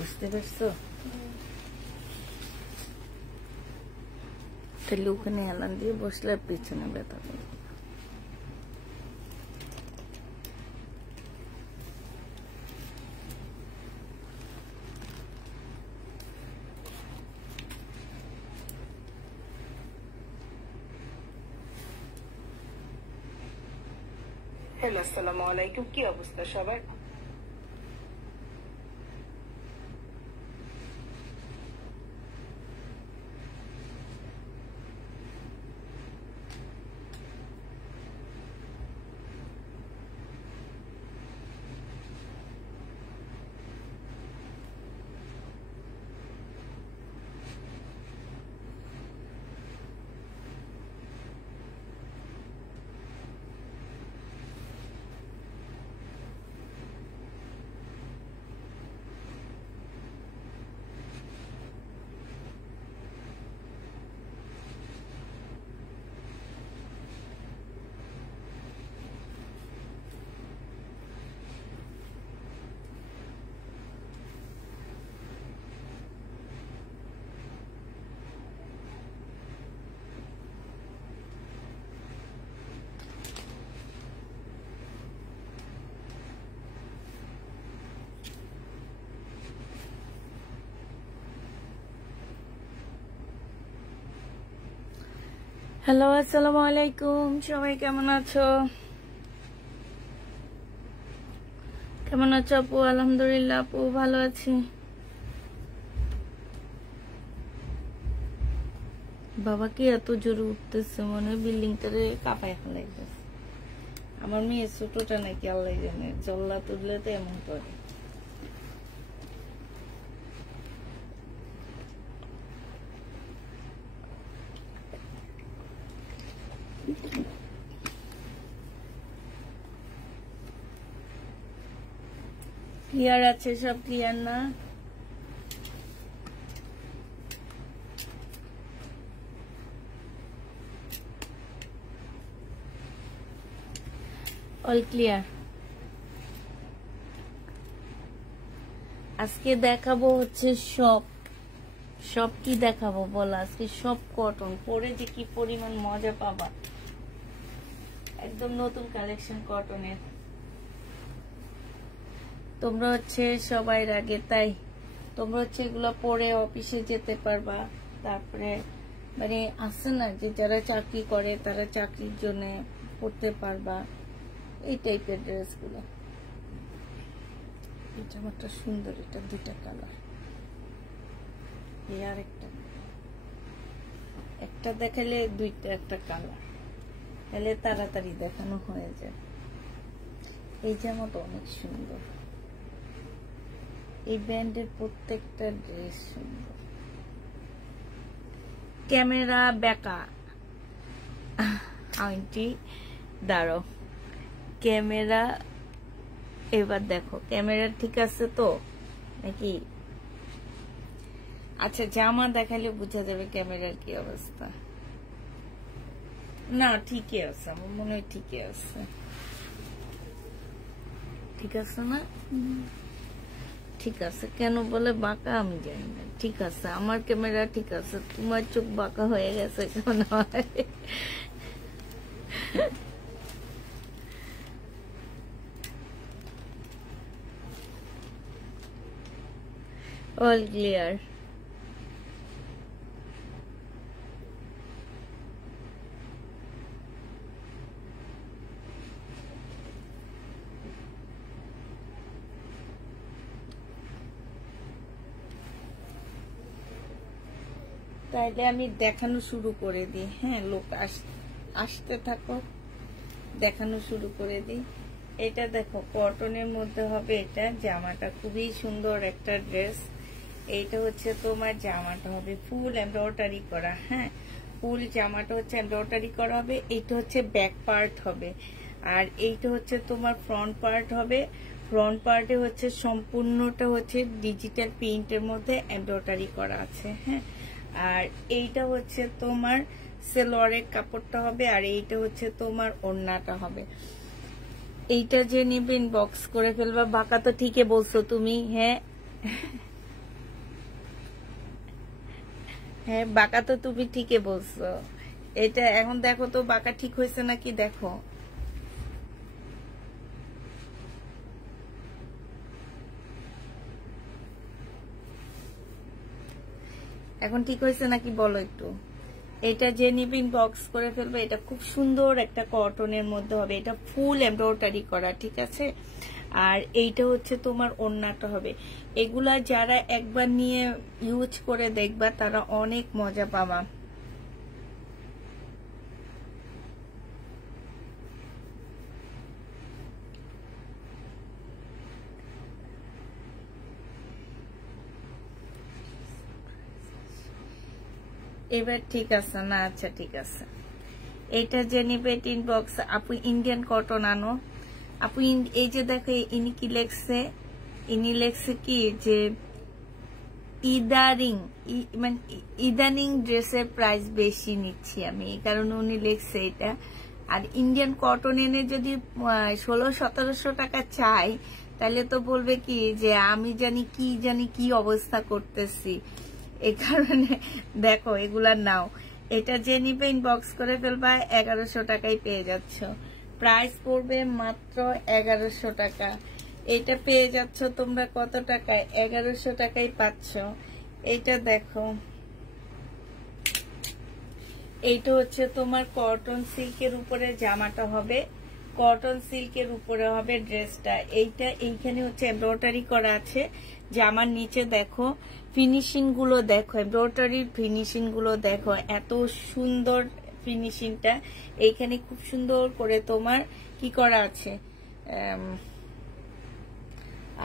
বুঝতে পারছো? তাহলে ওখানে হেলান দিয়ে বসলে পিছনে ব্যথা করবে। হ্যালো, আসসালামু আলাইকুম। কি অবস্থা সবার? হ্যালো, আসসালামু আলাইকুম। সবাই কেমন আছো? কেমন আছো আপু? আলহামদুলিল্লাহ আপু ভালো আছি। বাবা কি এত জোরে উঠতেছে, মনে হয় বিল্ডিংটারে কাঁপায় ফেলাইতেছে। আমার মেয়ে ছোটটা নাকি আল্লাহ জানে, জল্লা তুললে তো এমন করে। ক্লিয়ার আছে? সব ক্লিয়ার না? All clear. আজকে দেখাবো হচ্ছে সব কি দেখাবো বলো? আজকে সব কটন পরে যে কি পরিমাণ মজা পাবা, একদম নতুন কালেকশন কটনের। তোমরা হচ্ছে সবাই আগে, তাই তোমরা হচ্ছে এগুলো পরে অফিসে যেতে পারবা। তারপরে মানে আছে না যে যারা চাকরি করে তারা চাকরির জন্য পড়তে পারবা, এই টাইপের ড্রেস গুলো। এই জামাটা সুন্দর, এটা দুইটা কালার। এই আর একটা দেখালে দুইটা একটা কালার, তাহলে তাড়াতাড়ি দেখানো হয়ে যায়। এই জামাটা অনেক সুন্দর, এই ব্র্যান্ডের প্রত্যেকটা ড্রেস সুন্দর। ক্যামেরা বেকা আন্টি, দাঁড়ো। ক্যামেরা এবার দেখো, ক্যামেরা ঠিক আছে তো নাকি? আচ্ছা, জামা দেখালে বোঝা যাবে ক্যামেরার কি অবস্থা। না ঠিকই আছে, আমার মনে হয় ঠিকই আছে। ঠিক আছে না? ঠিক আছে কেন বলে বাঁকা আমি জানি না। ঠিক আছে, আমার ক্যামেরা ঠিক আছে, তোমার চোখ বাঁকা হয়ে গেছে কেন? All clear. তাইলে আমি দেখানো শুরু করে দিই। হ্যাঁ, লোক আসতে থাকো, দেখানো শুরু করে দিই। এটা দেখো কটনের মধ্যে হবে, এটা জামাটা খুবই সুন্দর একটা ড্রেস। এইটা হচ্ছে তোমার জামাটা হবে ফুল এমব্রয়ডারি করা। হ্যাঁ, ফুল জামাটা হচ্ছে এমব্রয়ডারি করা হবে। এইটা হচ্ছে ব্যাক পার্ট হবে, আর এইটা হচ্ছে তোমার ফ্রন্ট পার্ট হবে। ফ্রন্ট পার্টে হচ্ছে সম্পূর্ণটা হচ্ছে ডিজিটাল প্রিন্টের মধ্যে এমব্রয়ডারি করা আছে। হ্যাঁ, আর এইটা হচ্ছে তোমার সেলোয়ারের কাপড়টা হবে, আর এইটা হচ্ছে তোমার ওড়নাটা হবে। এইটা যে নিবেন বক্স করে ফেলবা। বাঁকা তো ঠিকই বলছো তুমি। হ্যাঁ, হ্যাঁ বাঁকা তো তুমি ঠিকই বলছো। এটা এখন দেখো তো বাঁকা ঠিক হয়েছে নাকি, দেখো এখন ঠিক হয়েছে নাকি বলো একটু। এটা যে নিবে ইনবক্স করে ফেলবে। এটা খুব সুন্দর একটা কটনের মধ্যে হবে, এটা ফুল এমব্রয়ডারি করা, ঠিক আছে। আর এইটা হচ্ছে তোমার ওড়নাটা হবে। এগুলা যারা একবার নিয়ে ইউজ করে দেখবা তারা অনেক মজা পাবা। এবার ঠিক আছে না, আচ্ছা ঠিক আছে। এটা যে নিবে ইনবক্স, আপু ইন্ডিয়ান কটন আনো। আপু এই যে দেখো ইনি কি লেখছে, ইনি লেখছে কি যে মানে ইদানিং ড্রেসের প্রাইস বেশি নিচ্ছি আমি, এই কারণে উনি লেখছে এটা। আর ইন্ডিয়ান কটন এনে যদি 1600-1700 টাকা চাই তাহলে তো বলবে কি যে আমি জানি কি অবস্থা করতেছি। এই কারণে দেখো এগুলা নাও। এটা যে নিবে ইনবক্স করে ফেলবা, 1100 টাকায় পেয়ে যাচ্ছ। প্রাইস পড়বে মাত্র 1100 টাকা। এটা পেয়ে যাচ্ছ তোমরা কত টাকায়? 1100 টাকায় পাচ্ছ। এইটা দেখো, এইটা হচ্ছে তোমার কটন সিল্কের উপরে জামাটা হবে, কটন সিল্কের উপরে হবে ড্রেসটা। এইটা এইখানে হচ্ছে এমব্রয়ডারি করা আছে। জামার নিচে দেখো ফিনিশিং গুলো দেখো, এমব্রয়ডারির ফিনিশিং গুলো দেখো, এত সুন্দর ফিনিশিংটা। এইখানে খুব সুন্দর করে তোমার কি করা আছে।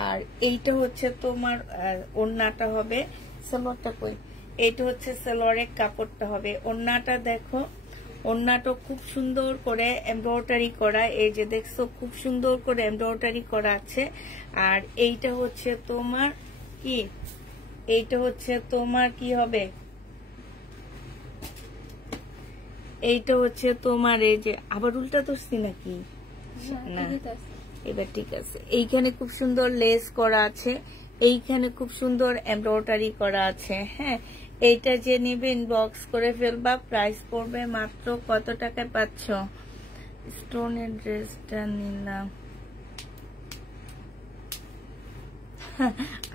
আর এইটা হচ্ছে তোমার ওড়নাটা হবে, সালোয়ারটা কই, এইটা হচ্ছে সালোয়ারের কাপড়টা হবে। ওড়নাটা দেখো, ওড়নাটা খুব সুন্দর করে এমব্রয়ডারি করা, এই যে দেখছো খুব সুন্দর করে এমব্রয়ডারি করা আছে। আর এইটা হচ্ছে তোমার কি, এইটা হচ্ছে তোমার কি হবে, এইটা হচ্ছে তোমার এই যে আবার উল্টা ধরছি নাকি না, এবার ঠিক আছে। এইখানে খুব সুন্দর লেস করা আছে, এইখানে খুব সুন্দর এমব্রয়ডারি করা আছে। হ্যাঁ এইটা যে নেবে ইনবক্স করে ফেলবা। প্রাইস পড়বে মাত্র কত টাকায় পাচ্ছ? স্টোনের ড্রেসটা নিলাম,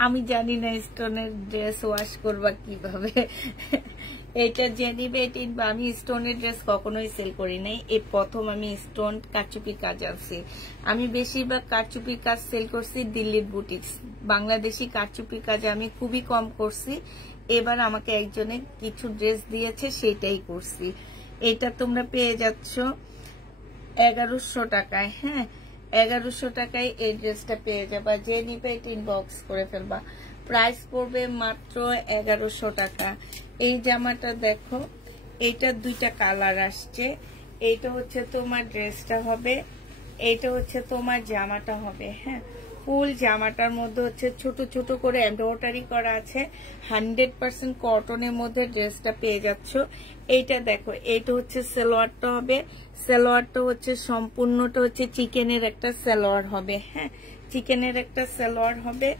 আমি জানি না স্টোনের ড্রেস ওয়াশ করবা কিভাবে। এটা যে নিবে এটা, আমি স্টোনের ড্রেস কখনোই সেল করি নাই, এই প্রথম আমি স্টোন কারচুপি কাজ আনছি। আমি বেশিরভাগ কারচুপি কাজ সেল করছি দিল্লির বুটিক্স, বাংলাদেশি কারচুপি কাজ আমি খুবই কম করছি। এবার আমাকে একজনে কিছু ড্রেস দিয়েছে সেটাই করছি। এটা তোমরা পেয়ে যাচ্ছ 1100 টাকায়। হ্যাঁ 1100 টাকায় এই ড্রেসটা পেয়ে যাবা। যে নিবে এটা ইনবক্স করে ফেলবা। প্রাইস পড়বে মাত্র 1100 টাকা। এই জামাটা দেখো, এইটা দুইটা কালার আসছে। এইটা হচ্ছে তোমার ড্রেসটা হবে, এইটা হচ্ছে তোমার জামাটা হবে। হ্যাঁ ফুল জামাটার মধ্যে হচ্ছে ছোট ছোট করে এমব্রয়ডারি করা আছে। 100% কটনের মধ্যে ড্রেসটা পেয়ে যাচ্ছ। এইটা দেখো, এইটা হচ্ছে সালোয়ারটা হবে, সালোয়ারটা হচ্ছে সম্পূর্ণটা হচ্ছে চিকেনের একটা সালোয়ার হবে। হ্যাঁ চিকেনের একটা সালোয়ার হবে।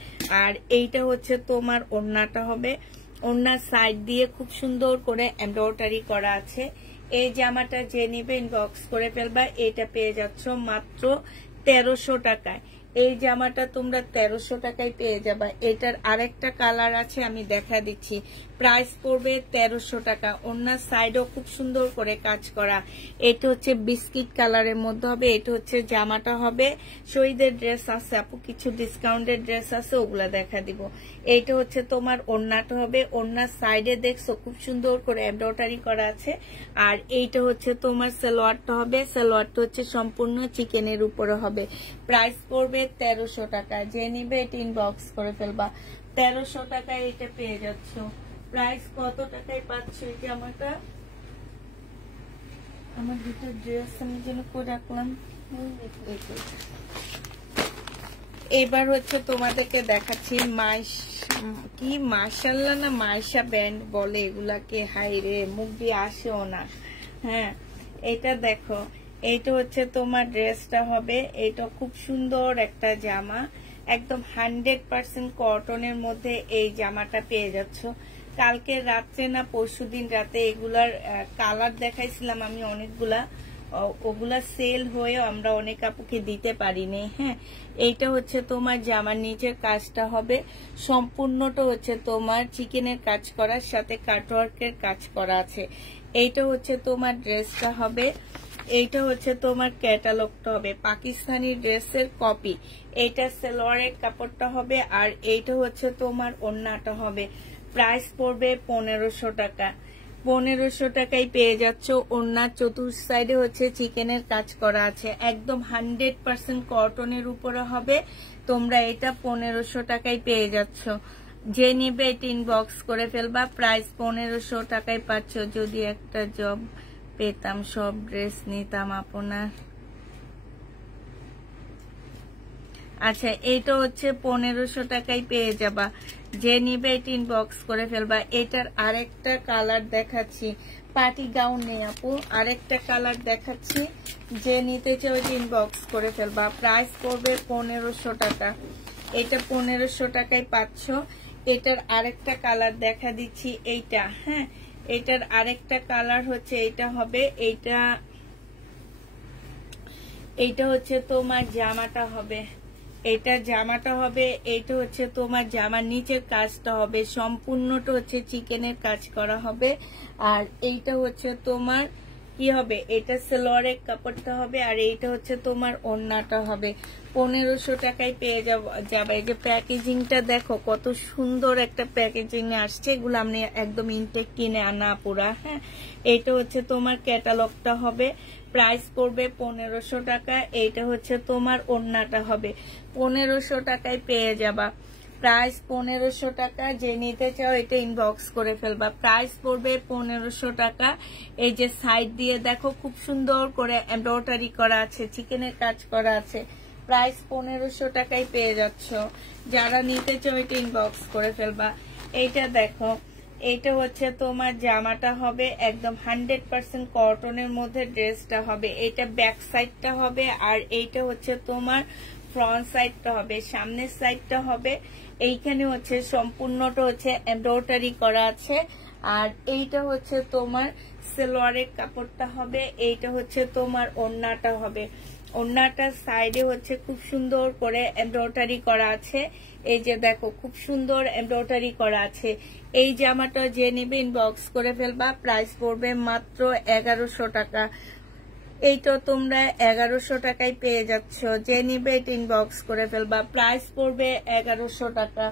আর এইটা হচ্ছে তোমার ওড়নাটা হবে, ওড়নার সাইড দিয়ে খুব সুন্দর করে এমব্রয়ডারি করা আছে। এই জামাটা যে নিবে ইনবক্স করে ফেলবা। এটা পেয়ে যাচ্ছ মাত্র 1300 টাকায়। এই জামাটা তোমরা 1300 টাকায় পেয়ে যাবা। এটার আরেকটা কালার আছে, আমি দেখা দিচ্ছি। প্রাইস পড়বে 1300 টাকা। ওড়নার সাইডও খুব সুন্দর করে কাজ করা। এটা হচ্ছে বিস্কিট কালারের মধ্যে হবে। এটা হচ্ছে জামাটা হবে। শহীদের ড্রেস আছে আপু, কিছু ডিসকাউন্টের ড্রেস আছে, ওগুলা দেখা দিব। এইটা হচ্ছে তোমার ওড়নাটা হবে। ওড়নার সাইডে দেখছো খুব সুন্দর করে এমব্রয়ডারি করা আছে। আর এইটা হচ্ছে তোমার সালোয়ারটা হবে, সালোয়ারটা হচ্ছে সম্পূর্ণ চিকেনের উপরে হবে। প্রাইস পড়বে 1300 টাকা। যে নিবে এটা ইনবক্স করে ফেলবা। 1300 টাকায় এটা পেয়ে যাচ্ছ। প্রাইস কত টাকায় পাচ্ছ এই জামাটা? আমার দুটো ড্রেস আমি যেন করে রাখলাম। এবার হচ্ছে তোমাদেরকে দেখাচ্ছি কি মাশাআল্লাহ না মাইশা ব্যান্ড বলে এগুলাকে, হাই রে মুখ দিয়ে আসেও না। হ্যাঁ এটা দেখো, এইটা হচ্ছে তোমার ড্রেসটা হবে। এটা খুব সুন্দর একটা জামা, একদম 100% কটনের মধ্যে এই জামাটা পেয়ে যাচ্ছ। কালকে রাত্রে না পরশুদিন রাতে এগুলার কালার দেখাইছিলাম আমি অনেকগুলা, ওগুলা সেল হয়ে আমরা অনেক আপুকে দিতে পারিনি। হ্যাঁ, এইটা হচ্ছে তোমার জামার নিচের কাজটা হবে সম্পূর্ণটা হচ্ছে তোমার চিকেনের কাজ করার সাথে কাটওয়ার্কের কাজ করা আছে। এইটা হচ্ছে তোমার ড্রেসটা হবে, এইটা হচ্ছে তোমার ক্যাটালগটা হবে, পাকিস্তানি ড্রেসের কপি। এইটা সালোয়ারের কাপড়টা হবে, আর এইটা হচ্ছে তোমার ওড়নাটা হবে। প্রাইস পড়বে 1500 টাকা। 1500 টাকায় পেয়ে যাচ্ছ। ওড়নার চতুর্থ সাইডে হচ্ছে চিকেনের কাজ করা আছে, একদম 100% কটনের উপরে হবে। তোমরা এটা 1500 টাকায় পেয়ে যাচ্ছ। যে নিবে এটা ইনবক্স করে ফেলবা। প্রাইস 1500 টাকায় পাচ্ছ। যদি একটা জব পেতাম সব ড্রেস নিতাম আপনার। আচ্ছা, এইটা হচ্ছে 1500 টাকায় পেয়ে যাবা। যে নিবে এটা ইনবক্স করে ফেলবা। এটার আরেকটা কালার দেখাচ্ছি, পার্টি গাউন নেই আপু, আরেকটা কালার দেখাচ্ছি। যে নিতে চাও এটা ইনবক্স করে ফেলবা। প্রাইস পড়বে 1500 টাকা। এটা 1500 টাকায় পাচ্ছ। এটার আরেকটা কালার দেখা দিচ্ছি, এইটা। হ্যাঁ, এটার আরেকটা কালার হচ্ছে এইটা হবে। এইটা হচ্ছে তোমার জামাটা হবে, এটা জামাটা হবে। এইটা হচ্ছে তোমার জামার নিচের কাজটা হবে, সম্পূর্ণটা হচ্ছে চিকেনের কাজ করা হবে। আর এইটা হচ্ছে তোমার কি হবে, এটা সালোয়ারের কাপড়টা হবে, আর এইটা হচ্ছে তোমার ওড়নাটা হবে। 1500 টাকায় পেয়ে যাবে। এই যে প্যাকেজিংটা দেখো কত সুন্দর একটা প্যাকেজিং আসছে, এগুলো আপনি একদম ইনটেক কিনে আনা পুরা। হ্যাঁ, এইটা হচ্ছে তোমার ক্যাটালগটা হবে। প্রাইস পড়বে 1500 টাকা। এইটা হচ্ছে তোমার ওড়নাটা হবে। 1500 টাকায় পেয়ে যাবা। প্রাইস 1500 টাকা। যে নিতে চাও এটা ইনবক্স করে ফেলবা। প্রাইস পড়বে 1500 টাকা। এই যে সাইড দিয়ে দেখো খুব সুন্দর করে এমব্রয়ডারি করা আছে, চিকেনের কাজ করা আছে। প্রাইস 1500 টাকায় পেয়ে যাচ্ছ। যারা নিতে চাও এটা ইনবক্স করে ফেলবা। এইটা দেখো, এইটা হচ্ছে তোমার জামাটা হবে, একদম 100% কটনের মধ্যে ড্রেসটা হবে। এটা ব্যাক সাইডটা হবে, আর এইটা হচ্ছে তোমার ফ্রন্ট সাইডটা হবে, সামনের সাইডটা হবে। এইখানে হচ্ছে সম্পূর্ণটা হচ্ছে এমব্রয়ডারি করা আছে। আর এইটা হচ্ছে তোমার সালোয়ারের কাপড়টা হবে। এইটা হচ্ছে তোমার ওড়নাটা হবে। ওড়নাটার সাইডে হচ্ছে খুব সুন্দর করে এমব্রয়ডারি করা আছে। এই যে দেখো খুব সুন্দর এমব্রয়ডারি করা আছে। এই জামাটা যে নিবে ইনবক্স করে ফেলবা। প্রাইস পড়বে মাত্র 1100 টাকা। এইটা তোমরা 1100 টাকায় পেয়ে যাচ্ছ। যে নিবে এটা ইনবক্স করে ফেলবা। প্রাইস পড়বে 1100 টাকা।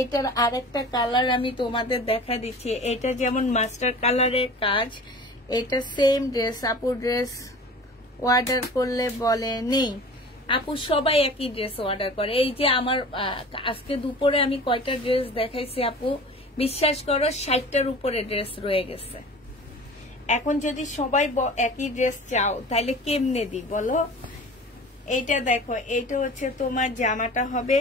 এটার আরেকটা কালার আমি তোমাদের দেখা দিচ্ছি। এটা যেমন মাস্টার কালারের কাজ, এটা সেম ড্রেস। আপু ড্রেস অর্ডার করলে বলে নেই। আপু সবাই একই ড্রেস অর্ডার করে। এই যে আমার আজকে দুপুরে আমি কয়টা ড্রেস দেখাইছি আপু, বিশ্বাস করো 60টার উপরে ড্রেস রয়ে গেছে। এখন যদি সবাই একই ড্রেস চাও তাহলে কেমনে দি বলো। এইটা দেখো, এইটা হচ্ছে তোমার জামাটা হবে।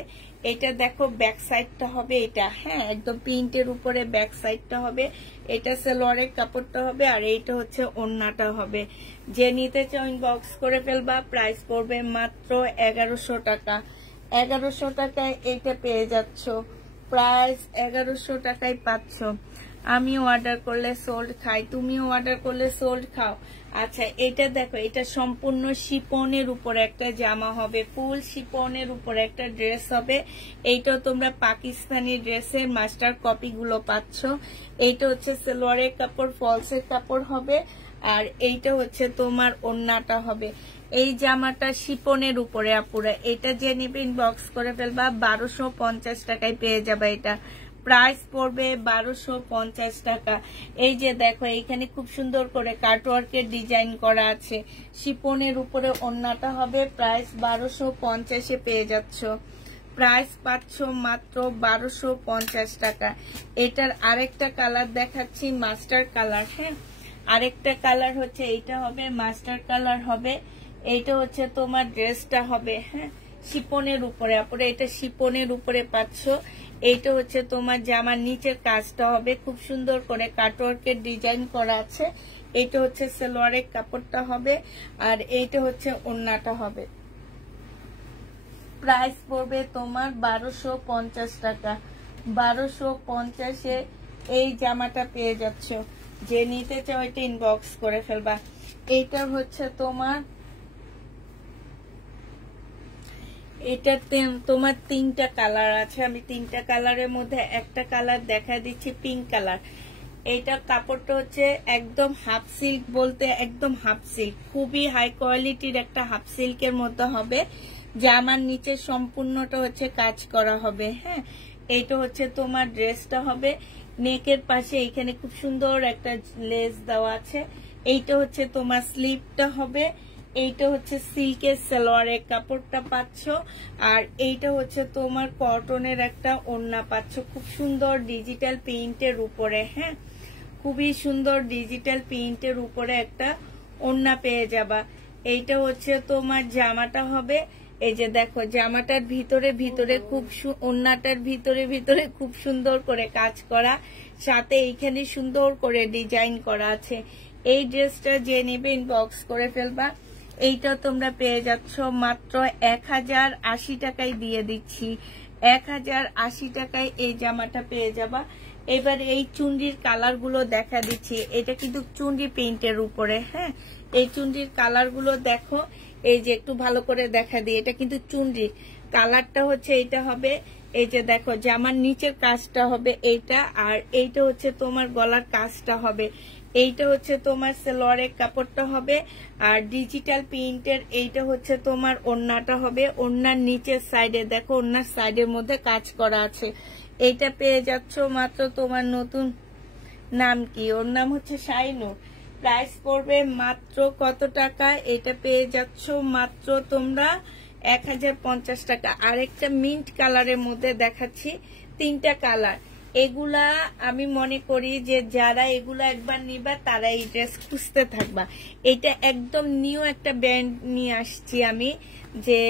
এটা দেখো ব্যাক সাইডটা হবে এটা। হ্যাঁ, একদম প্রিন্টের উপরে ব্যাক সাইডটা হবে। এটা সালোয়ারের কাপড়টা হবে, আর এইটা হচ্ছে ওড়নাটা হবে। যে নিতে চাও ইনবক্স করে ফেলবা। প্রাইস পড়বে মাত্র 1100 টাকা। 1100 টাকায় এইটা পেয়ে যাচ্ছ। প্রাইস 1100 টাকায় পাচ্ছ। আমিও অর্ডার করলে সোল্ড খাই, তুমিও অর্ডার করলে সোল্ড খাও। আচ্ছা, এটা দেখো, এটা সম্পূর্ণ শিপনের উপরে একটা জামা হবে, ফুল শিপনের উপরে একটা ড্রেস হবে। এইটাও তোমরা পাকিস্তানি ড্রেসের মাস্টার কপি গুলো পাচ্ছ। এইটা হচ্ছে সালোয়ারের কাপড়, ফলসের কাপড় হবে, আর এইটা হচ্ছে তোমার ওড়নাটা হবে। এই জামাটা শিপনের উপরে আপুরা। এটা যে নিবে ইনবক্স করে ফেলবা। 1250 টাকায় পেয়ে যাবে এটা। প্রাইস পড়বে 1250 টাকা। এই যে দেখো, এইখানে খুব সুন্দর করে কাটওয়ার্কের ডিজাইন করা আছে, শিপনের উপরে ওড়নাটা হবে। প্রাইস 1250-এ পেয়ে যাচ্ছ। প্রাইস পাচ্ছ মাত্র 1250 টাকা। এটার আরেকটা কালার দেখাচ্ছি, মাস্টার কালার। হ্যাঁ, আরেকটা কালার হচ্ছে এইটা হবে, মাস্টার কালার হবে। এইটা হচ্ছে তোমার ড্রেসটা হবে। হ্যাঁ, শিপনের উপরে আপুরে, এটা শিপনের উপরে পাচ্ছ। এইটা হচ্ছে তোমার জামার নিচের কাজটা হবে, খুব সুন্দর করে কাটওয়ার্কের ডিজাইন করা আছে। এইটা হচ্ছে সালোয়ারের কাপড়টা হবে, আর এইটা হচ্ছে ওড়নাটা হবে। প্রাইস পড়বে তোমার 1250 টাকা। 1250-এ এই জামাটা পেয়ে যাচ্ছ। যে নিতে চাও এটা ইনবক্স করে ফেলবা। এইটা হচ্ছে তোমার, এটাতে তোমার 3টা কালার আছে। আমি 3টা কালারের মধ্যে একটা কালার দেখা দিচ্ছি, পিঙ্ক কালার। এইটা কাপড়টা হচ্ছে একদম হাফ সিল্ক, বলতে একদম হাফ সিল্ক, খুবই হাই কোয়ালিটির একটা হাফ সিল্কের মধ্যে হবে। জামার নিচে সম্পূর্ণটা হচ্ছে কাজ করা হবে। হ্যাঁ, এইটা হচ্ছে তোমার ড্রেসটা হবে। নেকের পাশে এখানে খুব সুন্দর একটা লেস দেওয়া আছে। এইটা হচ্ছে তোমার স্লিভটা হবে। এইটা হচ্ছে সিল্কের সালোয়ারের কাপড়টা পাচ্ছ। আর এইটা হচ্ছে তোমার কটনের একটা ওড়না পাচ্ছ, খুব সুন্দর ডিজিটাল প্রিন্টের উপরে। হ্যাঁ, খুবই সুন্দর ডিজিটাল প্রিন্টের উপরে একটা ওড়না পেয়ে যাবা। এইটা হচ্ছে তোমার জামাটা হবে। এই যে দেখো জামাটার ভিতরে ভিতরে খুব ওড়নাটার ভিতরে ভিতরে খুব সুন্দর করে কাজ করা, সাথে এইখানে সুন্দর করে ডিজাইন করা আছে। এই ড্রেসটা যে নেবে ইনবক্স করে ফেলবা। এইটা তোমরা পেয়ে যাচ্ছ মাত্র 1080 টাকায় দিয়ে দিচ্ছি। 1080 টাকায় এই জামাটা পেয়ে যাবা। এবার এই চুন্ডির কালার গুলো দেখা দিচ্ছি। এটা কিন্তু চুন্ডি প্রিন্টের উপরে। হ্যাঁ, এই চুন্ডির কালার গুলো দেখো, এই যে একটু ভালো করে দেখা দিই, এটা কিন্তু চুন্ডির কালারটা হচ্ছে এইটা হবে। এই যে দেখো জামার নিচের কাজটা হবে এইটা, আর এইটা হচ্ছে তোমার গলার কাজটা হবে। এইটা হচ্ছে তোমার সালোয়ারের কাপড়টা হবে। আর ডিজিটাল প্রিন্টের এইটা হচ্ছে তোমার ওড়নাটা হবে। ওড়নার নিচের সাইডে দেখো, ওড়নার সাইডের মধ্যে কাজ করা আছে। এইটা পেয়ে যাচ্ছ মাত্র তোমার নতুন নাম কি, ওর নাম হচ্ছে শাইনুর। প্রাইস পড়বে মাত্র কত টাকা? এটা পেয়ে যাচ্ছ মাত্র তোমরা 1050 টাকা। আরেকটা মিন্ট কালারের মধ্যে দেখাচ্ছি, 3টা কালার। এগুলা আমি মনে করি যে যারা এগুলা একবার নিবা তারা এই ড্রেস খুঁজতে থাকবা। এটা একদম নিউ একটা ব্র্যান্ড নিয়ে আসছি আমি, যে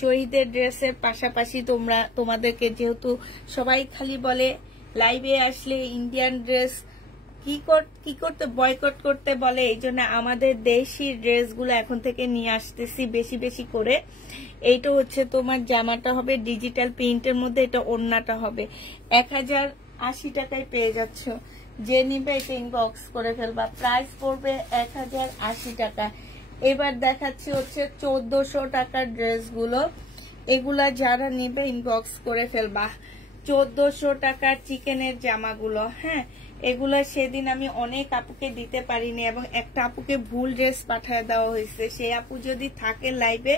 শহীদের ড্রেসের পাশাপাশি তোমাদেরকে, যেহেতু সবাই খালি বলে লাইভে আসলে ইন্ডিয়ান ড্রেস কি করতে বয়কট করতে বলে, এই জন্য আমাদের দেশি ড্রেসগুলো এখন থেকে নিয়ে আসতেছি বেশি বেশি করে। এইটা হচ্ছে তোমার জামাটা হবে ডিজিটাল প্রিন্টের মধ্যে, এটা ওড়নাটা হবে। 1080 টাকায় পেয়ে যাচ্ছ। যে নিবে এটা ইনবক্স করে ফেলবা। প্রাইস পড়বে 1080 টাকা। এবার দেখাচ্ছি হচ্ছে 1400 টাকার ড্রেসগুলো। এগুলা যারা নিবে ইনবক্স করে ফেলবা। 1400 টাকার চিকেনের জামাগুলো। হ্যাঁ, এগুলো সেদিন আমি অনেক আপুকে দিতে পারিনি এবং একটা আপুকে ভুল ড্রেস পাঠিয়ে দেওয়া হয়েছে। সেই আপু যদি থাকে লাইভে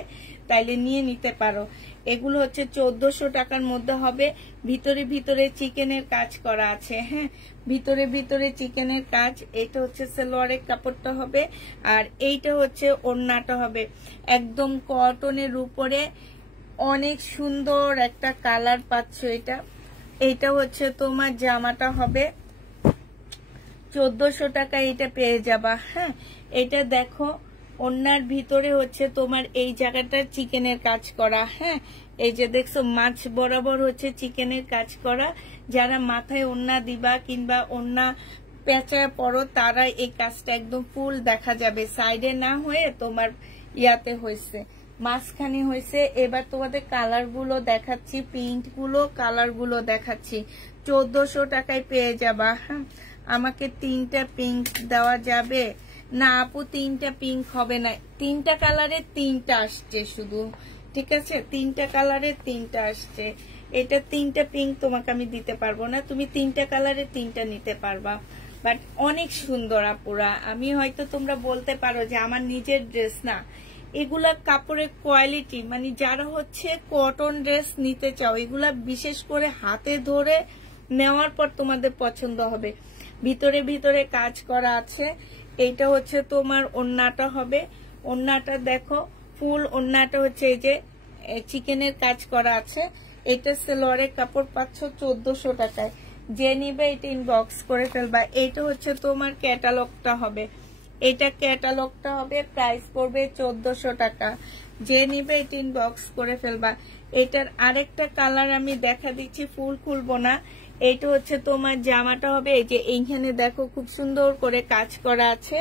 তাইলে নিয়ে নিতে পারো। এগুলো হচ্ছে 1400 টাকার মধ্যে হবে। ভিতরে ভিতরে চিকেনের কাজ করা আছে। হ্যাঁ, ভিতরে ভিতরে চিকেনের কাজ। এটা হচ্ছে সালোয়ারের কাপড়টা হবে, আর এইটা হচ্ছে ওড়নাটা হবে। একদম কটনের উপরে অনেক সুন্দর একটা কালার পাচ্ছ। এইটা হচ্ছে তোমার জামাটা হবে 1400 টাকা। এটা পেয়ে যাবা। হ্যাঁ, এটা দেখো ওড়নার ভিতরে হচ্ছে তোমার এই জায়গাটা চিকেনের কাজ করা। হ্যাঁ, এই যে দেখছো মাছ বরাবর হচ্ছে চিকেনের কাজ করা। যারা মাথায় ওড়না দিবা কিংবা ওড়না পেঁচায় পড়ো তারা এই কাজটা একদম ফুল দেখা যাবে, সাইডে না হয়ে তোমার ইয়াতে হয়েছে, মাঝখানে হয়েছে। এবার তোমাদের কালার গুলো দেখাচ্ছি, প্রিন্ট গুলো, কালার গুলো দেখাচ্ছি। 1400 টাকায় পেয়ে যাবা। হ্যাঁ, আমাকে 3টা পিঙ্ক দেওয়া যাবে না আপু? 3টা পিঙ্ক হবে না, 3টা কালারের 3টা আসছে শুধু। ঠিক আছে, 3টা কালারের 3টা আসছে। এটা 3টা পিঙ্ক তোমাকে আমি দিতে পারবো না, তুমি 3টা কালারের 3টা নিতে পারবা। বাট অনেক সুন্দর আপুরা। আমি হয়তো তোমরা বলতে পারো যে আমার নিজের ড্রেস না, এগুলা কাপড়ের কোয়ালিটি, মানে যারা হচ্ছে কটন ড্রেস নিতে চাও এগুলা বিশেষ করে হাতে ধরে নেওয়ার পর তোমাদের পছন্দ হবে। ভিতরে ভিতরে কাজ করা আছে। এইটা হচ্ছে তোমার ওড়নাটা হবে। ওড়নাটা দেখো ফুল ওড়নাটা হচ্ছে এই যে চিকেনের কাজ করা আছে। এটা সালোয়ারের কাপড় পাচ্ছ 1400 টাকায়। যে নিবে এটা ইনবক্স করে ফেলবা। এইটা হচ্ছে তোমার ক্যাটালগটা হবে। এটা ক্যাটালগটা হবে, প্রাইস পড়বে 1400 টাকা। যে নিবে এটা ইনবক্স করে ফেলবা। এটার আরেকটা কালার আমি দেখা দিচ্ছি, ফুল খুলবো না। এইটা হচ্ছে তোমার জামাটা হবে। এই যে এইখানে দেখো খুব সুন্দর করে কাজ করা আছে।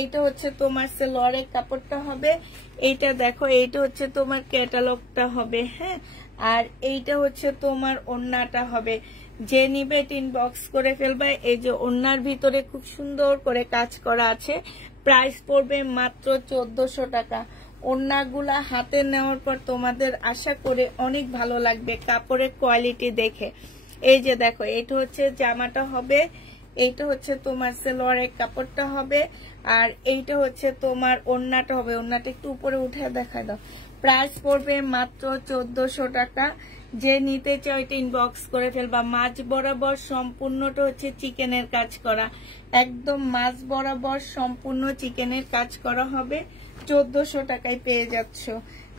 এইটা হচ্ছে তোমার সালোয়ারের কাপড়টা হবে। এইটা দেখো, এইটা হচ্ছে তোমার ক্যাটালগটা হবে। হ্যাঁ, আর এইটা হচ্ছে তোমার ওড়নাটা হবে। যে নিবে ইনবক্স করে ফেলবা। এই যে ওড়নার ভিতরে খুব সুন্দর করে কাজ করা আছে, প্রাইস পড়বে মাত্র 1400 টাকা। ওড়নাগুলা হাতে নেওয়ার পর তোমাদের আশা করে অনেক ভালো লাগবে কাপড়ের কোয়ালিটি দেখে। এই যে দেখো, এটা হচ্ছে জামাটা হবে, এইটা হচ্ছে তোমার সালোয়ারের কাপড়টা হবে, আর এইটা হচ্ছে তোমার ওড়নাটা হবে। ওড়নাটা একটু উপরে উঠে দেখা দাও। প্রাইস পড়বে মাত্র 1400 টাকা। যে নিতে চাও এটা ইনবক্স করে ফেলবা। মাঝ বরাবর সম্পূর্ণটা হচ্ছে চিকেনের কাজ করা, একদম মাঝ বরাবর সম্পূর্ণ চিকেনের কাজ করা হবে। 1400 টাকায় পেয়ে যাচ্ছ।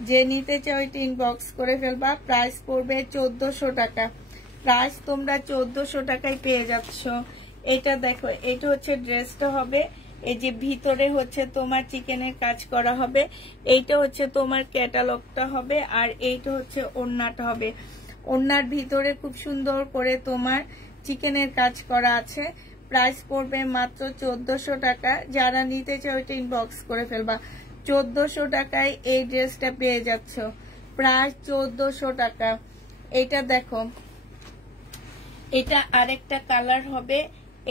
যে নিতে চাও এটা ইনবক্স করে ফেলবা। প্রাইস পড়বে 1400 টাকা। প্রাইস তোমরা 1400 টাকায় পেয়ে যাচ্ছ। এটা দেখো, এটা হচ্ছে ড্রেসটা হবে। এই যে ভিতরে হচ্ছে তোমার চিকেনের কাজ করা হবে, এইটা হচ্ছে তোমার ক্যাটালগটা হবে, আর এইটা হচ্ছে ওড়নাটা হবে। ওড়নার ভিতরে খুব সুন্দর করে তোমার চিকেনের কাজ করা আছে। প্রাইস পড়বে মাত্র 1400 টাকা। যারা নিতে চাও এটা ইনবক্স করে ফেলবা। 1400 টাকায় এই ড্রেসটা পেয়ে যাচ্ছ। প্রাইস 1400 টাকা। এটা দেখো, এটা আরেকটা কালার হবে।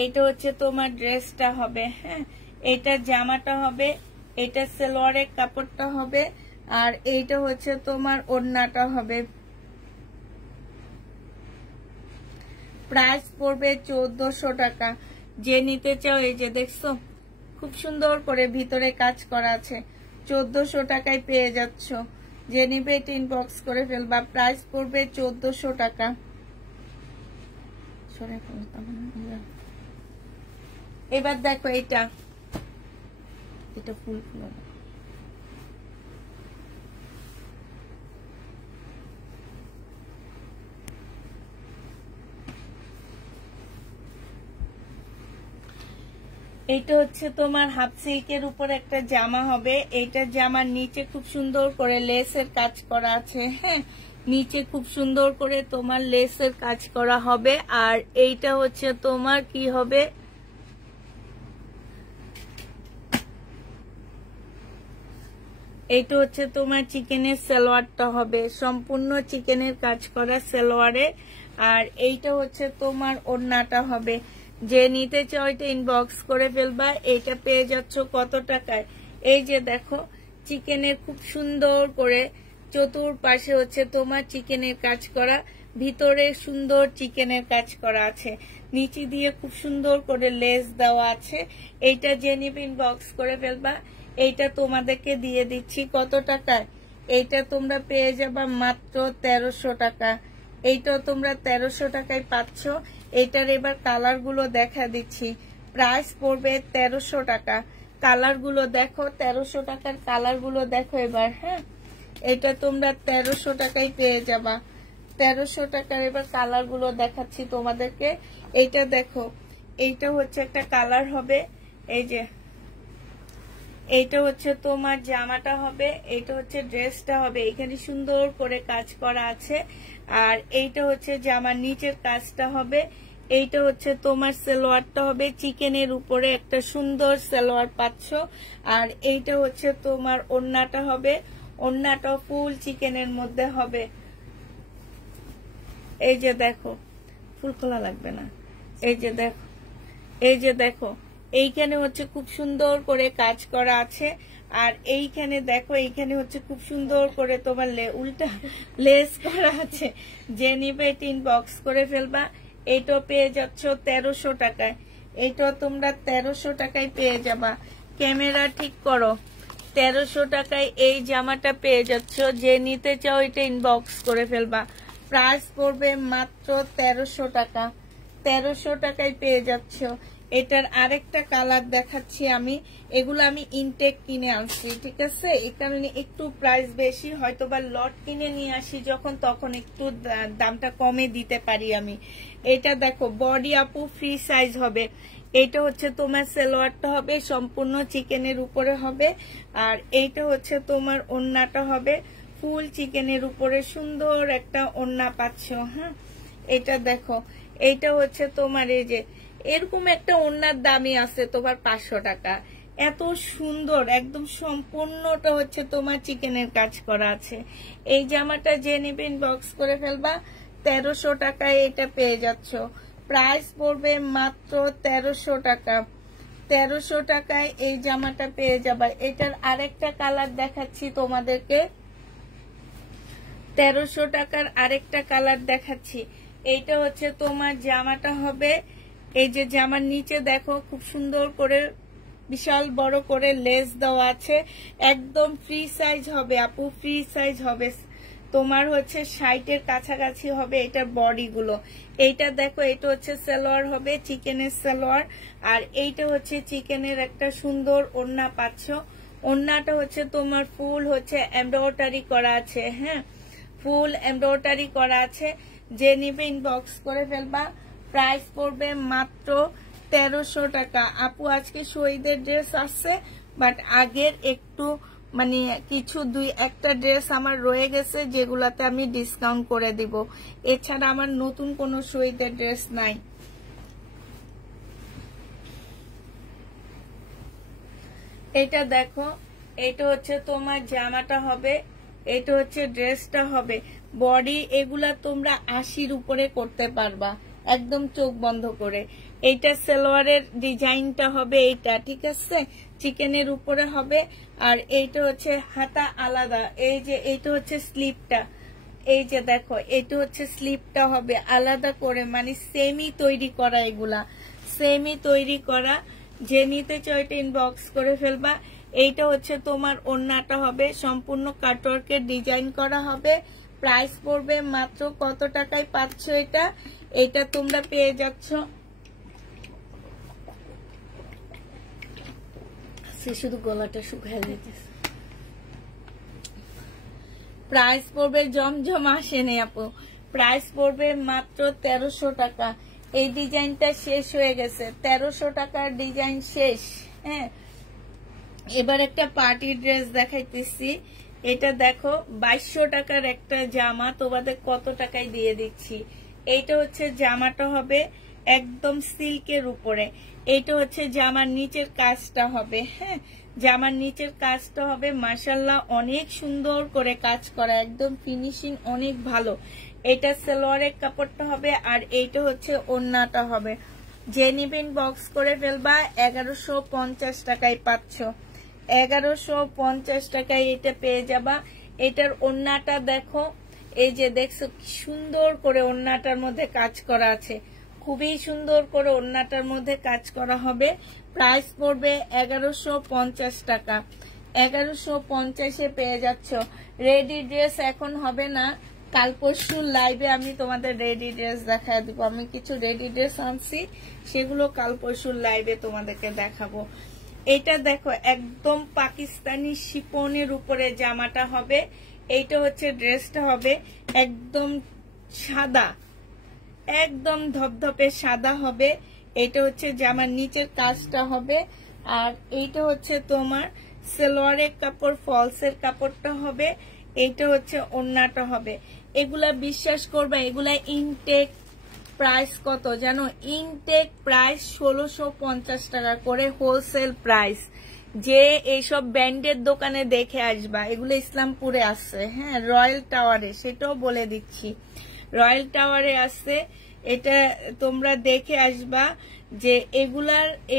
এটা হচ্ছে তোমার ড্রেসটা হবে, হ্যাঁ, এটা জামাটা হবে, এটা সালোয়ারের কাপড়টা হবে, আর এইটা হচ্ছে তোমার ওড়নাটা হবে। প্রাইস পড়বে 1400 টাকা। যে নিতে চাও এই যে দেখছো খুব সুন্দর করে ভিতরে কাজ করা আছে, 1400 টাকায় পেয়ে যাচ্ছ। যে নিবে এটা ইনবক্স করে ফেলবা। প্রাইস পড়বে 1400 টাকা। এবার দেখো, এটা ফুল ফুল এইটা হচ্ছে তোমার হাফ সিল্কের উপর একটা জামা হবে। এইটা জামার নিচে খুব সুন্দর করে লেসের কাজ করা আছে, হ্যাঁ, নিচে খুব সুন্দর করে তোমার লেসের কাজ করা হবে। আর এইটা হচ্ছে তোমার কি হবে, এইটা হচ্ছে তোমার চিকেনের সালোয়ারটা হবে, সম্পূর্ণ চিকেনের কাজ করা সালোয়ারে। আর এইটা হচ্ছে তোমার ওড়নাটা হবে। যে নিতে চাও এটা ইনবক্স করে ফেলবা। এইটা পেয়ে যাচ্ছ কত টাকায়? এই যে দেখো, চিকেনের খুব সুন্দর করে চতুর্পাশে হচ্ছে তোমার চিকেনের কাজ করা, ভিতরে সুন্দর চিকেনের কাজ করা আছে, নিচে দিয়ে খুব সুন্দর করে লেস দেওয়া আছে। এইটা যে নিবে ইনবক্স করে ফেলবা। এইটা তোমাদেরকে দিয়ে দিচ্ছি কত টাকায়? এইটা তোমরা পেয়ে যাবা মাত্র 1300 টাকা। এইটাও তোমরা 1300 টাকায় পাচ্ছ। এইটার এবার কালার গুলো দেখা দিচ্ছি। প্রাইস পড়বে 1300 টাকা। কালার গুলো দেখো, 1300 টাকার কালার গুলো দেখো এবার, হ্যাঁ, এটা তোমরা 1300 টাকায় পেয়ে যাবা। 1300 টাকার এবার কালার গুলো দেখাচ্ছি তোমাদেরকে। এইটা দেখো, এইটা হচ্ছে একটা কালার হবে। এই যে এইটা হচ্ছে তোমার জামাটা হবে, এইটা হচ্ছে ড্রেসটা হবে। এখানে সুন্দর করে কাজ করা আছে। আর এইটা হচ্ছে জামার নিচের কাজটা হবে। এইটা হচ্ছে তোমার সালোয়ারটা হবে, চিকেনের উপরে একটা সুন্দর সালোয়ার পাচ্ছ। আর এইটা হচ্ছে তোমার ওড়নাটা হবে, ওড়নাটা ফুল চিকেনের মধ্যে হবে। এই যে দেখো, ফুল খোলা লাগবে না। এই যে দেখো, এই যে দেখো, এইখানে হচ্ছে খুব সুন্দর করে কাজ করা আছে। আর এইখানে দেখো, এইখানে হচ্ছে খুব সুন্দর করে তোমার উল্টা লেস করা আছে। যে নিবে এটা ইনবক্স করে ফেলবা। এইটাও পেয়ে যাচ্ছ 1300 টাকায়। এইটাও তোমরা 1300 টাকায় পেয়ে যাবা। ক্যামেরা ঠিক করো। 1300 টাকায় এই জামাটা পেয়ে যাচ্ছ। যে নিতে চাও এটা ইনবক্স করে ফেলবা। প্রাইস পড়বে মাত্র 1300 টাকা। 1300 টাকায় পেয়ে যাচ্ছ। এটার আরেকটা কালার দেখাচ্ছি আমি। এগুলো আমি ইনটেক কিনে আনছি, ঠিক আছে, এই কারণে একটু প্রাইস বেশি। হয়তোবা লট কিনে নিয়ে আসি যখন, তখন একটু দামটা কমে দিতে পারি আমি। এটা দেখো, বডি আপু ফ্রি সাইজ হবে। এইটা হচ্ছে তোমার সালোয়ারটা হবে, সম্পূর্ণ চিকেনের উপরে হবে। আর এইটা হচ্ছে তোমার ওড়নাটা হবে, ফুল চিকেনের উপরে সুন্দর একটা ওড়না পাচ্ছ, হ্যাঁ। এটা দেখো, এইটা হচ্ছে তোমার এই যে এরকম একটা ওড়নার দামই আছে তোমার 500 টাকা। এত সুন্দর, একদম সম্পূর্ণটা হচ্ছে তোমার চিকেনের কাজ করা আছে। এই জামাটা যে নেবে ইনবক্স করে ফেলবা। 1300 টাকায় এটা পেয়ে যাচ্ছ। প্রাইস পড়বে মাত্র 1300 টাকা। 1300 টাকায় এই জামাটা পেয়ে যাবে। এটার আরেকটা কালার দেখাচ্ছি তোমাদেরকে। 1300 টাকার আরেকটা কালার দেখাচ্ছি। এইটা হচ্ছে তোমার জামাটা হবে, এই যে জামার নিচে দেখো খুব সুন্দর করে বিশাল বড় করে লেস দেওয়া আছে। একদম ফ্রি সাইজ হবে আপু, ফ্রি সাইজ হবে। তোমার হচ্ছে 60-এর কাছাকাছি হবে এটার বডি গুলো। এইটা দেখো, এটা হচ্ছে সালোয়ার হবে, চিকেনের সালোয়ার। আর এইটা হচ্ছে চিকেনের একটা সুন্দর ওড়না পাচ্ছ। ওড়নাটা হচ্ছে তোমার ফুল হচ্ছে এমব্রয়ডারি করা আছে। হ্যাঁ, ফুল এমব্রয়ডারি করা আছে। যে নিবে ইনবক্স করে ফেলবা। প্রাইস পড়বে মাত্র 1300 টাকা। আপু আজকে শহীদের ড্রেস আসছে, বাট আগের একটু মানে কিছু একটা ড্রেস আমার রয়ে গেছে, যেগুলাতে আমি ডিসকাউন্ট করে দিব। এছাড়া আমার নতুন কোনো শহীদের ড্রেস নাই। এটা দেখো, এটা হচ্ছে তোমার জামাটা হবে, এটা হচ্ছে ড্রেসটা হবে। বডি এগুলা তোমরা 80-র উপরে করতে পারবা একদম চোখ বন্ধ করে। এইটা সালোয়ারের ডিজাইনটা হবে এইটা, ঠিক আছে, চিকেনের উপরে হবে। আর এইটা হচ্ছে হাতা আলাদা। এই যে এইটা হচ্ছে স্লিপটা, এই যে দেখো এটা হচ্ছে স্লিপটা হবে আলাদা করে, মানে সেমি তৈরি করা, এগুলা সেমি তৈরি করা। যে নিতে চাও এটা ইনবক্স করে ফেলবা। এইটা হচ্ছে তোমার ওড়নাটা হবে, সম্পূর্ণ কাটওয়ার্কের ডিজাইন করা হবে। প্রাইস পড়বে মাত্র কত টাকায় পাচ্ছ এটা? এটা তোমরা পেয়ে যাচ্ছ শুধু গলাটা শুকায় যেতেছে। প্রাইস পড়বে জমজম আসেনি আপু, প্রাইস পড়বে মাত্র 1300 টাকা। এই ডিজাইনটা শেষ হয়ে গেছে, 1300 টাকার ডিজাইন শেষ। হ্যাঁ, এবার একটা পার্টি ড্রেস দেখাইতেছি। এটা দেখো 2200 টাকার একটা জামা, তোমাদের কত টাকায় দিয়ে দিচ্ছি। এইটা হচ্ছে জামাটা হবে একদম সিল্কের উপরে। এইটা হচ্ছে জামার নিচের কাজটা হবে। হ্যাঁ, জামার নিচের কাজটা হবে মাশাআল্লাহ অনেক সুন্দর করে কাজ করা, একদম ফিনিশিং অনেক ভালো। এটা সালোয়ারের কাপড়টা হবে, আর এইটা হচ্ছে ওড়নাটা হবে। যে নিবেন বক্স করে ফেলবা। 1150 টাকায় পাচ্ছ, 1150 টাকায় এটা পেয়ে যাবা। এটার ওড়নাটা দেখো, এই যে দেখছো কি সুন্দর করে ওড়নাটার মধ্যে কাজ করা আছে, খুবই সুন্দর করে ওড়নাটার মধ্যে কাজ করা হবে। প্রাইস পড়বে 1150 টাকা। 1150-এ পেয়ে যাচ্ছ। রেডি ড্রেস এখন হবে না, কাল পরশু লাইভে আমি তোমাদের রেডি ড্রেস দেখায় দিব। আমি কিছু রেডি ড্রেস আনছি, সেগুলো কাল পরশু লাইভে তোমাদেরকে দেখাবো। এটা দেখো একদম পাকিস্তানি শিপনের উপরে জামাটা হবে। এইটা হচ্ছে ড্রেসটা হবে একদম সাদা, একদম ধপধপে সাদা হবে। এটা হচ্ছে জামার নিচের কাজটা হবে। আর এইটা হচ্ছে তোমার সালোয়ারের কাপড়, ফলসের কাপড়টা হবে। এইটা হচ্ছে ওড়নাটা হবে। এগুলা বিশ্বাস করবা, এগুলা ইনটেক প্রাইস কত জানো? ইনটেক প্রাইস 1650 টাকা করে হোলসেল প্রাইস। যে এইসব ব্র্যান্ডের দোকানে দেখে আসবা, এগুলো ইসলামপুরে আছে। হ্যাঁ, রয়্যাল টাওয়ারে, সেটাও বলে দিচ্ছি, রয়্যাল টাওয়ারে আছে। এটা তোমরা দেখে আসবা যে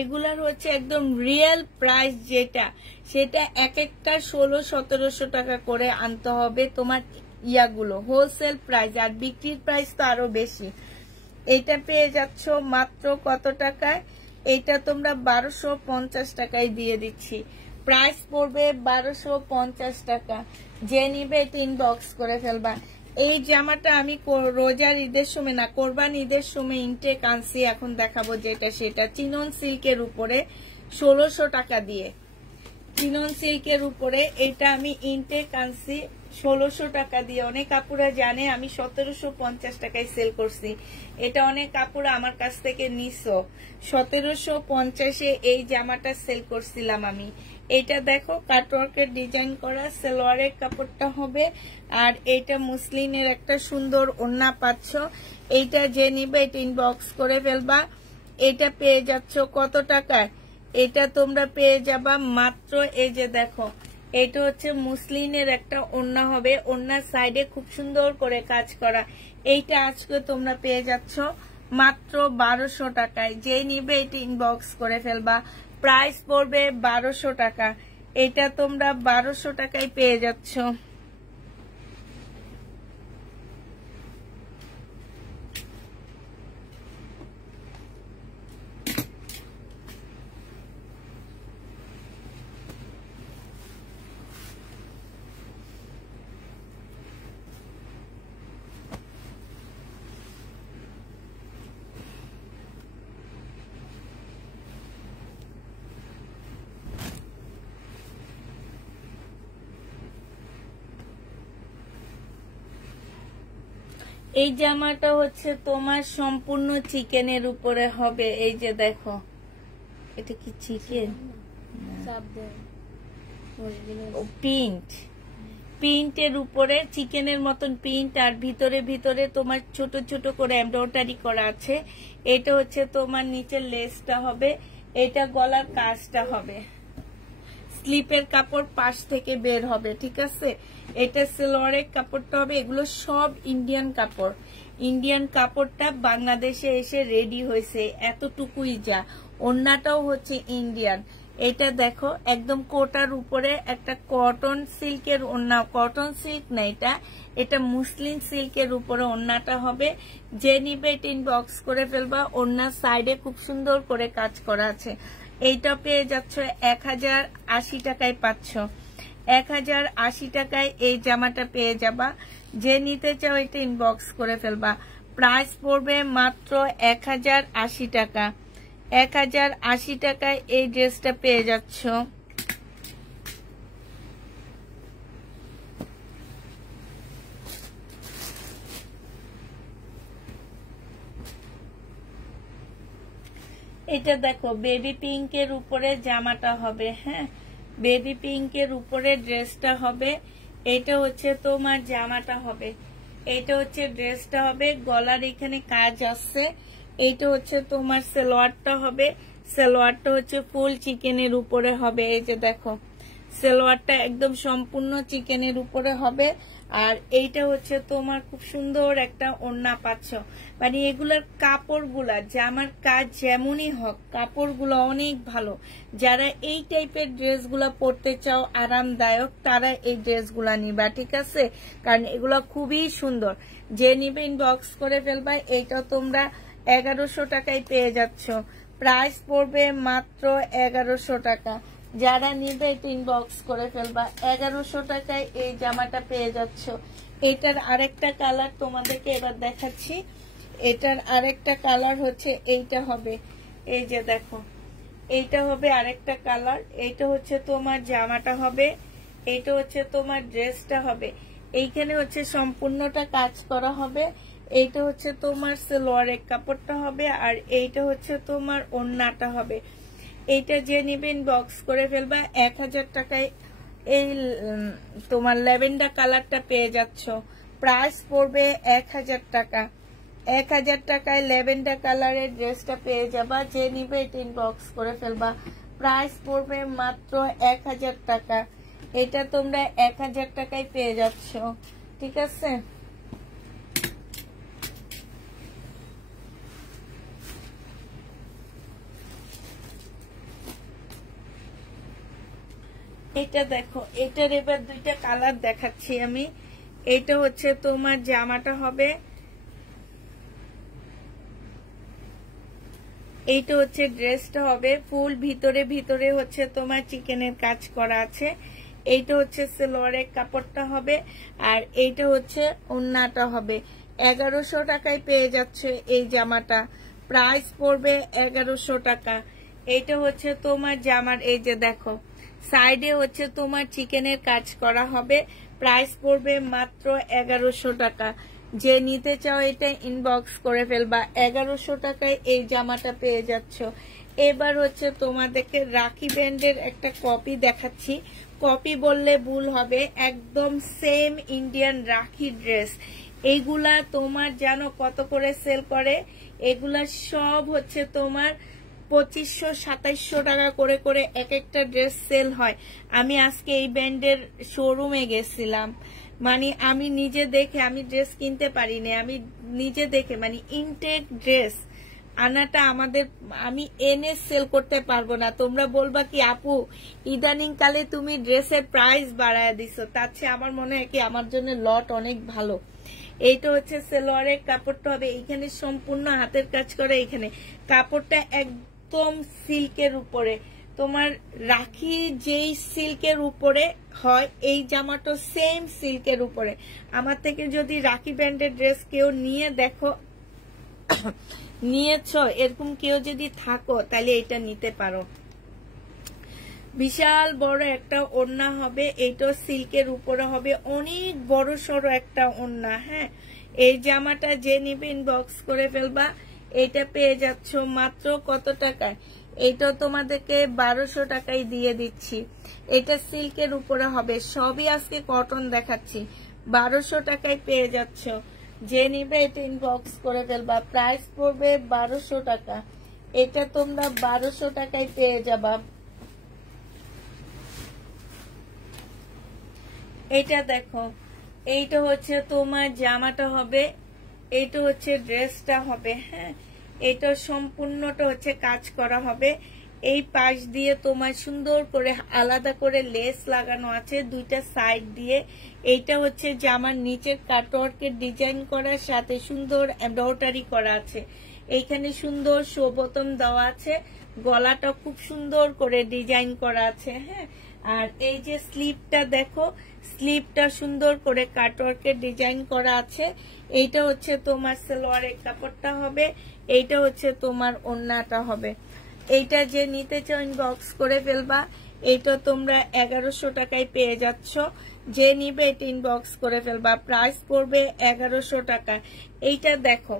এগুলার হচ্ছে একদম রিয়েল প্রাইস যেটা, সেটা এক একটা 1600-1700 টাকা করে আনতে হবে তোমার ইয়াগুলো, হোলসেল প্রাইস। আর বিক্রির প্রাইস তো আরো বেশি। এইটা পেয়ে যাচ্ছ মাত্র কত টাকায়? এইটা তোমরা 1250 টাকায় দিয়ে দিচ্ছি। প্রাইস পড়বে 1250 টাকা। যে নিবে এটা ইনবক্স করে ফেলবা। এই জামাটা আমি রোজার ঈদের সময় না, কোরবান ঈদের সময় ইনটেক আনছি, এখন দেখাবো যেটা সেটা। চিনন সিল্কের উপরে 1600 টাকা দিয়ে, চিনন সিল্কের উপরে এটা আমি ইনটেক আনছি 1600 টাকা দিয়ে। অনেক কাপড়া জানে আমি 1750 টাকায় সেল করছি। এটা অনেক কাপড়া আমার কাছ থেকে নিছো, 1750-এ এই জামাটা সেল করছিলাম আমি। এটা দেখো কাটওয়ার্কের ডিজাইন করা, সালোয়ারের কাপড়টা হবে। আর এইটা মুসলিনের একটা সুন্দর ওড়না পাচ্ছ। এইটা যে নিবে এটা ইনবক্স করে ফেলবা। এটা পেয়ে যাচ্ছ কত টাকায়? এটা তোমরা পেয়ে যাবা মাত্র, এই যে দেখো এটা হচ্ছে মুসলিনের একটা ওড়না হবে, ওড়নার সাইডে খুব সুন্দর করে কাজ করা। এইটা আজকে তোমরা পেয়ে যাচ্ছ মাত্র 1200 টাকায়। যে নিবে এটা ইনবক্স করে ফেলবা। প্রাইস পড়বে 1200 টাকা। এটা তোমরা 1200 টাকায় পেয়ে যাচ্ছ। এই জামাটা হচ্ছে তোমার সম্পূর্ণ চিকেনের উপরে হবে। এই যে দেখো, এটা কি চিকেন? প্রিন্টের উপরে চিকেনের মতন প্রিন্ট, আর ভিতরে ভিতরে তোমার ছোট ছোট করে এমব্রয়ডারি করা আছে। এটা হচ্ছে তোমার নিচের লেসটা হবে, এটা গলার কাজটা হবে, স্লিপের কাপড় পাশ থেকে বের হবে, ঠিক আছে। এটা সেলোয়ারের কাপড়টা হবে। এগুলো সব ইন্ডিয়ান কাপড়। ইন্ডিয়ান কাপড়টা বাংলাদেশে এসে রেডি হয়েছে, এতটুকুই যা। ওড়নাটাও হচ্ছে ইন্ডিয়ান। এটা দেখো একদম কোটার উপরে একটা কটন সিল্কের ওড়না, কটন সিল্ক না, এটা মুসলিম সিল্কের উপরে ওড়নাটা হবে। যে নিবে এটা ইনবক্স করে ফেলবা। ওড়নার সাইডে খুব সুন্দর করে কাজ করা আছে। এইটা পেয়ে যাচ্ছ 1080 টাকায় পাচ্ছ। 1080 টাকায় এই জামাটা পেয়ে যাবা। যে নিতে চাও এটা ইনবক্স করে ফেলবা। প্রাইস পড়বে মাত্র 1080 টাকা। 1080 টাকায় এই ড্রেসটা পেয়ে যাচ্ছ। এটা দেখো বেবি পিঙ্কের উপরে জামাটা হবে। হ্যাঁ, বেবি পিঙ্কের উপরে ড্রেসটা হবে। এটা হচ্ছে তোমার জামাটা হবে, এটা হচ্ছে ড্রেসটা হবে। গলার এখানে কাজ আছে। এইটা হচ্ছে তোমার সালোয়ারটা হবে। সালোয়ারটা হচ্ছে ফুল চিকেনের উপরে হবে। এই যে দেখো, সালোয়ারটা একদম সম্পূর্ণ চিকেনের উপরে হবে। আর এইটা হচ্ছে তোমার খুব সুন্দর একটা ওড়না পাচ্ছ। মানে এগুলার কাপড়গুলা, জামার কাজ যেমনই হোক, কাপড়গুলো অনেক ভালো। যারা এই টাইপের ড্রেসগুলা পরতে চাও আরামদায়ক, তারা এই ড্রেসগুলা নিবা, ঠিক আছে। কারণ এগুলা খুবই সুন্দর। যে নিবে ইনবক্স করে ফেলবা। এইটা তোমরা 1100 টাকায় পেয়ে যাচ্ছ। প্রাইস পড়বে মাত্র 1100 টাকা। যারা নিবে এটা ইনবক্স করে ফেলবা। 1100 টাকায় এই জামাটা পেয়ে যাচ্ছ। এটার আরেকটা কালার তোমাদেরকে এবার দেখাচ্ছি। এটার আরেকটা কালার হচ্ছে এইটা হবে। এই যে দেখো, এইটা হবে আরেকটা কালার। এইটা হচ্ছে তোমার জামাটা হবে, এইটা হচ্ছে তোমার ড্রেসটা হবে। এইখানে হচ্ছে সম্পূর্ণটা কাজ করা হবে। এইটা হচ্ছে তোমার সালোয়ারের কাপড়টা হবে, আর এইটা হচ্ছে তোমার ওড়নাটা হবে। এইটা যে নিবেন বক্স করে ফেলবা। 1000 টাকায় এই তোমার ল্যাভেন্ডার কালারটা পেয়ে যাচ্ছ। প্রাইস পড়বে 1000 টাকা। 1000 টাকায় ল্যাভেন্ডার কালারের ড্রেসটা পেয়ে যাবা। যে নিবে এটা ইনবক্স করে ফেলবা। প্রাইস পড়বে মাত্র 1000 টাকা। এটা তোমরা 1000 টাকায় পেয়ে যাচ্ছ, ঠিক আছে। এটা দেখো, এটার এবার দুইটা কালার দেখাচ্ছি আমি। এটা হচ্ছে তোমার জামাটা হবে, এইটা হচ্ছে ড্রেসটা হবে। ফুল ভিতরে ভিতরে হচ্ছে তোমার চিকেনের কাজ করা আছে। এইটা হচ্ছে সালোয়ারের কাপড়টা হবে, আর এইটা হচ্ছে ওড়নাটা হবে। 1100 টাকায় পেয়ে যাচ্ছে এই জামাটা। প্রাইস পড়বে 1100 টাকা। এইটা হচ্ছে তোমার জামার, এই যে দেখো সাইডে হচ্ছে তোমার চিকেনের কাজ করা হবে। প্রাইস পড়বে মাত্র 1100 টাকা। যে নিতে চাও এটা ইনবক্স করে ফেলবা। 1100 টাকায় এই জামাটা পেয়ে যাচ্ছ। এবার হচ্ছে তোমাদেরকে রাখি ব্যান্ডের একটা কপি দেখাচ্ছি। কপি বললে ভুল হবে, একদম সেম ইন্ডিয়ান রাখি ড্রেস। এইগুলা তোমার জানো কত করে সেল করে? এগুলা সব হচ্ছে তোমার 2500-2700 টাকা করে করে এক একটা ড্রেস সেল হয়। আমি আজকে এই ব্র্যান্ডের শোরুমে গেছিলাম, মানে আমি নিজে দেখে, আমি ড্রেস কিনতে পারিনি, আমি নিজে দেখে মানে ইনটেক ড্রেস আনাটা আমাদের, আমি এনে সেল করতে পারবো না। তোমরা বলবা কি আপু ইদানিং কালে তুমি ড্রেসের প্রাইস বাড়ায় দিছো, তার চেয়ে আমার মনে হয় কি আমার জন্য লট অনেক ভালো। এইটা হচ্ছে সালোয়ারের কাপড়টা হবে, এইখানে সম্পূর্ণ হাতের কাজ করে, এখানে কাপড়টা একদম সিল্কের উপরে, তোমার রাখি যেই সিল্কের উপরে হয় এই জামাটা সেম সিল্কের উপরে। আমার থেকে যদি রাখি ব্র্যান্ডের ড্রেস কেউ নিয়ে দেখো, নিয়েছ এরকম কেউ যদি থাকো তাহলে এটা নিতে পারো। বিশাল বড় একটা ওড়না হবে, এইটা সিল্কের উপরে হবে, অনেক বড় সড়ো একটা ওড়না। হ্যাঁ, এই জামাটা যে নিবে ইনবক্স করে ফেলবা। এটা পেয়ে যাচ্ছ মাত্র কত টাকায়? এটা তোমাদেরকে 1200 টাকায় দিয়ে দিচ্ছি। এটা সিল্কের উপরে হবে, সবই আজকে কটন দেখাচ্ছি। 1200 টাকায় পেয়ে যাচ্ছ, যে নিবে এটা ইনবক্স করে ফেলবা। প্রাইস পড়বে 1200 টাকা। এটা তোমরা 1200 টাকায় পেয়ে যাবা। এটা দেখো, এইটা হচ্ছে তোমার জামাটা হবে, এইটা হচ্ছে ড্রেসটা হবে। হ্যাঁ, এটা সম্পূর্ণটা হচ্ছে কাজ করা হবে। এই পাশ দিয়ে তোমার সুন্দর করে আলাদা করে লেস লাগানো আছে দুইটা সাইড দিয়ে। এইটা হচ্ছে জামার নিচের কাটওয়ার্কের ডিজাইন করার সাথে সুন্দর এমব্রয়ডারি করা আছে। এইখানে সুন্দর শো বোতাম দেওয়া আছে, গলাটা খুব সুন্দর করে ডিজাইন করা আছে। হ্যাঁ, আর এই যে স্লিপটা দেখো, স্লিপটা সুন্দর করে কাটওয়ার্কের ডিজাইন করা আছে। এইটা হচ্ছে তোমার সালোয়ারের কাপড়টা হবে, এইটা হচ্ছে তোমার ওড়নাটা হবে। এইটা যে নিতে চাও ইনবক্স করে ফেলবা। এইটা তোমরা 1100 টাকায় পেয়ে যাচ্ছ, যে নিবে এটা ইনবক্স করে ফেলবা। প্রাইস পড়বে 1100 টাকা। এইটা দেখো,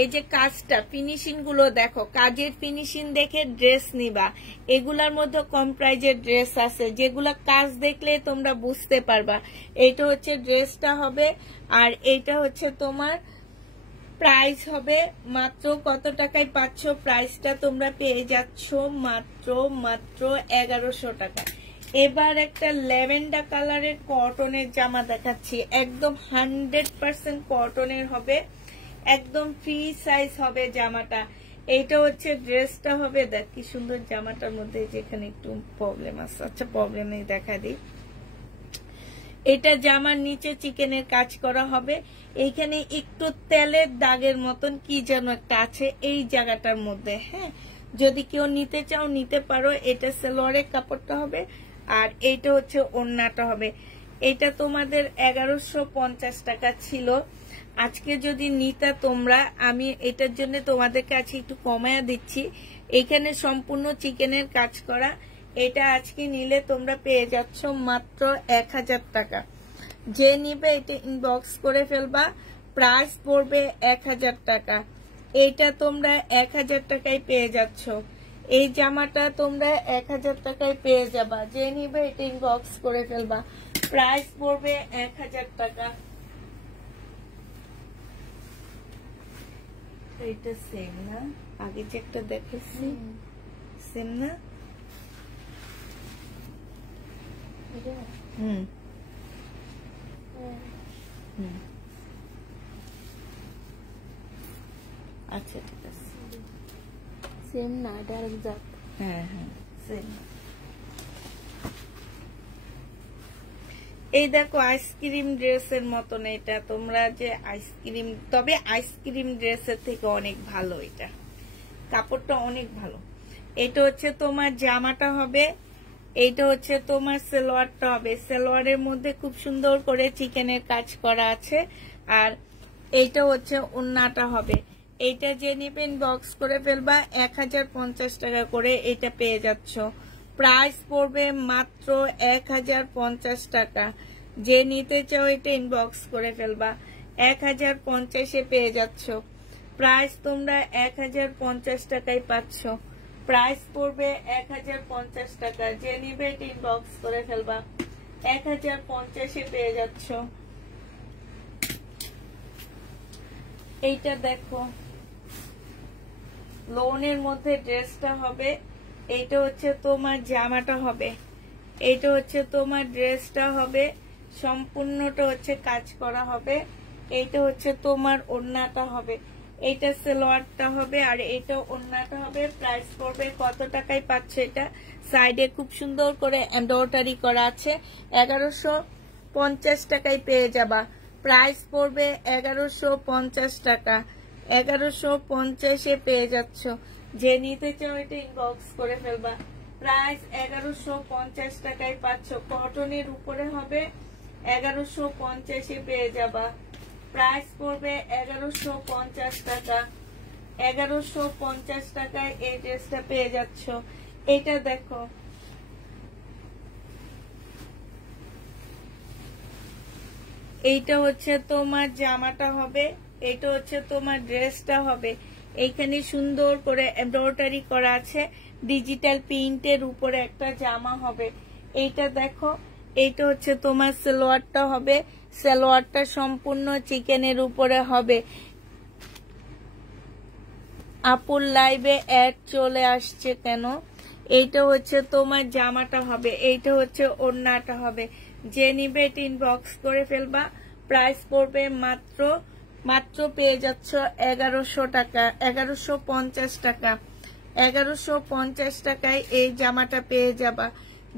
এই যে কাজটা, ফিনিশিং গুলো দেখো, কাজের ফিনিশিং দেখে ড্রেস নিবা। এগুলার মধ্যে কম প্রাইজের ড্রেস আছে, যেগুলা কাজ দেখলে তোমরা বুঝতে পারবা। এইটা হচ্ছে ড্রেসটা হবে, আর এইটা হচ্ছে তোমার প্রাইস হবে মাত্র কত টাকায় পাচ্ছ? প্রাইসটা তোমরা পেয়ে যাচ্ছ মাত্র 1100 টাকা। এবার একটা ল্যাভেন্ডার কালারের কটনের জামা দেখাচ্ছি, একদম 100% কটনের হবে, একদম ফ্রি সাইজ হবে জামাটা। এইটা হচ্ছে ড্রেসটা হবে। দেখ কি সুন্দর জামাটার মধ্যে, যেখানে একটু প্রবলেম আছে, আচ্ছা প্রবলেম নেই, দেখা দিই। এটা জামার নিচে চিকেনের কাজ করা হবে, এইখানে একটু তেলের দাগের মতন কি যেন একটা আছে এই জায়গাটার মধ্যে। হ্যাঁ, যদি কেউ নিতে চাও নিতে পারো। এটা সালোয়ারের কাপড়টা হবে, আর এইটা হচ্ছে ওড়নাটা হবে। এটা তোমাদের 1150 টাকা ছিল, আজকে যদি নিতে তোমরা, আমি এটার জন্য তোমাদের কাছে একটু কমায়া দিচ্ছি। এখানে সম্পূর্ণ চিকেনের কাজ করা, এটা আজকে নিলে তোমরা পেয়ে যাচ্ছ মাত্র 1000 টাকা। যে নিবে এটা ইনবক্স করে ফেলবা। প্রাইস পড়বে 1000 টাকা। এইটা তোমরা 1000 টাকায় পেয়ে যাচ্ছ। এই জামাটা তোমরা 1000 টাকায় পেয়ে যাবা, যে নিবে এটা ইনবক্স করে ফেলবা। প্রাইস পড়বে 1000 টাকা। এটা সেম না, আগে যে একটা দেখেছি সেম না? আচ্ছা ঠিক আছে, সেম না, এটা আরেক জাত। হ্যাঁ হ্যাঁ সেম। এই দেখো আইসক্রিম ড্রেসের মতন, এটা তোমরা যে আইসক্রিম, তবে আইসক্রিম ড্রেসের থেকে অনেক ভালো, এটা কাপড়টা অনেক ভালো। এটা হচ্ছে তোমার জামাটা হবে, এইটা হচ্ছে তোমার সালোয়ারটা হবে। সালোয়ারের মধ্যে খুব সুন্দর করে চিকেনের কাজ করা আছে, আর এইটা হচ্ছে ওড়নাটা হবে। এইটা যে নিবেন বক্স করে ফেলবা। 1050 টাকা করে এটা পেয়ে যাচ্ছ। প্রাইস পড়বে মাত্র 1050 টাকা। যে নিতে চাও এটা ইনবক্স করে ফেলবা। 1050-এ পেয়ে যাচ্ছ। প্রাইস তোমরা 1050 টাকায় পাচ্ছ। প্রাইস পড়বে 1050 টাকা। যে নিবে এটা ইনবক্স করে ফেলবা। 1050-এ পেয়ে যাচ্ছ। এইটা দেখো, লোনের মধ্যে ড্রেসটা হবে। এইটা হচ্ছে তোমার জামাটা হবে, এইটা হচ্ছে তোমার ড্রেসটা হবে, সম্পূর্ণটা হচ্ছে কাজ করা হবে। এইটা হচ্ছে তোমার ওড়নাটা হবে, এইটা সালোয়ারটা হবে, আর এটা ওড়নাটা হবে। প্রাইস পড়বে কত টাকায় পাচ্ছ? এটা সাইডে খুব সুন্দর করে এমব্রয়ডারি করা আছে, 1150 টাকায় পেয়ে যাবা। প্রাইস পড়বে 1150 টাকা, 1150-এ পেয়ে যাচ্ছ। যে নিতে চাও এটা ইনবক্স করে ফেলবা। প্রাইস 1150 টাকায় পাচ্ছ। কটনের উপরে হবে, 1150-এ পেয়ে যাবা। প্রাইস পড়বে 1150 টাকা, 1150 টাকায় এই ড্রেসটা পেয়ে যাচ্ছ। এটা দেখো, এইটা হচ্ছে তোমার জামাটা হবে, এটা হচ্ছে তোমার ড্রেসটা হবে। এইখানে সুন্দর করে এমব্রয়ডারি করা আছে, ডিজিটাল প্রিন্টের উপরে একটা জামা হবে। এইটা দেখো, এইটা হচ্ছে তোমার সালোয়ারটা হবে, সালোয়ারটা সম্পূর্ণ চিকেনের উপরে হবে। আপুর লাইভে অ্যাড চলে আসছে কেন? এইটা হচ্ছে তোমার জামাটা হবে, এইটা হচ্ছে ওড়নাটা হবে। যে নিবে এটা ইনবক্স করে ফেলবা। প্রাইস পড়বে মাত্র পেয়ে যাচ্ছ 1100 টাকা, 1150 টাকা, 1150 টাকায় এই জামাটা পেয়ে যাবা।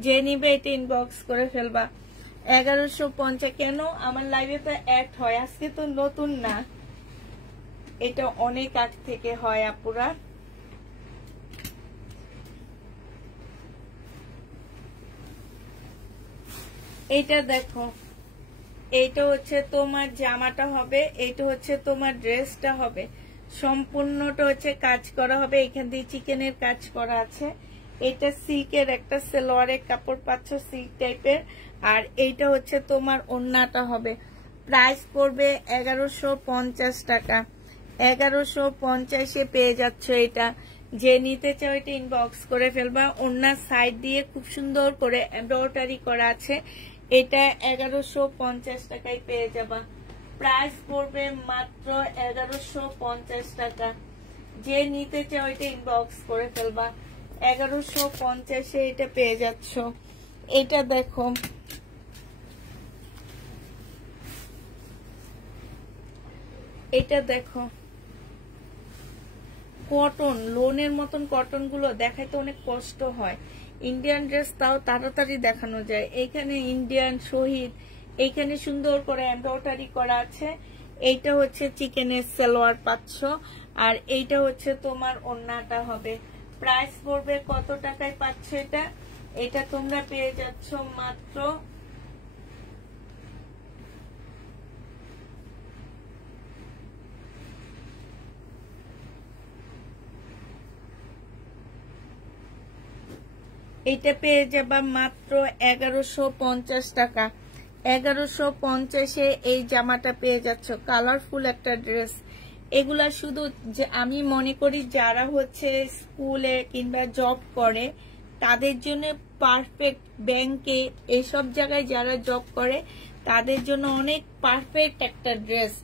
যে নিবে এটা ইনবক্স করে ফেলবা। 1150। কেন? আমার লাইভে তো অ্যাড হয়, আজকে তো নতুন না, এটা অনেক আগ থেকে হয় আপুরা। এইটা দেখো, এইটা হচ্ছে তোমার জামাটা হবে, এইটা হচ্ছে তোমার ড্রেসটা হবে। সম্পূর্ণটা হচ্ছে কাজ করা হবে, এখান দিয়ে চিকেনের কাজ করা আছে। এটা সিল্কের একটা সালোয়ারের কাপড় পাচ্ছ, সিল্ক টাইপের। আর এইটা হচ্ছে তোমার ওড়নাটা হবে। প্রাইস পড়বে 1150 টাকা, 1150-এ পেয়ে যাচ্ছ এটা। যে নিতে চাও এটা ইনবক্স করে ফেলবা। ওড়নার সাইড দিয়ে খুব সুন্দর করে এমব্রয়ডারি করা আছে, এটা 1150 টাকায় পেয়ে যাবা। প্রাইস পড়বে মাত্র 1150 টাকা। যে নিতে চাও এটা ইনবক্স করে ফেলবা। 1150-এ এটা পেয়ে যাচ্ছ। এটা দেখো, এটা দেখো, কটন, লোনের মতন কটন গুলো দেখাইতে অনেক কষ্ট হয়। ইন্ডিয়ান ড্রেস তাও তাড়াতাড়ি দেখানো যায়। এইখানে ইন্ডিয়ান শহীদ, এইখানে সুন্দর করে এমব্রয়ডারি করা আছে। এইটা হচ্ছে চিকেনের সালোয়ার পাচ্ছ, আর এইটা হচ্ছে তোমার ওড়নাটা হবে। প্রাইস পড়বে কত টাকায় পাচ্ছ এটা? এটা তোমরা পেয়ে যাচ্ছ মাত্র এটা পেয়ে যাবা মাত্র 1150 টাকা। 1150-এ এই জামাটা পেয়ে যাচ্ছ। কালারফুল একটা ড্রেস। এগুলা শুধু যে আমি মনে করি যারা হচ্ছে স্কুলে কিংবা জব করে তাদের জন্য পারফেক্ট, ব্যাংকে এসব জায়গায় যারা জব করে তাদের জন্য অনেক পারফেক্ট একটা ড্রেস।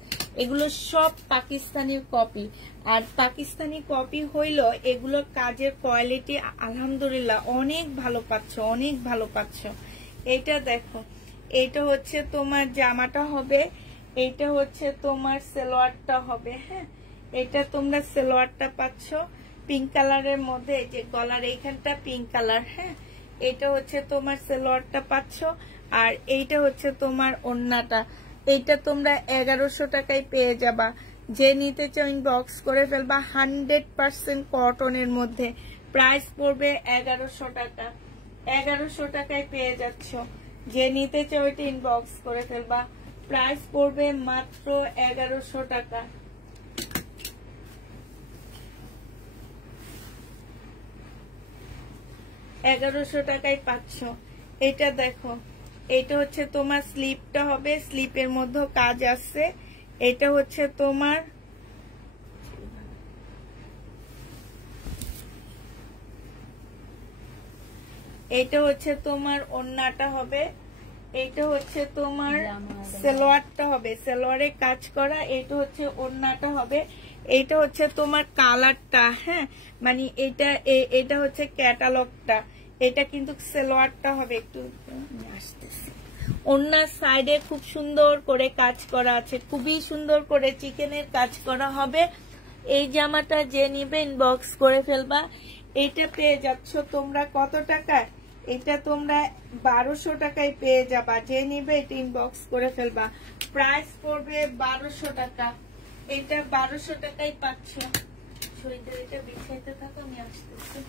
এগুলো সব পাকিস্তানের কপি, আর পাকিস্তানি কপি হইলো এগুলোর কাজের কোয়ালিটি আলহামদুলিল্লাহ অনেক ভালো পাচ্ছ, অনেক ভালো পাচ্ছ। এটা দেখো, এটা হচ্ছে তোমার জামাটা হবে, এটা হচ্ছে তোমার সালোয়ারটা হবে। হ্যাঁ, এটা তোমরা সালোয়ারটা পাচ্ছ পিঙ্ক কালারের মধ্যে, যে গলার এইখানটা পিঙ্ক কালার। হ্যাঁ, এটা হচ্ছে তোমার সালোয়ারটা পাচ্ছ, আর এইটা হচ্ছে তোমার ওড়নাটা। এইটা তোমরা 1100 টাকায় পেয়ে যাবা। যে নিতে চাও ইনবক্স করে ফেলবা। 100% কটনের মধ্যে। প্রাইস পড়বে 1100 টাকা, 1100 টাকায় পেয়ে যাচ্ছ। যে নিতে চাও এটা ইনবক্স করে ফেলবা। প্রাইস পড়বে মাত্র 1100 টাকা। এগারোশো টাকায় পাচ্ছ। এটা দেখো, এটা হচ্ছে তোমার স্লিপটা হবে, স্লিপের মধ্যে কাজ আছে। এটা হচ্ছে তোমার এটা হচ্ছে তোমার ওড়নাটা হবে, এটা হচ্ছে তোমার সালোয়ারটা হবে, সালোয়ারে কাজ করা। এটা হচ্ছে ওড়নাটা হবে। এইটা হচ্ছে তোমার কালারটা, হ্যাঁ মানে এটা হচ্ছে ক্যাটালগটা, এটা কিন্তু সালোয়ারটা হবে। একটু আসতেছে, ওনার সাইডে খুব সুন্দর করে কাজ করা আছে, খুবই সুন্দর করে চিকেনের কাজ করা হবে। এই জামাটা যে নিবে ইনবক্স করে ফেলবা। এটা পেয়ে যাচ্ছ তোমরা কত টাকায়? এটা তোমরা 1200 টাকায় পেয়ে যাবা। যে নিবে এটা ইনবক্স করে ফেলবা। প্রাইস পড়বে 1200 টাকা। এটা 1200 টাকায় পাচ্ছ। শরীরের এটা বিছাইতে থাকো, আমি আসতেছি।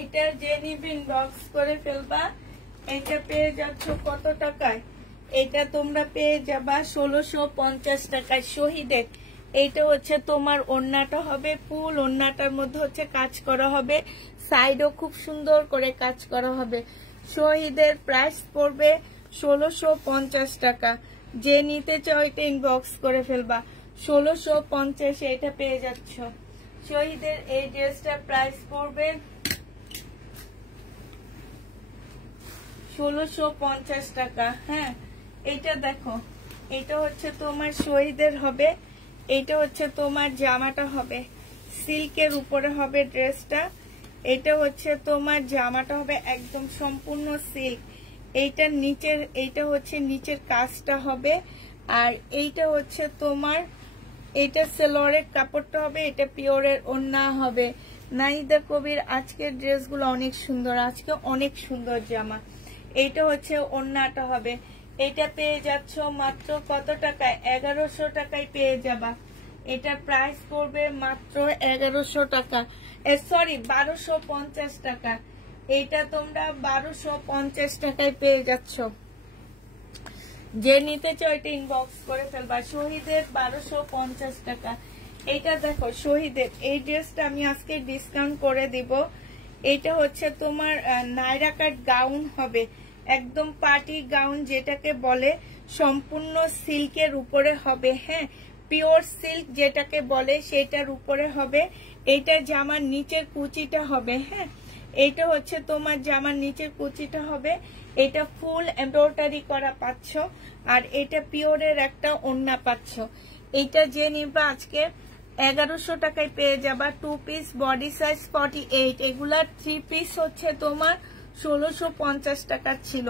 এটা যে নিবে ইনবক্স করে ফেলবা। এটা পেয়ে যাচ্ছ কত টাকায়? এটা তোমরা পেয়ে যাবা 1650 টাকায়। শহীদের এইটা হচ্ছে তোমার ওড়নাটা হবে, ফুল ওড়নাটার মধ্যে হচ্ছে কাজ করা হবে, সাইডও খুব সুন্দর করে কাজ করা হবে। শহীদের প্রাইস পড়বে 1650 টাকা। যে নিতে চাও এটা ইনবক্স করে ফেলবা। 1650 এটা পেয়ে যাচ্ছ। শহীদের এই ড্রেসটা প্রাইস পড়বে 1650 টাকা। হ্যাঁ এটা দেখো, এটা হচ্ছে তোমার শহীদের হবে, এটা হচ্ছে তোমার জামাটা হবে, সিল্কের উপরে হবে ড্রেসটা। এটা হচ্ছে তোমার জামাটা হবে একদম সম্পূর্ণ সিল্ক। এইটা হচ্ছে নিচের কাজটা হবে, আর এইটা হচ্ছে তোমার এটা সেলোয়ারের কাপড়টা হবে, এটা পিওরের ওড়না হবে। নাহিদা কবির আজকের ড্রেসগুলো অনেক সুন্দর, আজকে অনেক সুন্দর জামা। এইটা হচ্ছে ওড়নাটা হবে। এটা পেয়ে যাচ্ছ মাত্র কত টাকায়? 1100 টাকায় পেয়ে যাবা। এটা প্রাইস পড়বে মাত্র 1100 টাকা, সরি 1250 টাকা। এটা তোমরা 1250 টাকায় পেয়ে যাচ্ছ। যে নিতে চাও এটা ইনবক্স করে ফেলবা। শহীদের 1250 টাকা। এটা দেখো শহীদের এই ড্রেসটা আমি আজকে ডিসকাউন্ট করে দিব। এটা হচ্ছে তোমার নাইরা কাট গাউন হবে, একদম পার্টি গাউন যেটাকে বলে, সম্পূর্ণ সিল্কের উপরে হবে। হ্যাঁ পিওর সিল্ক যেটাকে বলে সেটার উপরে হবে। এইটা জামার নিচের কুচিটা হবে। হ্যাঁ এইটা হচ্ছে তোমার জামার নিচের কুচিটা হবে। এটা ফুল এমব্রয়ডারি করা পাচ্ছ, আর এটা পিওরের একটা ওড়না পাচ্ছ। এইটা যে নিবা আজকে 1100 টাকায় পেয়ে যাবা। 2 পিস বডি সাইজ 48, এগুলা 3 পিস হচ্ছে তোমার 1650 টাকা ছিল,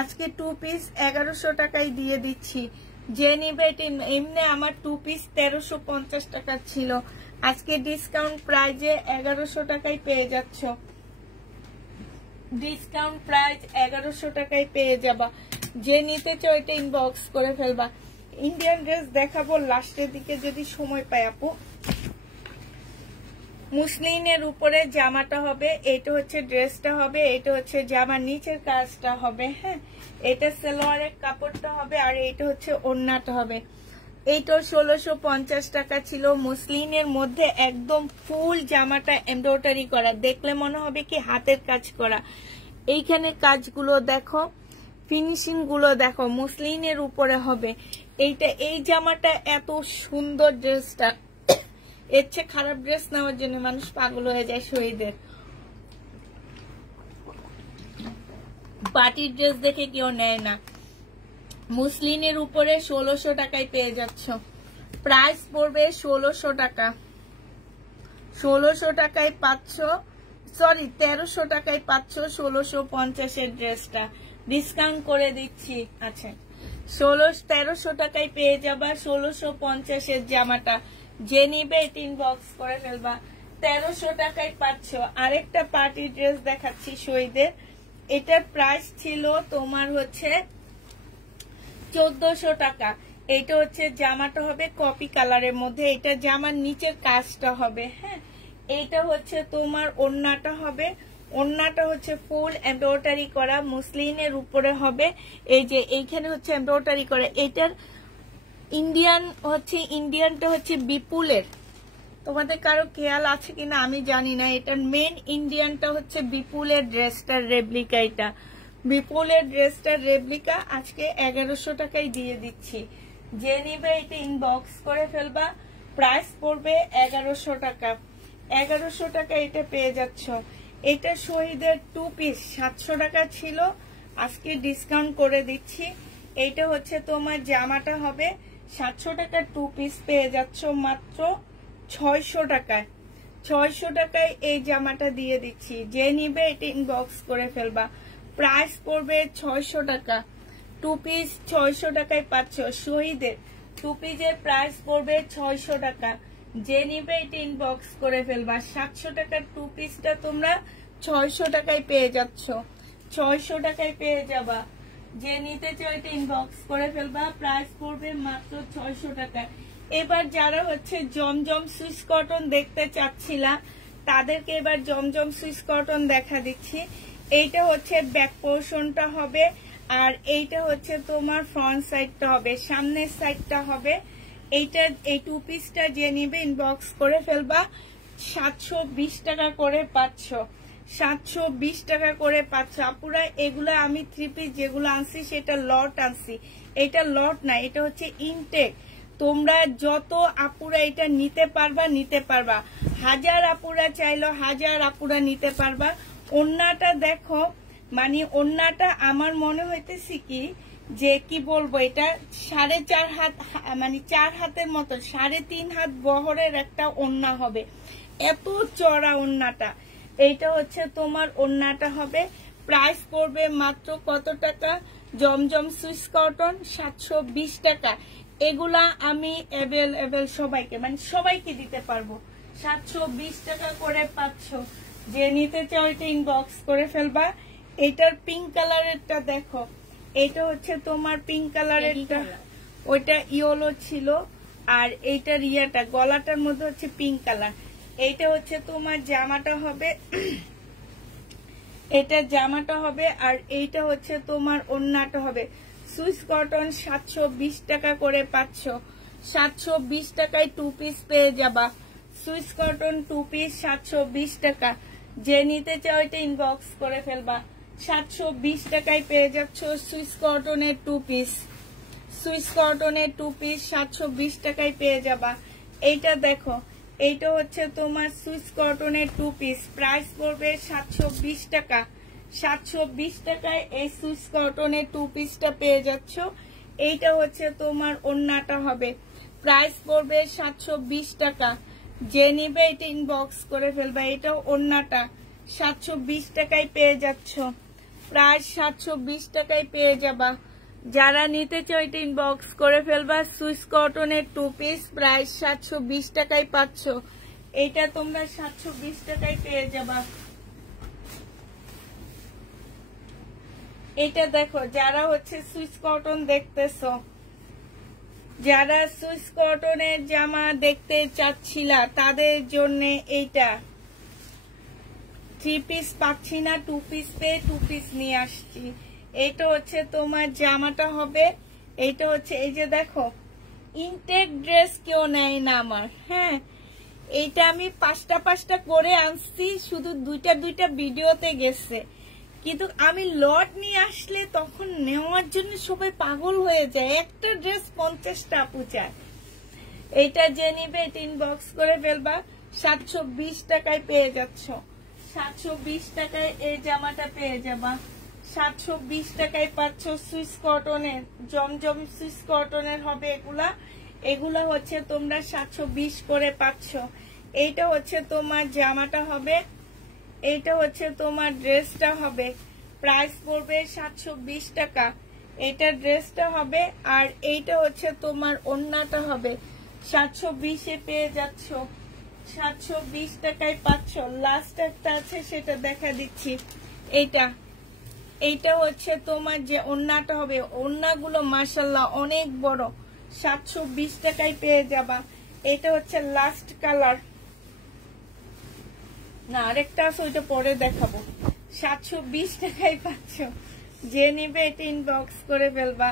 আজকে 2 পিস 1100 টাকায় দিয়ে দিচ্ছি। যে নিবে এমনি আমার 2 পিস 1350 টাকা ছিল, আজকে ডিসকাউন্ট প্রাইজে 1100 টাকায় পেয়ে যাচ্ছ। ডিসকাউন্ট প্রাইস 1100 টাকায় পেয়ে যাবা। যে নিতে চাও এটা ইনবক্স করে ফেলবা। ইন্ডিয়ান ড্রেস দেখাবো লাস্টের দিকে যদি সময় পাই আপু। মুসলিনের উপরে জামাটা হবে, এটা হচ্ছে ড্রেসটা হবে, এটা হচ্ছে জামার নিচের কাজটা হবে। হ্যাঁ এটা সালোয়ারের কাপড়টা হবে, আর এটা হচ্ছে ওড়নাটা হবে। এইটা 1650 টাকা ছিল। মুসলিনের মধ্যে একদম ফুল জামাটা এমব্রয়ডারি করা, দেখলে মনে হবে কি হাতের কাজ করা। এইখানে কাজগুলো দেখো, ফিনিশিং গুলো দেখো, মুসলিনের উপরে হবে। এই জামাটা এত সুন্দর, ড্রেসটা এর চেয়ে খারাপ ড্রেস নেওয়ার জন্য মানুষ পাগল হয়ে যায়। শহীদের পার্টির ড্রেস দেখে কেউ নেয় না। মুসলিনের উপরে 1600 টাকায় পেয়ে যাচ্ছ। প্রাইস পড়বে 1600 টাকা। 1600 টাকায় পাচ্ছ, সরি 1300 টাকায় পাচ্ছ 1650 এর ড্রেসটা। ডিসকাউন্ট করে দিচ্ছি। আচ্ছা 1300 টাকায় পেয়ে যাবা 1650 এর জামাটা। যে নিবে ইনবক্স করে ফেলবা। 1300 টাকায় পাচ্ছ। আরেকটা পার্টি ড্রেস দেখাচ্ছি শহীদের। এটার প্রাইস ছিল তোমার হচ্ছে 1400 টাকা। এটা হচ্ছে জামাটা হবে কপি কালারের মধ্যে, এটা জামার নিচের কাজটা হবে। হ্যাঁ, এইটা হচ্ছে তোমার ওড়নাটা হবে, ওড়নাটা হচ্ছে ফুল এমব্রয়ডারি করা মুসলিনের উপরে হবে। এই যে এইখানে হচ্ছে এমব্রয়ডারি করা। এটার ইন্ডিয়ানটা হচ্ছে বিপুলের, তোমাদের কারো খেয়াল আছে কিনা আমি জানি না। এটার মেন ইন্ডিয়ানটা হচ্ছে বিপুলের ড্রেসটার রেপ্লিকা। এটা বিপুলের ড্রেসটার রেপ্লিকা আজকে 1100 টাকায় দিয়ে দিচ্ছি। যে নিবে এটা ইনবক্স করে ফেলবা, প্রাইস পড়বে 1100 টাকা। 1100 টাকা এটা পেয়ে যাচ্ছ। এটা শহীদের 2 পিস 700 টাকা ছিল, আজকে ডিসকাউন্ট করে দিচ্ছি। এইটা হচ্ছে তোমার জামাটা হবে 700 টাকার 2 পিস পেয়ে যাচ্ছ মাত্র 600 টাকায়। 600 টাকায় এই জামাটা দিয়ে দিচ্ছি। যে নিবে এটা ইনবক্স করে ফেলবা, প্রাইস পড়বে 600 টাকা। 2 পিস 600 টাকায় পাচ্ছ। শহীদের 2 পিসের প্রাইস পড়বে 600 টাকা। যে নিবে এটা ইনবক্স করে ফেলবা। 700 টাকার 2 পিসটা তোমরা 600 টাকায় পেয়ে যাচ্ছ। 600 টাকায় পেয়ে যাবা। যে নিতে চাও এটা ইনবক্স করে ফেলবা, প্রাইস পড়বে মাত্র 600 টাকা। এবার যারা হচ্ছে জমজম সুইস কটন দেখতে চাচ্ছিলা তাদেরকে এবার জমজম সুইস কটন দেখা দিচ্ছি। এইটা হচ্ছে ব্যাক পোর্শনটা হবে, আর এইটা হচ্ছে তোমার ফ্রন্ট সাইডটা হবে, সামনের সাইডটা হবে। এইটা এই 2 পিসটা যে নিবে ইনবক্স করে ফেলবা। 720 টাকা করে পাচ্ছ। 720 টাকা করে পাচ্ছ আপুরা। এগুলা আমি 3 পিস যেগুলো আনছি সেটা লট আনছি, এটা লট না, এটা হচ্ছে ইনটেক। তোমরা যত আপুরা এটা নিতে পারবা। 1000 আপুরা চাইলো 1000 আপুরা নিতে পারবা। ওন্নাটা দেখো, মানে ওন্নাটা আমার মনে হইতেছে কি যে কি বলবো, এটা 4.5 হাত, মানে 4 হাতের মতো 3.5 হাত বহরের একটা ওন্না হবে, এত চড়া ওন্নাটা। এইটা হচ্ছে তোমার ওন্নাটা হবে। প্রাইস পড়বে মাত্র কত টাকা? জমজম সুইস কটন 720 টাকা। এগুলা আমি অ্যাভেলেবল সবাইকে, মানে সবাইকে দিতে পারবো। 720 টাকা করে পাচ্ছ। যে নিতে চাও এটা ইনবক্স করে ফেলবা। এটার পিঙ্ক কালারেরটা দেখো, এটা হচ্ছে তোমার পিঙ্ক কালারেরটা, ওইটা ইয়েলো ছিল, আর এইটার ইয়াটা গলাটার মধ্যে হচ্ছে পিঙ্ক কালার। এইটা হচ্ছে তোমার জামাটা হবে, এটা জামাটা হবে, আর এইটা হচ্ছে তোমার ওড়নাটা হবে। সুইস কটন 720 টাকা করে পাচ্ছ। 720 টাকায় 2 পিস পেয়ে যাবা। সুইস কটন 2 পিস 720 টাকা। যে নিতে চাও এটা ইনবক্স করে ফেলবা। 720 টাকায় পেয়ে যাচ্ছ সুইস কটনের 2 পিস। সুইস কটনের 2 পিস 720 টাকায় পেয়ে যাবা। এইটা দেখো, এইটা হচ্ছে তোমার সুইস কটনের 2 পিস, প্রাইস পড়বে 720 টাকা। 720 টাকায় এই সুইস কটনের 2 পিসটা পেয়ে যাচ্ছ। এইটা হচ্ছে তোমার ওড়নাটা হবে, প্রাইস পড়বে 720 টাকা। যে নিবে এটা ইনবক্স করে ফেলবা। এটাও ওড়নাটা 720 টাকায় পেয়ে যাচ্ছ, প্রাইস 720 টাকায় পেয়ে যাবা। যারা নিতে চাও এটা ইনবক্স করে ফেলবা। সুইস কটনের 2 পিস, প্রাইস 720 টাকায় পাচ্ছ। এটা তোমরা 720 টাকায় পেয়ে যাবা। এটা দেখো, যারা হচ্ছে সুইস কটন দেখতেছো, যারা সুইস কটনের জামা দেখতে চাচ্ছিলা তাদের জন্য এইটা 3 পিস পাচ্ছি না, 2 পিস পেয়ে 2 পিস নিয়ে আসছি। এটা হচ্ছে তোমার জামাটা হবে। এইটা হচ্ছে, এই যে দেখো, ইনটেক ড্রেস কেউ নেয় না আমার। হ্যাঁ, এইটা আমি 5টা করে আনছি, শুধু 2টা ভিডিওতে গেছে, কিন্তু আমি লট নিয়ে আসলে তখন নেওয়ার জন্য সবাই পাগল হয়ে যায়। একটা ড্রেস 50টা আপু চায়। এইটা যে নিবে এটা ইনবক্স করে ফেলবা। 720 টাকায় পেয়ে যাচ্ছ। 720 টাকায় এই জামাটা পেয়ে যাবা। 720 টাকায় পাচ্ছ সুইস কটনের, জমজম সুইস কটনের হবে এগুলা। এগুলা হচ্ছে তোমরা 720 করে পাচ্ছ। এইটা হচ্ছে তোমার জামাটা হবে, এইটা হচ্ছে তোমার ড্রেসটা হবে, প্রাইস পড়বে 720 টাকা। এইটা ড্রেসটা হবে, আর এইটা হচ্ছে তোমার ওড়নাটা হবে। 720-এ পেয়ে যাচ্ছ। 720 টাকায় পাচ্ছ। লাস্ট একটা আছে, সেটা দেখা দিচ্ছি। এইটা হচ্ছে তোমার যে ওড়নাটা হবে, ওড়নাগুলো মাশাআল্লাহ অনেক বড়, 720 টাকায় পেয়ে যাবা। এটা হচ্ছে লাস্ট কালার, না আরেকটা আছে ওইটা পরে দেখাবো। 720 টাকায় পাচ্ছ, যে নিবে এটা ইনবক্স করে ফেলবা।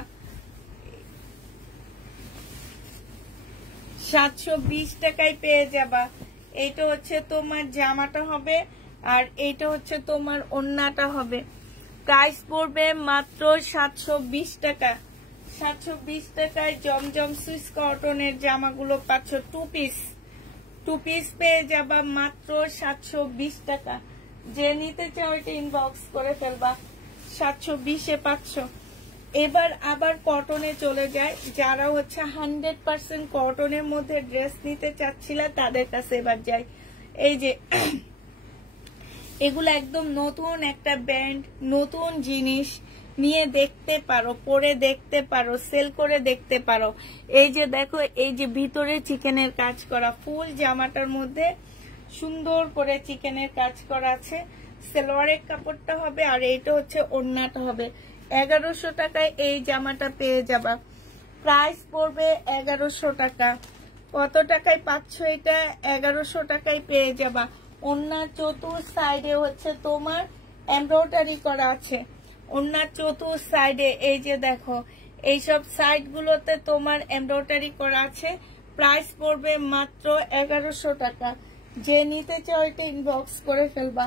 720 টাকায় পেয়ে যাবা। এইটা হচ্ছে তোমার জামাটা হবে, আর এইটা হচ্ছে তোমার ওড়নাটা হবে। প্রাইস পড়বে মাত্র 720 টাকা। 720 টাকায় জমজম সুইস কটনের জামাগুলো পাচ্ছ, টু পিস পেয়ে যাবা মাত্র 720 টাকা। যে নিতে চাও এটা ইনবক্স করে ফেলবা, 720-এ পাচ্ছ। এবার আবার কটনে চলে যায়, যারা হচ্ছে 100% কটনের মধ্যে ড্রেস নিতে চাচ্ছিল তাদের কাছে এবার যাই। এই যে এগুলো একদম নতুন একটা ব্র্যান্ড, নতুন জিনিস, নিয়ে দেখতে পারো, পরে দেখতে পারো, সেল করে দেখতে পারো। এই যে দেখো, এই যে ভিতরে চিকেনের কাজ করা, ফুল জামাটার মধ্যে সুন্দর করে চিকেনের কাজ করা আছে। সালোয়ারের কাপড়টা হবে, আর এইটা হচ্ছে ওড়নাটা হবে। 1100 টাকায় এই জামাটা পেয়ে যাবা। প্রাইস পড়বে 1100 টাকা। কত টাকায় পাচ্ছ এটা? 1100 টাকায় পেয়ে যাবা। ওড়নার চতুর সাইডে হচ্ছে তোমার এমব্রয়ডারি করা আছে। ওড়নার চতুর সাইডে এই যে দেখো, এইসব সাইড গুলোতে তোমার এমব্রয়ডারি করা আছে। প্রাইস পড়বে মাত্র 1100 টাকা। যে নিতে চাও এটা ইনবক্স করে ফেলবা।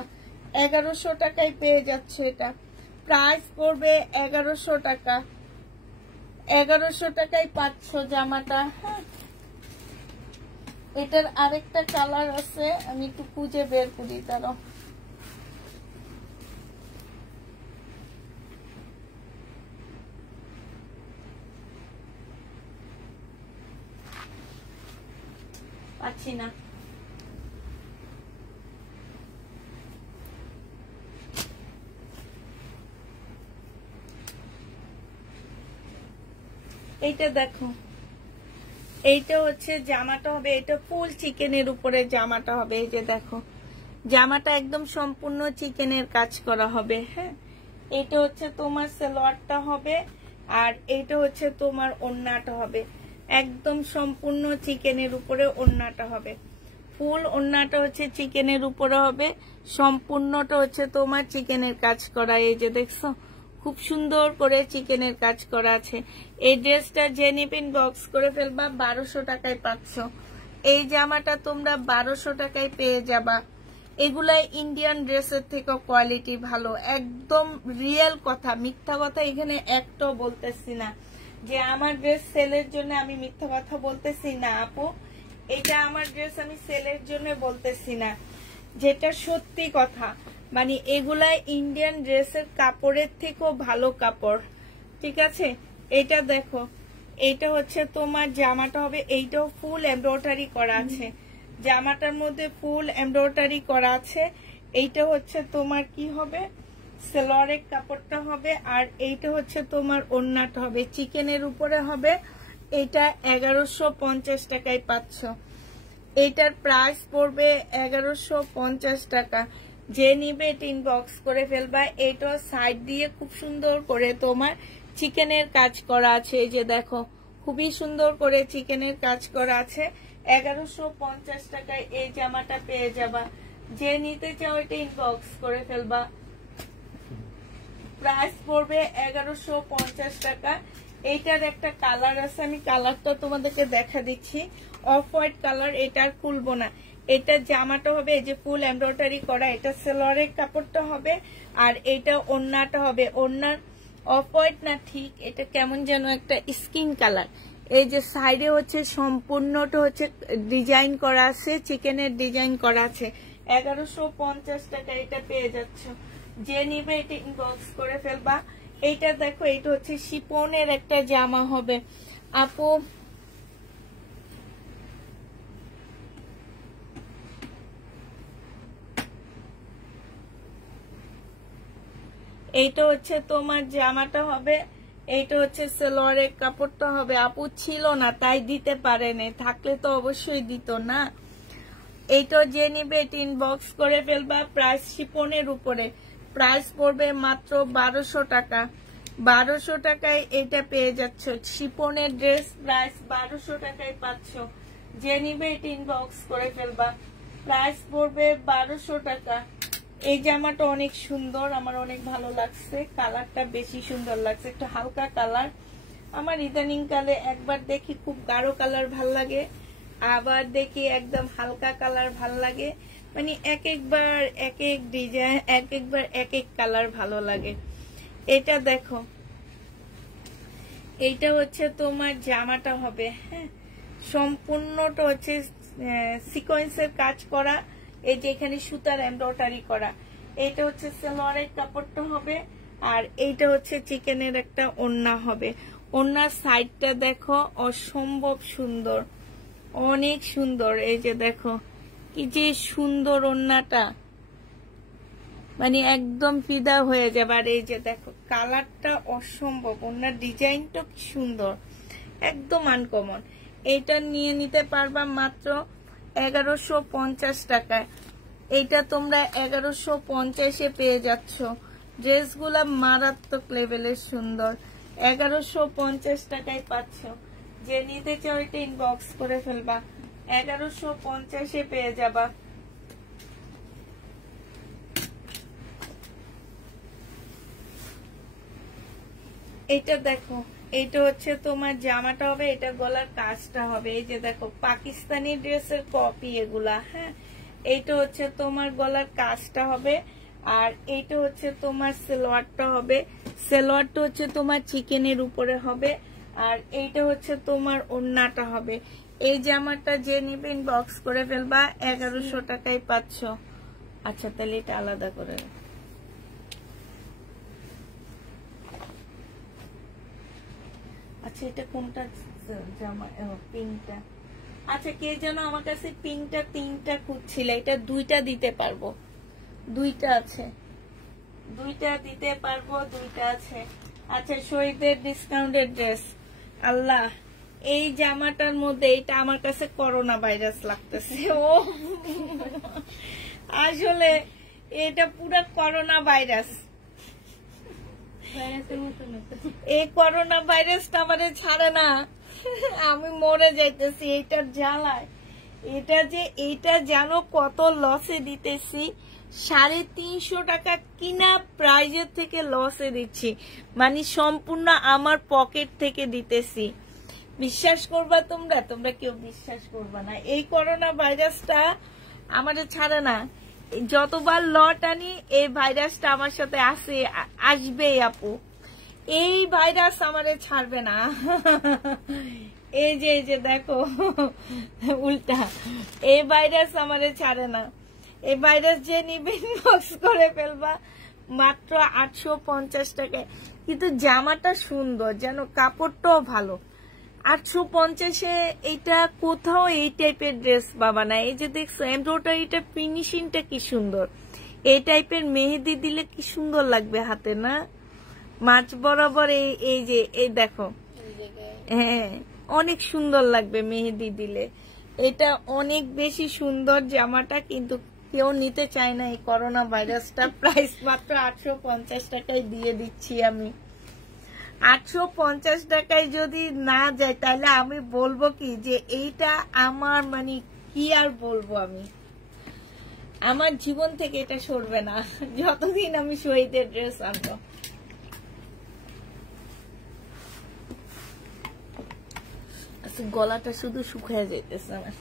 1100 টাকায় পেয়ে যাচ্ছে এটা। প্রাইস পড়বে 1100 টাকা। 1100 টাকায় পাচ্ছ জামাটা। হ্যাঁ, এটার আরেকটা কালার আছে, আমি একটু খুঁজে বের করি দাঁড়াও। পাচ্ছি না। এইটা দেখো, এইটা হচ্ছে জামাটা হবে, এটা ফুল চিকেনের উপরে জামাটা হবে। এই যে দেখো, জামাটা একদম সম্পূর্ণ চিকেনের কাজ করা হবে। হ্যাঁ, এটা হচ্ছে তোমার সালোয়ারটা হবে, আর এইটা হচ্ছে তোমার ওড়নাটা হবে। একদম সম্পূর্ণ চিকেনের উপরে ওড়নাটা হবে। ফুল ওড়নাটা হচ্ছে চিকেনের উপরে হবে, সম্পূর্ণটা হচ্ছে তোমার চিকেনের কাজ করা। এই যে দেখছো, খুব সুন্দর করে চিকেনের কাজ করা আছে। এই ড্রেসটা যে নিবেন বক্স করে ফেলবা, 1200 টাকায় পাচ্ছ। এই জামাটা তোমরা 1200 টাকায় পেয়ে যাবা। এগুলা ইন্ডিয়ান ড্রেসের থেকে কোয়ালিটি ভালো, একদম রিয়েল কথা, মিথ্যা কথা এখানে একটাও বলতেছি না যে আমার ড্রেস সেলের জন্য আমি মিথ্যা কথা বলতেছি না আপু। এটা আমার ড্রেস আমি সেলের জন্য বলতেছি না, যেটা সত্যি কথা। মানে এগুলা ইন্ডিয়ান ড্রেসের কাপড়ের থেকেও ভালো কাপড়, ঠিক আছে। এটা দেখো, এইটা হচ্ছে তোমার জামাটা হবে, এইটাও ফুল এমব্রয়ডারি করা আছে। জামাটার মধ্যে ফুল এমব্রয়ডারি করা আছে। এইটা হচ্ছে তোমার কি হবে, সালোয়ারের কাপড়টা হবে, আর এইটা হচ্ছে তোমার ওড়নাটা হবে, চিকেনের উপরে হবে। এটা 1150 টাকায় পাচ্ছ। এইটার প্রাইস পড়বে 1150 টাকা। যে নিবে এটা ইনবক্স করে ফেলবা। এটা সাইড দিয়ে খুব সুন্দর করে তোমার চিকেনের কাজ করা আছে। এই যে দেখো, খুবই সুন্দর করে চিকেনের কাজ করা আছে। 1150 টাকায় এই জামাটা পেয়ে যাবা। যে নিতে চাও এটা ইনবক্স করে ফেলবা। প্রাইস পড়বে 1150 টাকা। এইটার একটা কালার আছে, আমি কালারটা তোমাদেরকে দেখা দিচ্ছি, অফ হোয়াইট কালার। এটা আর খুলবো না। এটা জামাটা হবে এই যে ফুল এমব্রয়ডারি করা, এটা সালোয়ারের কাপড়টা হবে, আর এটা ওড়নাটা হবে। ওড়নার অফ হোয়াইট না, ঠিক এটা কেমন যেন একটা স্কিন কালার। এই যে সাইডে হচ্ছে সম্পূর্ণটা হচ্ছে ডিজাইন করা আছে, চিকেনের ডিজাইন করা আছে। 1150 টাকা এটা পেয়ে যাচ্ছ। যে নিবে এটা ইনবক্স করে ফেলবা। এইটা দেখো, এইটা হচ্ছে শিপনের একটা জামা হবে আপু। এইটা হচ্ছে তোমার জামাটা হবে, এইটা হচ্ছে সালোয়ারের কাপড়টা হবে। আপু ছিল না তাই দিতে পারেনি, থাকলে তো অবশ্যই দিত না। এইটা যে নিবে এটা ইনবক্স করে ফেলবা। প্রাইস শিপনের উপরে, প্রাইস পড়বে মাত্র 1200 টাকা। 1200 টাকায় এটা পেয়ে যাচ্ছ। শিপনের ড্রেস প্রাইস 1200 টাকায় পাচ্ছ। যে নিবে এটা ইনবক্স করে ফেলবা। প্রাইস পড়বে 1200 টাকা। এই জামাটা অনেক সুন্দর, আমার অনেক ভালো লাগছে, কালারটা বেশি সুন্দর লাগছে, একটু হালকা কালার। আমার ইদানিং কালে একবার দেখি খুব গাঢ় কালার ভাল লাগে, আবার দেখি একদম হালকা কালার ভাল লাগে, মানে এক একবার এক এক ডিজাইন, এক একবার এক এক কালার ভালো লাগে। এটা দেখো, এইটা হচ্ছে তোমার জামাটা হবে, হ্যাঁ সম্পূর্ণটা হচ্ছে সিকোয়েন্সের কাজ করা, এই যে এখানে সুতার এমব্রয়ডারি করা। এটা হচ্ছে সালোয়ারের কাপড়টা হবে, আর এইটা হচ্ছে চিকেনের একটা ওড়না হবে। ওড়নার সাইডটা দেখো অসম্ভব সুন্দর, অনেক সুন্দর। এই যে দেখো কি যে সুন্দর ওড়নাটা, মানে একদম ফিদা হয়ে যাবে। আর এই যে দেখো কালারটা অসম্ভব, ওড়নার ডিজাইনটা কি সুন্দর, একদম আনকমন। এইটা নিয়ে নিতে পারবা মাত্র 1150 টাকায়। এইটা তোমরা 1150-এ পেয়ে যাচ্ছ। ড্রেসগুলা মারাত্মক লেভেলের সুন্দর, 1150 টাকায় পাচ্ছ। যে নিতে চাও এটা ইনবক্স করে ফেলবা, 1150-এ পেয়ে যাবা। এটা দেখো, এটা হচ্ছে তোমার জামাটা হবে, এটা গলার কাজটা হবে। এই যে দেখো পাকিস্তানি ড্রেসের কপি এগুলা, হ্যাঁ। এইটা হচ্ছে তোমার গলার কাজটা হবে, আর এইটা হচ্ছে তোমার সালোয়ারটা হবে। সালোয়ারটা হচ্ছে তোমার চিকেনের উপরে হবে, আর এইটা হচ্ছে তোমার ওড়নাটা হবে। এই জামাটা যে নিবে ইনবক্স করে ফেলবা, 1100 টাকায় পাচ্ছ। আচ্ছা তাহলে এটা আলাদা করে, আচ্ছা এটা কোনটা জামা, পিঙ্কটা। আচ্ছা কে যেন আমার কাছে পিঙ্কটা 3টা খুঁজছিল, এটা 2টা দিতে পারবো, 2টা আছে, 2টা দিতে পারবো, 2টা আছে। আচ্ছা শহীদের ডিসকাউন্টের ড্রেস, আল্লাহ এই জামাটার মধ্যে এটা আমার কাছে করোনা ভাইরাস লাগতেছে। ও আসলে এটা পুরো করোনা ভাইরাস, এই করোনা ভাইরাসটা আমাদের ছাড়ে না, আমি মরে যাইতেছি এইটার জ্বালায়। এটা জানো কত লসে দিতেছি, 350 টাকা কিনা প্রাইজের থেকে লসে দিচ্ছি, মানে সম্পূর্ণ আমার পকেট থেকে দিতেছি। বিশ্বাস করবা তোমরা? তোমরা কেউ বিশ্বাস করবা না। এই করোনা ভাইরাসটা আমাদের ছাড়ে না, যতবার লট আনি এই ভাইরাসটা আমার সাথে আসবে আপু, এই ভাইরাস আমাদের ছাড়বে না। এই যে দেখো উল্টা, এই ভাইরাস আমাদের ছাড়ে না। এই ভাইরাস যে নিবে ইনবক্স করে ফেলবা, মাত্র 850 টাকায়। কিন্তু জামাটা সুন্দর, যেন কাপড়টাও ভালো। 850-এ এটা কোথাও এই টাইপের ড্রেস পাবা না। এই যে দেখছো এমব্রয়ডারিটা, ফিনিশিংটা কি সুন্দর, এই টাইপের মেহেদি দিলে কি সুন্দর লাগবে হাতে না, মাছ বরাবর। এই যে এই দেখো, হ্যাঁ অনেক সুন্দর লাগবে মেহেদি দিলে, এটা অনেক বেশি সুন্দর জামাটা, কিন্তু কেউ নিতে চায় না এই করোনা ভাইরাসটা। প্রাইস মাত্র 850 টাকায় দিয়ে দিচ্ছি আমি। 850 টাকায় যদি না যায় তাহলে আমি বলবো কি যে এইটা আমার, মানে কি আর বলবো, আমি আমার জীবন থেকে এটা সরবে না যতদিন আমি শহীদের ড্রেস আনবো। গলাটা শুধু শুকিয়ে যাইতেছে আমার।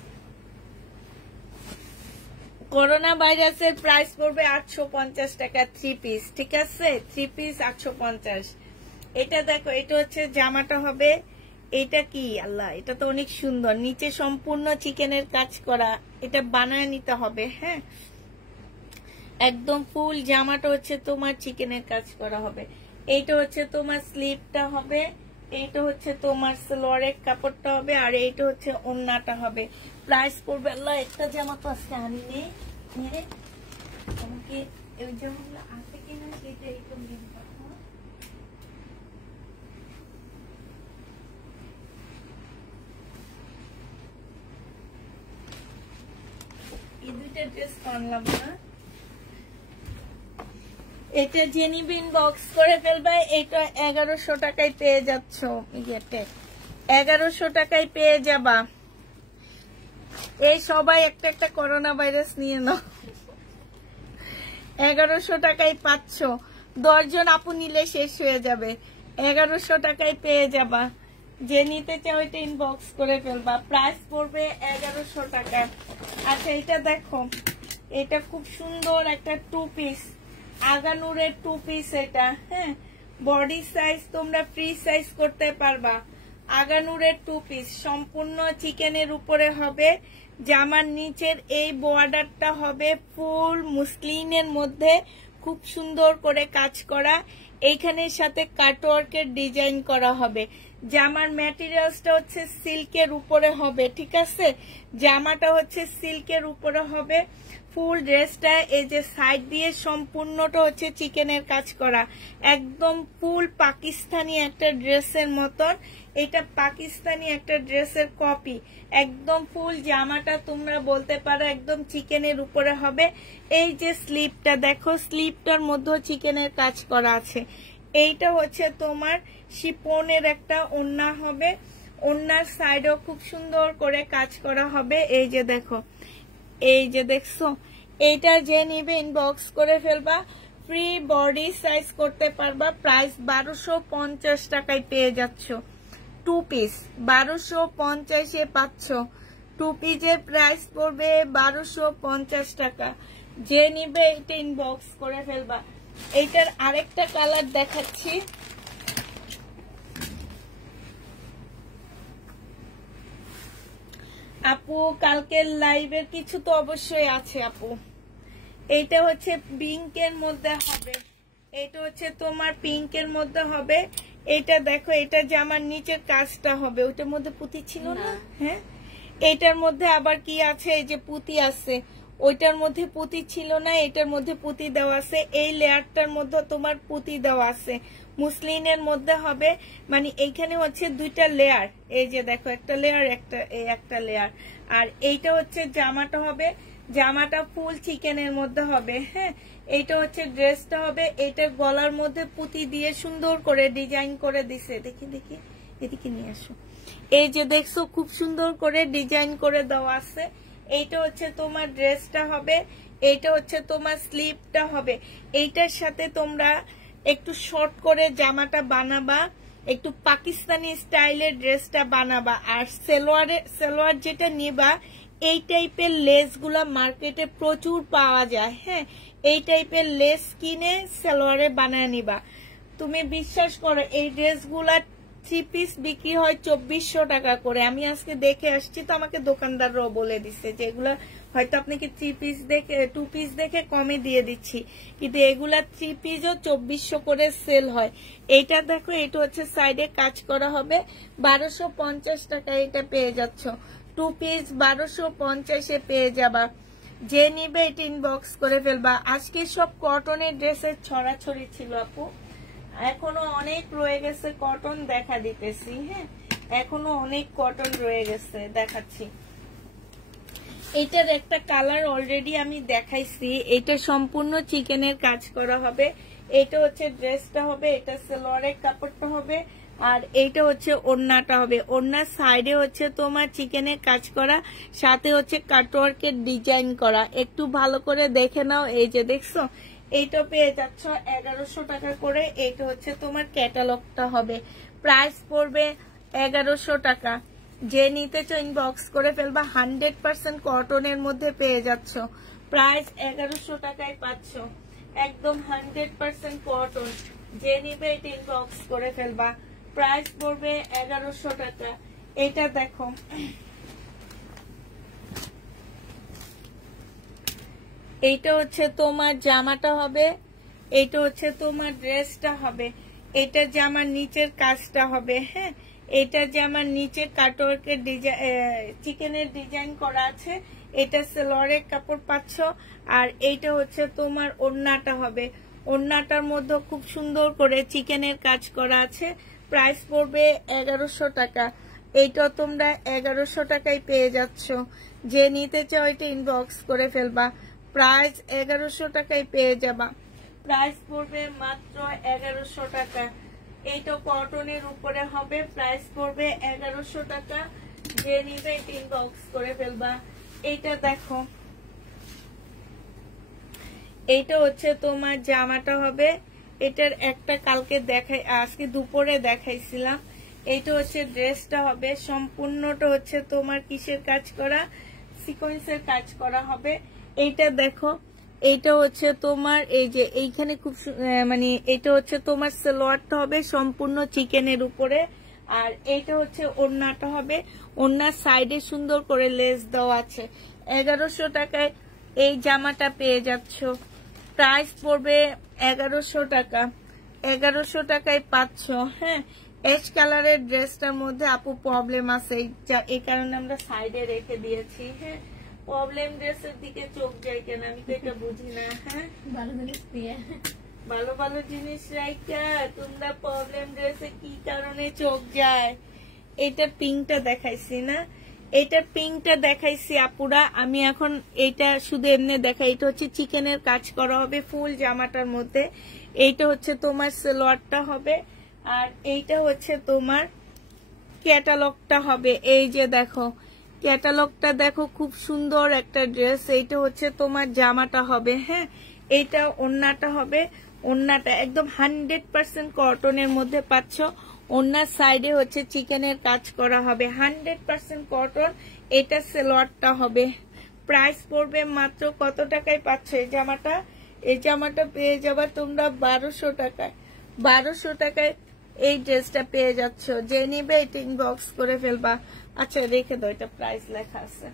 করোনা ভাইরাসের প্রাইস পড়বে 850 টাকা 3 পিস, ঠিক আছে? 3 পিস 850। এটা দেখো, এটা হচ্ছে জামাটা হবে। এটা কি আল্লাহ, এটা তো অনেক সুন্দর, নিচে সম্পূর্ণ চিকেনের কাজ করা, এটা বানায় নিতে হবে, হ্যাঁ একদম ফুল জামাটা হচ্ছে তোমার চিকেনের কাজ করা হবে। এইটা হচ্ছে তোমার স্লিভটা হবে, এইটা হচ্ছে তোমার সালোয়ারের কাপড়টা হবে, আর এইটা হচ্ছে ওড়নাটা হবে। প্রাইস পড়বে, আল্লাহ একটা জামা তো আজকে আনি নেই, আমাকে ওই জামাগুলো আছে কিনা সেটা একটু দিন। এই দুইটা ড্রেস আনলাম না, এটা জেনিবে ইনবক্স করে ফেলবে। এটা 1100 টাকায় পেয়ে যাচ্ছ, 1100 টাকায় পেয়ে যাবা। এই সবাই একটা একটা করোনা ভাইরাস নিয়ে নাও। 1100 টাকায় পাচ্ছ, 10 জন আপু নিলে শেষ হয়ে যাবে। 1100 টাকায় পেয়ে যাবা। যে নিতে চাও এটা ইনবক্স করে ফেলবা। প্রাইস পড়বে 1100 টাকা। আচ্ছা এটা দেখো, এটা খুব সুন্দর একটা 2 পিস, আগানুরের 2 পিস এটা। হ্যাঁ, বডি সাইজ তোমরা ফ্রি সাইজ করতে পারবা। আগানুরের 2 পিস সম্পূর্ণ চিকেনের উপরে হবে। জামার নিচের এই বর্ডারটা হবে ফুল মুসলিনের মধ্যে, খুব সুন্দর করে কাজ করা। এইখানের সাথে কাটওয়ার্কের ডিজাইন করা হবে। জামার ম্যাটেরিয়ালসটা হচ্ছে সিল্কের উপরে হবে, ঠিক আছে? জামাটা হচ্ছে সিল্কের উপরে হবে। ফুল ড্রেসটা এই যে সাইড দিয়ে সম্পূর্ণটা হচ্ছে চিকেনের কাজ করা, একদম ফুল পাকিস্তানি একটা ড্রেসের মতন। এটা পাকিস্তানি একটা ড্রেসের কপি, একদম ফুল জামাটা তোমরা বলতে পারো একদম চিকেনের উপরে হবে। এই যে স্লিপটা দেখো, স্লিপটার মধ্যে চিকেনের কাজ করা আছে। এইটা হচ্ছে তোমার শিপনের একটা ওড়না হবে, ওড়নার সাইডেও খুব সুন্দর করে কাজ করা হবে। এই যে দেখো, এই যে দেখছো, এইটা যে নিবে ইনবক্স করে ফেলবা। ফ্রি বডি সাইজ করতে পারবা। প্রাইস 1250 টাকায় পেয়ে যাচ্ছ 2 পিস। 1250-এ পাচ্ছ। 2 পিসের প্রাইস পড়বে 1250 টাকা। যে নিবে এটা ইনবক্স করে ফেলবা। এইটার আরেকটা কালার দেখাচ্ছি। আপু কালকের লাইভের কিছু তো অবশ্যই আছে আপু। এইটা হচ্ছে পিঙ্কের মধ্যে হবে, এটা হচ্ছে তোমার পিঙ্কের মধ্যে হবে। এটা দেখো, এটা জামার নিচের কাজটা হবে। ওইটার মধ্যে পুঁতি ছিল না? হ্যাঁ, এইটার মধ্যে আবার কি আছে, এই যে পুঁতি আছে। ওইটার মধ্যে পুঁতি ছিল না, এটার মধ্যে পুঁতি দেওয়া আছে। এই লেয়ারটার মধ্যে তোমার পুঁতি দেওয়া আছে। মুসলিনের মধ্যে হবে, মানে এইখানে হচ্ছে 2টা লেয়ার। এই যে দেখো, একটা লেয়ার, একটা লেয়ার। আর এইটা হচ্ছে জামাটা হবে, জামাটা ফুল চিকেনের মধ্যে হবে। হ্যাঁ, এইটা হচ্ছে ড্রেসটা হবে। এইটার গলার মধ্যে পুঁতি দিয়ে সুন্দর করে ডিজাইন করে দিছে। দেখি দেখি, এদিকে নিয়ে আসো। এই যে দেখছো, খুব সুন্দর করে ডিজাইন করে দেওয়া আছে। এইটা হচ্ছে তোমার ড্রেসটা হবে, এইটা হচ্ছে তোমার স্লিপটা হবে। এইটার সাথে তোমরা একটু শর্ট করে জামাটা বানাবা, একটু পাকিস্তানি স্টাইলের ড্রেসটা বানাবা। আর সালোয়ার যেটা নিবা, এই টাইপের লেস গুলা মার্কেটে প্রচুর পাওয়া যায়। হ্যাঁ, এই টাইপের লেস কিনে সালোয়ারে বানায় নিবা। তুমি বিশ্বাস করো, এই ড্রেসগুলা 3 পিস বিক্রি হয় 2400 টাকা করে। আমি আজকে দেখে আসছি, তো আমাকে দোকানদাররাও বলে দিচ্ছে যে এগুলা হয়তো আপনাকে 3 পিস দেখে 2 পিস দেখে কমে দিয়ে দিচ্ছি, কিন্তু এগুলা 3 পিসও 2400 করে সেল হয়। এইটা দেখো, এটা হচ্ছে সাইডে কাজ করা হবে। 1250 টাকা এটা পেয়ে যাচ্ছ। 2 পিস 1250-এ পেয়ে যাবা। যে নিবে এটা ইনবক্স করে ফেলবা। আজকে সব কটনের ড্রেসের ছড়াছড়ি ছিল আপু, এখনো অনেক রয়ে গেছে কটন, দেখা দিতেছি। হ্যাঁ, এখনো অনেক কটন রয়ে গেছে, দেখাচ্ছি। এটার একটা কালার অলরেডি আমি দেখাইছি। এটা সম্পূর্ণ চিকেনের কাজ করা হবে। এটা হচ্ছে ড্রেসটা হবে, এটা সালোয়ারের কাপড়টা হবে, আর এইটা হচ্ছে ওড়নাটা হবে। ওড়নার সাইডে হচ্ছে তোমার চিকেনের কাজ করা, সাথে হচ্ছে কাটওয়ার্কের ডিজাইন করা। একটু ভালো করে দেখে নাও। এই যে দেখছো, এইটা পেয়ে যাচ্ছ 1100 টাকা করে। এইটা হচ্ছে তোমার ক্যাটালগটা হবে। প্রাইস পড়বে 1100 টাকা। যে নিতে চাও ইনবক্স করে ফেলবা। 100% কটনের মধ্যে পেয়ে যাচ্ছ। প্রাইস 1100 টাকায় পাচ্ছ, একদম 100% কটন। যে নিবে এটা ইনবক্স করে ফেলবা। প্রাইস পড়বে 1100 টাকা। এটা দেখো, এইটা হচ্ছে তোমার জামাটা হবে, এইটা হচ্ছে তোমার ড্রেসটা হবে। এটা জামার নিচের কাজটা হবে। হ্যাঁ, এটা জামার নিচে কাটওয়ার্কের ডিজাইন, চিকেনের ডিজাইন করা আছে। এটা সালোয়ারের কাপড় পাচ্ছ। আর এইটা হচ্ছে তোমার ওড়নাটা হবে। ওড়নাটার মধ্যে খুব সুন্দর করে চিকেনের কাজ করা আছে। প্রাইস পড়বে 1100 টাকা। এইটা তোমরা 1100 টাকায় পেয়ে যাচ্ছ। যে নিতে চাও এটা ইনবক্স করে ফেলবা। প্রাইস 1100 টাকায় পেয়ে যাবা। প্রাইস পড়বে মাত্র 1100 টাকা। এইটা কটনের উপরে হবে, প্রাইস পড়বে 1100 টাকা। যে নিবে ইনবক্স করে ফেলবা। এইটা দেখো, এইটা হচ্ছে তোমার জামাটা হবে। এটার একটা কালকে আজকে দুপুরে দেখাইছিলাম। এইটা হচ্ছে ড্রেসটা হবে, সম্পূর্ণটা হচ্ছে তোমার কিসের কাজ করা, সিকোয়েন্সের কাজ করা হবে। এইটা দেখো, এইটা হচ্ছে তোমার এই যে এইখানে খুব মানে এটা হচ্ছে তোমার সালোয়ারটা হবে সম্পূর্ণ চিকেনের উপরে, আর এইটা হচ্ছে ওড়নাটা হবে। ওড়নার সাইডে সুন্দর করে লেস দেওয়া আছে। 1100 টাকায় এই জামাটা পেয়ে যাচ্ছ। প্রাইস পড়বে 1100 টাকা। 1100 টাকায় পাচ্ছ। হ্যাঁ, এশ কালারের ড্রেসটার মধ্যে আপু প্রবলেম আছে, এই কারণে আমরা সাইডে রেখে দিয়েছি। হ্যাঁ, প্রবলেম ড্রেসের দিকে চোখ যায় কেন আমি তো এটা বুঝি না। হ্যাঁ, ভালো জিনিস দিয়ে ভালো ভালো জিনিস রাইকা তোমরা প্রবলেম ড্রেসে কি কারণে চোখ যায়। এটা পিঙ্কটা দেখাইছি না, এটা পিঙ্কটা দেখাইছি আপুরা। আমি এখন এটা শুধু এমনি দেখাই। এটা হচ্ছে চিকেনের কাজ করা হবে ফুল জামাটার মধ্যে। এইটা হচ্ছে তোমার সালোয়ারটা হবে, আর এইটা হচ্ছে তোমার ক্যাটালগটা হবে। এই যে দেখো ক্যাটালগটা দেখো, খুব সুন্দর একটা ড্রেস। এইটা হচ্ছে তোমার জামাটা হবে। হ্যাঁ, এইটা ওড়নাটা হবে। ওড়নাটা একদম 100% কটনের মধ্যে পাচ্ছ। ওড়নার সাইডে হচ্ছে চিকেনের কাজ করা হবে, 100% কটন। এটা সালোয়ারটা হবে। প্রাইস পড়বে মাত্র কত টাকায় পাচ্ছ এই জামাটা? এই জামাটা পেয়ে যাবা তোমরা 1200 টাকায়। 1200 টাকায় এই ড্রেসটা পেয়ে যাচ্ছ। যে নিবে এটা ইনবক্স করে ফেলবা। আচ্ছা রেখে দাও, এটা প্রাইস লেখা আছে।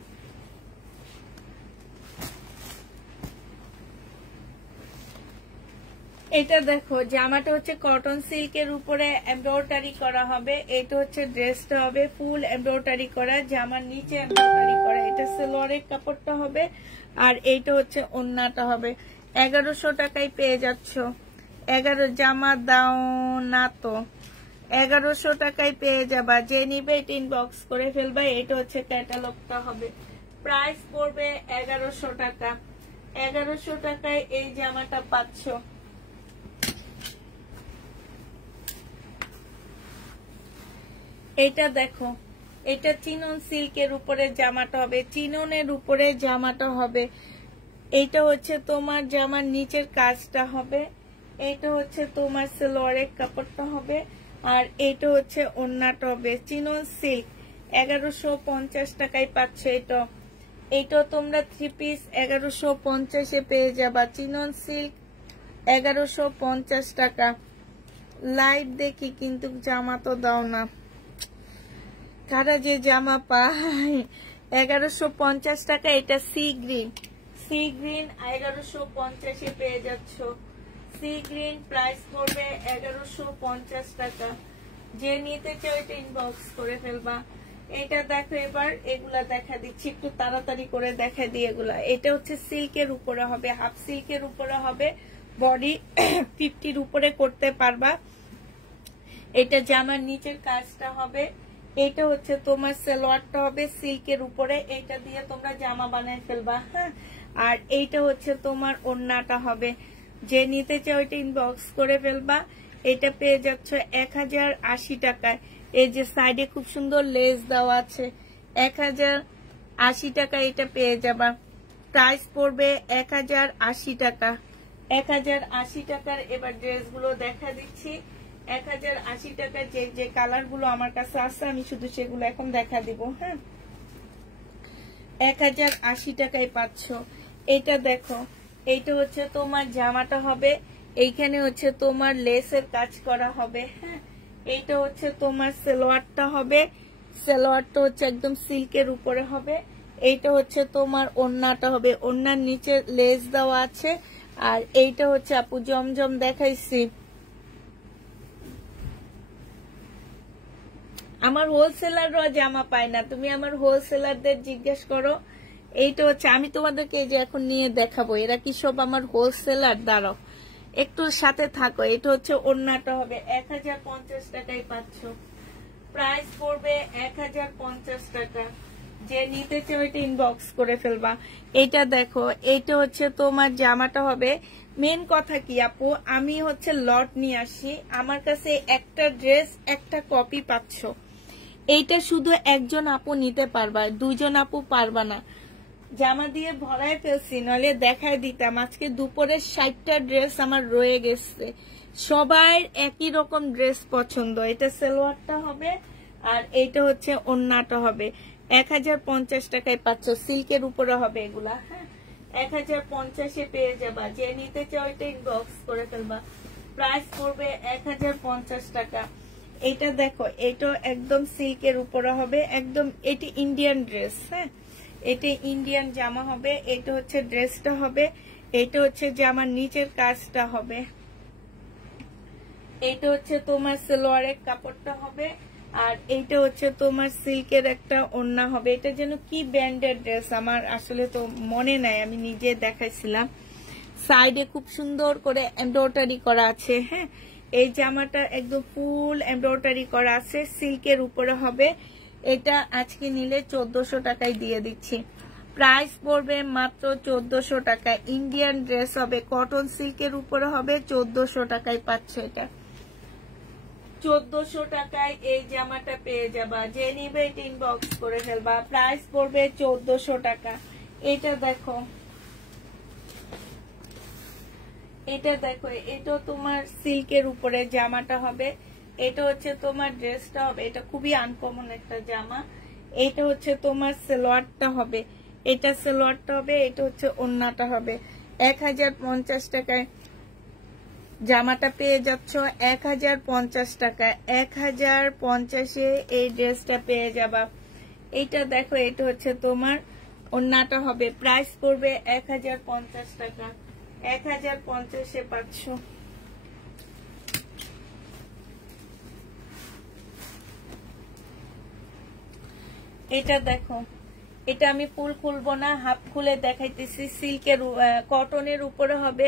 এটা দেখো, জামাটা হচ্ছে কটন সিল্কের উপরে এমব্রয়ডারি করা হবে। এটা হচ্ছে ড্রেসটা হবে ফুল এমব্রয়ডারি করা, জামার নিচে এমব্রয়ডারি করা। এটা সালোয়ারের কাপড়টা হবে, আর এইটা হচ্ছে ওড়নাটা হবে। 1100 টাকায় পেয়ে যাচ্ছ। 11 জামা দাও না তো, 1100 টাকায় পেয়ে যাবা। যে নিবে এটা ইনবক্স করে ফেলবা। এটা হচ্ছে ক্যাটালগটা হবে। প্রাইস পড়বে 1100 টাকা। 1100 টাকায় এই জামাটা পাচ্ছ। এটা দেখো, এটা চিনন সিল্কের উপরে জামাটা হবে, চিননের উপরে জামাটা হবে। এইটা হচ্ছে তোমার জামার নিচের কাজটা হবে। এইটা হচ্ছে তোমার সালোয়ারের কাপড়টা হবে, আর এইটা হচ্ছে ওড়নাটা হবে। চিনন সিল্ক 1150 টাকায় পাচ্ছ। এইটা তোমরা 3 পিস 1150-এ পেয়ে যাবা। চিনন সিল্ক 1150 টাকা। লাইভ দেখি কিন্তু জামা তো দাও না, কারা যে জামা পায়। 1150 টাকা। এটা সি গ্রিন, সি গ্রিন 1150-এ পেয়ে যাচ্ছ। সি গ্রিন প্রাইস পড়বে 1150 টাকা। যে নিতে চাও এটা ইনবক্স করে ফেলবা। এটা দেখো, এবার এগুলা দেখা দিচ্ছি, একটু তাড়াতাড়ি করে দেখা দিই এগুলা। এটা হচ্ছে সিল্কের উপরে হবে, হাফ সিল্কের উপরে হবে, বডি 50-র উপরে করতে পারবা। এটা জামার নিচের কাজটা হবে। এটা হচ্ছে তোমার সালোয়ারটা হবে সিল্কের উপরে, এটা দিয়ে তোমরা জামা বানায় ফেলবা। হ্যাঁ, আর এইটা হচ্ছে তোমার ওড়নাটা হবে। যে নিতে চাও এটা ইনবক্স করে ফেলবা। এটা পেয়ে যাচ্ছ 1080 টাকায়। এই যে সাইডে খুব সুন্দর লেস দেওয়া আছে, 1080 টাকা এটা পেয়ে যাবা। প্রাইস পড়বে 1080 টাকা। 1080 টাকার এবার ড্রেসগুলো দেখা দিচ্ছি। 1080 টাকার যে কালার গুলো আমার কাছে আছে আমি শুধু সেগুলো এখন দেখা দিব। হ্যাঁ, 1080 টাকায় পাচ্ছ। এটা দেখো, এইটা হচ্ছে তোমার জামাটা হবে। এইখানে হচ্ছে তোমার লেসের কাজ করা হবে। হ্যাঁ, এইটা হচ্ছে তোমার সালোয়ারটা হবে। সালোয়ারটা হচ্ছে একদম সিল্কের উপরে হবে। এইটা হচ্ছে তোমার ওড়নাটা হবে, ওড়নার নিচে লেস দেওয়া আছে। আর এইটা হচ্ছে আপু জমজম দেখাইছি। আমার হোলসেলাররা জামা পায় না, তুমি আমার হোলসেলারদের জিজ্ঞেস করো। এইটা হচ্ছে, আমি তোমাদেরকে এই যে এখন নিয়ে দেখাবো, এরা কি সব আমার হোলসেলার। দাঁড়াও একটু সাথে থাকো। এটা হচ্ছে ওড়নাটা হবে, 1050 টাকায় পাচ্ছ। প্রাইস পড়বে 1050 টাকা। যে নিতে চাও এটা ইনবক্স করে ফেলবা। এটা দেখো, এইটা হচ্ছে তোমার জামাটা হবে, মেন কথা কি আপু, আমি হচ্ছে লট নিয়ে আসি, আমার কাছে একটা ড্রেস একটা কপি পাচ্ছ, এইটা শুধু একজন আপু নিতে পারবা, দুইজন আপু পারবা না। জামা দিয়ে ভরায় ফেলছি, নলে দেখায় দিতাম। আজকে দুপুরে 60টা ড্রেস আমার রয়ে গেছে। সবার একই রকম ড্রেস পছন্দ। এটা সালোয়ারটা হবে আর এইটা হচ্ছে ওড়নাটা হবে। 1050 টাকায় পাচ্ছ, সিল্কের উপরে হবে এগুলা। হ্যাঁ, 1050-এ পেয়ে যাবা। যে নিতে চাও এটা ইনবক্স করে ফেলবা। প্রাইস পড়বে 1050 টাকা। এটা দেখো, এটা একদম সিল্কের উপরে হবে, একদম এটি ইন্ডিয়ান ড্রেস। হ্যাঁ, এটা ইন্ডিয়ান জামা হবে। এটা হচ্ছে ড্রেসটা হবে, এটা হচ্ছে জামার নিচের কাজটা হবে, এইটা হচ্ছে তোমার সালোয়ারের কাপড়টা হবে, আর এইটা হচ্ছে তোমার সিল্কের একটা ওড়না হবে। এটা যেন কি ব্র্যান্ডের ড্রেস আমার আসলে তো মনে নাই, আমি নিজে দেখাইছিলাম। সাইডে খুব সুন্দর করে এমব্রয়ডারি করা আছে। হ্যাঁ, এই জামাটা একদম ফুল এমব্রয়ডারি করা আছে, সিল্কের উপরে হবে। এটা আজকে নিলে 1400 টাকায় দিয়ে দিচ্ছি। প্রাইস পড়বে মাত্র 1400 টাকা। ইন্ডিয়ান ড্রেস হবে, কটন সিল্কের উপরে হবে, 1400 টাকায় পাচ্ছ। এটা 1400 টাকায় এই জামাটা পেয়ে যাবা। যে নিবে এটা ইনবক্স করে ফেলবা। প্রাইস পড়বে 1400 টাকা। এটা দেখো, এটা দেখো, এটা তোমার সিল্কের উপরে জামাটা হবে, এটা হচ্ছে তোমার ড্রেসটা হবে। এটা খুবই আনকমন একটা জামা। এটা হচ্ছে তোমার সালোয়ারটা হবে, এটা সালোয়ারটা হবে, এটা হচ্ছে ওড়নাটা হবে। 1050 টাকায় জামাটা পেয়ে যাচ্ছ। 1050 টাকা, 1050-এ এই ড্রেসটা পেয়ে যাবা। এইটা দেখো, এটা হচ্ছে তোমার ওড়নাটা হবে। প্রাইস পড়বে 1050 টাকা। 1050-এ পাচ্ছ। এটা দেখো, এটা আমি ফুল খুলবো না, হাফ খুলে দেখাইতেছি। সিল্কের কটনের উপরে হবে।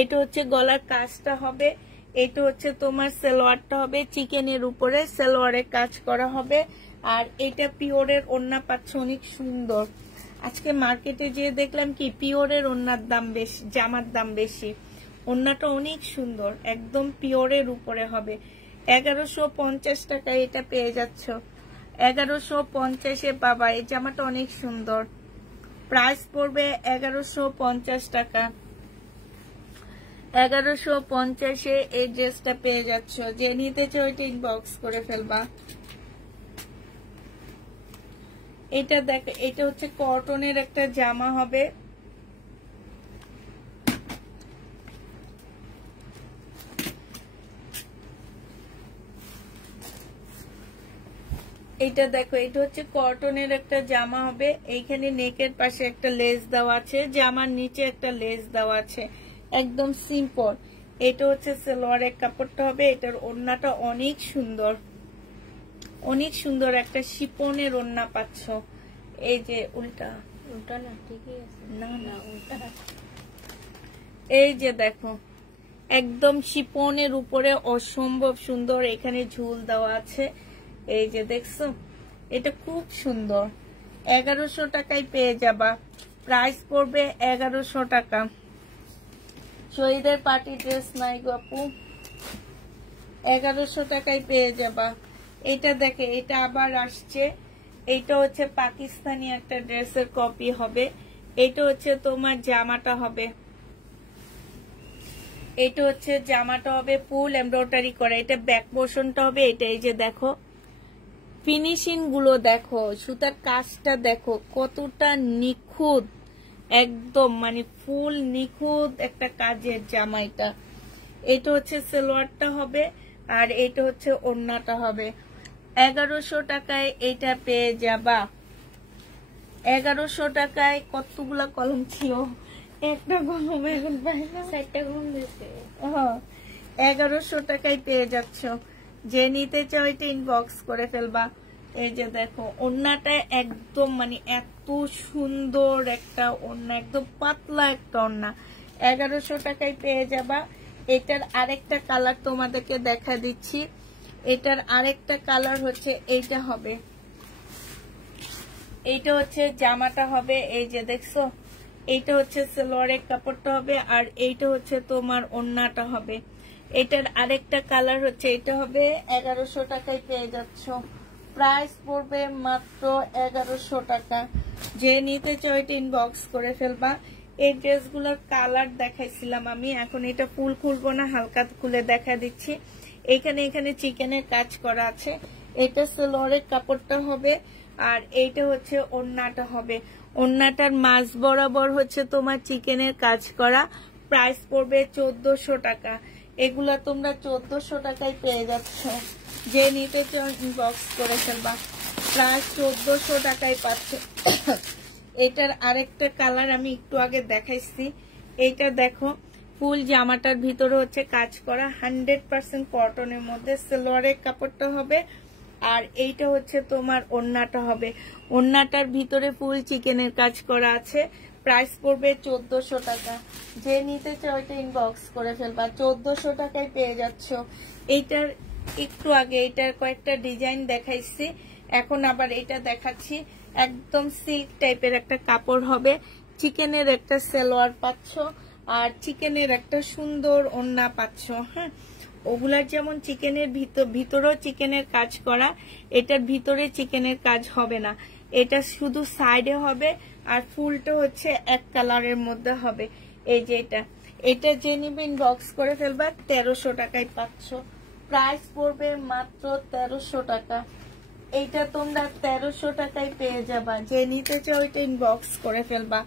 এটা হচ্ছে গলার কাজটা হবে, এটা হচ্ছে তোমার সালোয়ারটা হবে, চিকেনের উপরে সালোয়ারের কাজ করা হবে। আর এটা পিওরের ওড়না পাচ্ছ, অনেক সুন্দর। আজকে মার্কেটে যেয়ে দেখলাম কি পিওরের ওড়নার দাম বেশি, জামার দাম বেশি। ওড়নাটা অনেক সুন্দর, একদম পিওরের উপরে হবে। 1150 টাকায় এটা পেয়ে যাচ্ছ। 1150-এ পাবা। এই জামাটা অনেক সুন্দর। প্রাইস পড়বে 1150 টাকা। 1150-এ এই ড্রেসটা পেয়ে যাচ্ছ। যে নিতে চাও এটা ইনবক্স করে ফেলবা। এটা দেখ, এটা হচ্ছে কটনের একটা জামা হবে। এটা দেখো, এটা হচ্ছে কটনের একটা জামা হবে। এইখানে নেকের পাশে একটা লেস দেওয়া আছে, জামার নিচে একটা লেস দেওয়া আছে, একদম সিম্পল। এটা হচ্ছে সালোয়ারের কাপড়টা হবে। এটার ওড়নাটা অনেক সুন্দর, অনেক সুন্দর একটা শিপনের ওড়না পাচ্ছ। এই যে উল্টা উল্টা না, ঠিকই আছে। না না উল্টা। এই যে দেখো, একদম শিপনের উপরে অসম্ভব সুন্দর। এখানে ঝুল দেওয়া আছে, এই যে দেখছো, এটা খুব সুন্দর। 1100 টাকায় পেয়ে যাবা। প্রাইস পড়বে 1100 টাকা। শহীদের পার্টি ড্রেস নাই গো আপু, 1100 টাকায় পেয়ে যাবা। এটা দেখে, এটা আবার আসছে। এটা হচ্ছে পাকিস্তানি একটা ড্রেসের কপি হবে। এটা হচ্ছে তোমার জামাটা হবে, এটা হচ্ছে জামাটা হবে ফুল এমব্রয়ডারি করা। এটা ব্যাক পোর্শনটা হবে। এটা এই যে দেখো, ফিনিশিং গুলো দেখো, সুতার কাজটা দেখো কতটা নিখুঁত, একদম মানে ফুল নিখুঁত একটা কাজের জামা এটা। এটা হচ্ছে সালোয়ারটা হবে, আর এটা হচ্ছে ওড়নাটা হবে। 1100 টাকায় এটা পেয়ে যাবা। 1100 টাকায় কতগুলা কলম ছিল, একটা কলম এখন পাই না, 4টা কলম দিয়েছে। 1100 টাকায় পেয়ে যাচ্ছ। যে নিতে চাও এটা ইনবক্স করে ফেলবা। এই যে দেখো, ওড়নাটা একদম মানে এত সুন্দর একটা ওড়না, একদম পাতলা একটা ওড়না। 1100 টাকায় পেয়ে যাবা। এটার আরেকটা কালার তোমাদেরকে দেখা দিচ্ছি। এটার আরেকটা কালার হচ্ছে এইটা হবে। এইটা হচ্ছে জামাটা হবে। এই যে দেখছো, এইটা হচ্ছে সালোয়ারের কাপড়টা হবে, আর এইটা হচ্ছে তোমার ওড়নাটা হবে। এটার আরেকটা কালার হচ্ছে, এটা হবে 1100 টাকায় পেয়ে যাচ্ছ। প্রাইস পড়বে মাত্র 1100 টাকা। যে নিতে চাও এটা ইনবক্স করে ফেলবা। এই ড্রেসগুলোর কালার দেখাইছিলাম আমি, এখন এটা ফুল খুলবো না, হালকা খুলে দেখা দিচ্ছি। এখানে চিকেনের কাজ করা আছে। এটা সালোয়ারের কাপড়টা হবে, আর এইটা হচ্ছে ওড়নাটা হবে। ওড়নাটার মাঝ বরাবর হচ্ছে তোমার চিকেনের কাজ করা। প্রাইস পড়বে 1400 টাকা। এগুলা তোমরা 1400 টাকায় পেয়ে যাচ্ছ। যে নিতে চাও ইনবক্স করে ফেলবা। প্রাইস 1400 টাকায় পাচ্ছ। এটার আরেকটা কালার আমি একটু আগে দেখাইছি। এইটা দেখো, ফুল জামাটার ভিতরে হচ্ছে কাজ করা, 100% কটনের মধ্যে সালোয়ারের কাপড়টা হবে, আর এইটা হচ্ছে তোমার ওড়নাটা হবে। ওড়নাটার ভিতরে ফুল চিকেনের কাজ করা আছে। প্রাইস পড়বে 1400 টাকা। যে নিতে চাও এটা ইনবক্স করে ফেলবা। 1400 টাকায় পেয়ে যাচ্ছ। এইটার একটু আগে এটার কয়েকটা ডিজাইন দেখাইছি, এখন আবার এটা দেখাচ্ছি। একদম সিল্ক টাইপের একটা কাপড় হবে, চিকেনের একটা সালোয়ার পাচ্ছ, আর চিকেনের একটা সুন্দর ওড়না পাচ্ছ। হ্যাঁ, ওগুলার যেমন চিকেনের ভিতরেও চিকেনের কাজ করা, এটার ভিতরে চিকেনের কাজ হবে না, এটা শুধু সাইডে হবে, আর ফুলটা হচ্ছে এক কালারের মধ্যে হবে। এই যে এটা যে নিবে ইনবক্স করে ফেলবা। 1300 টাকায় পাচ্ছ। প্রাইস পড়বে মাত্র 1300 টাকা। এইটা তোমরা 1300 টাকায় পেয়ে যাবা। যে নিতে চাও ওইটা ইনবক্স করে ফেলবা।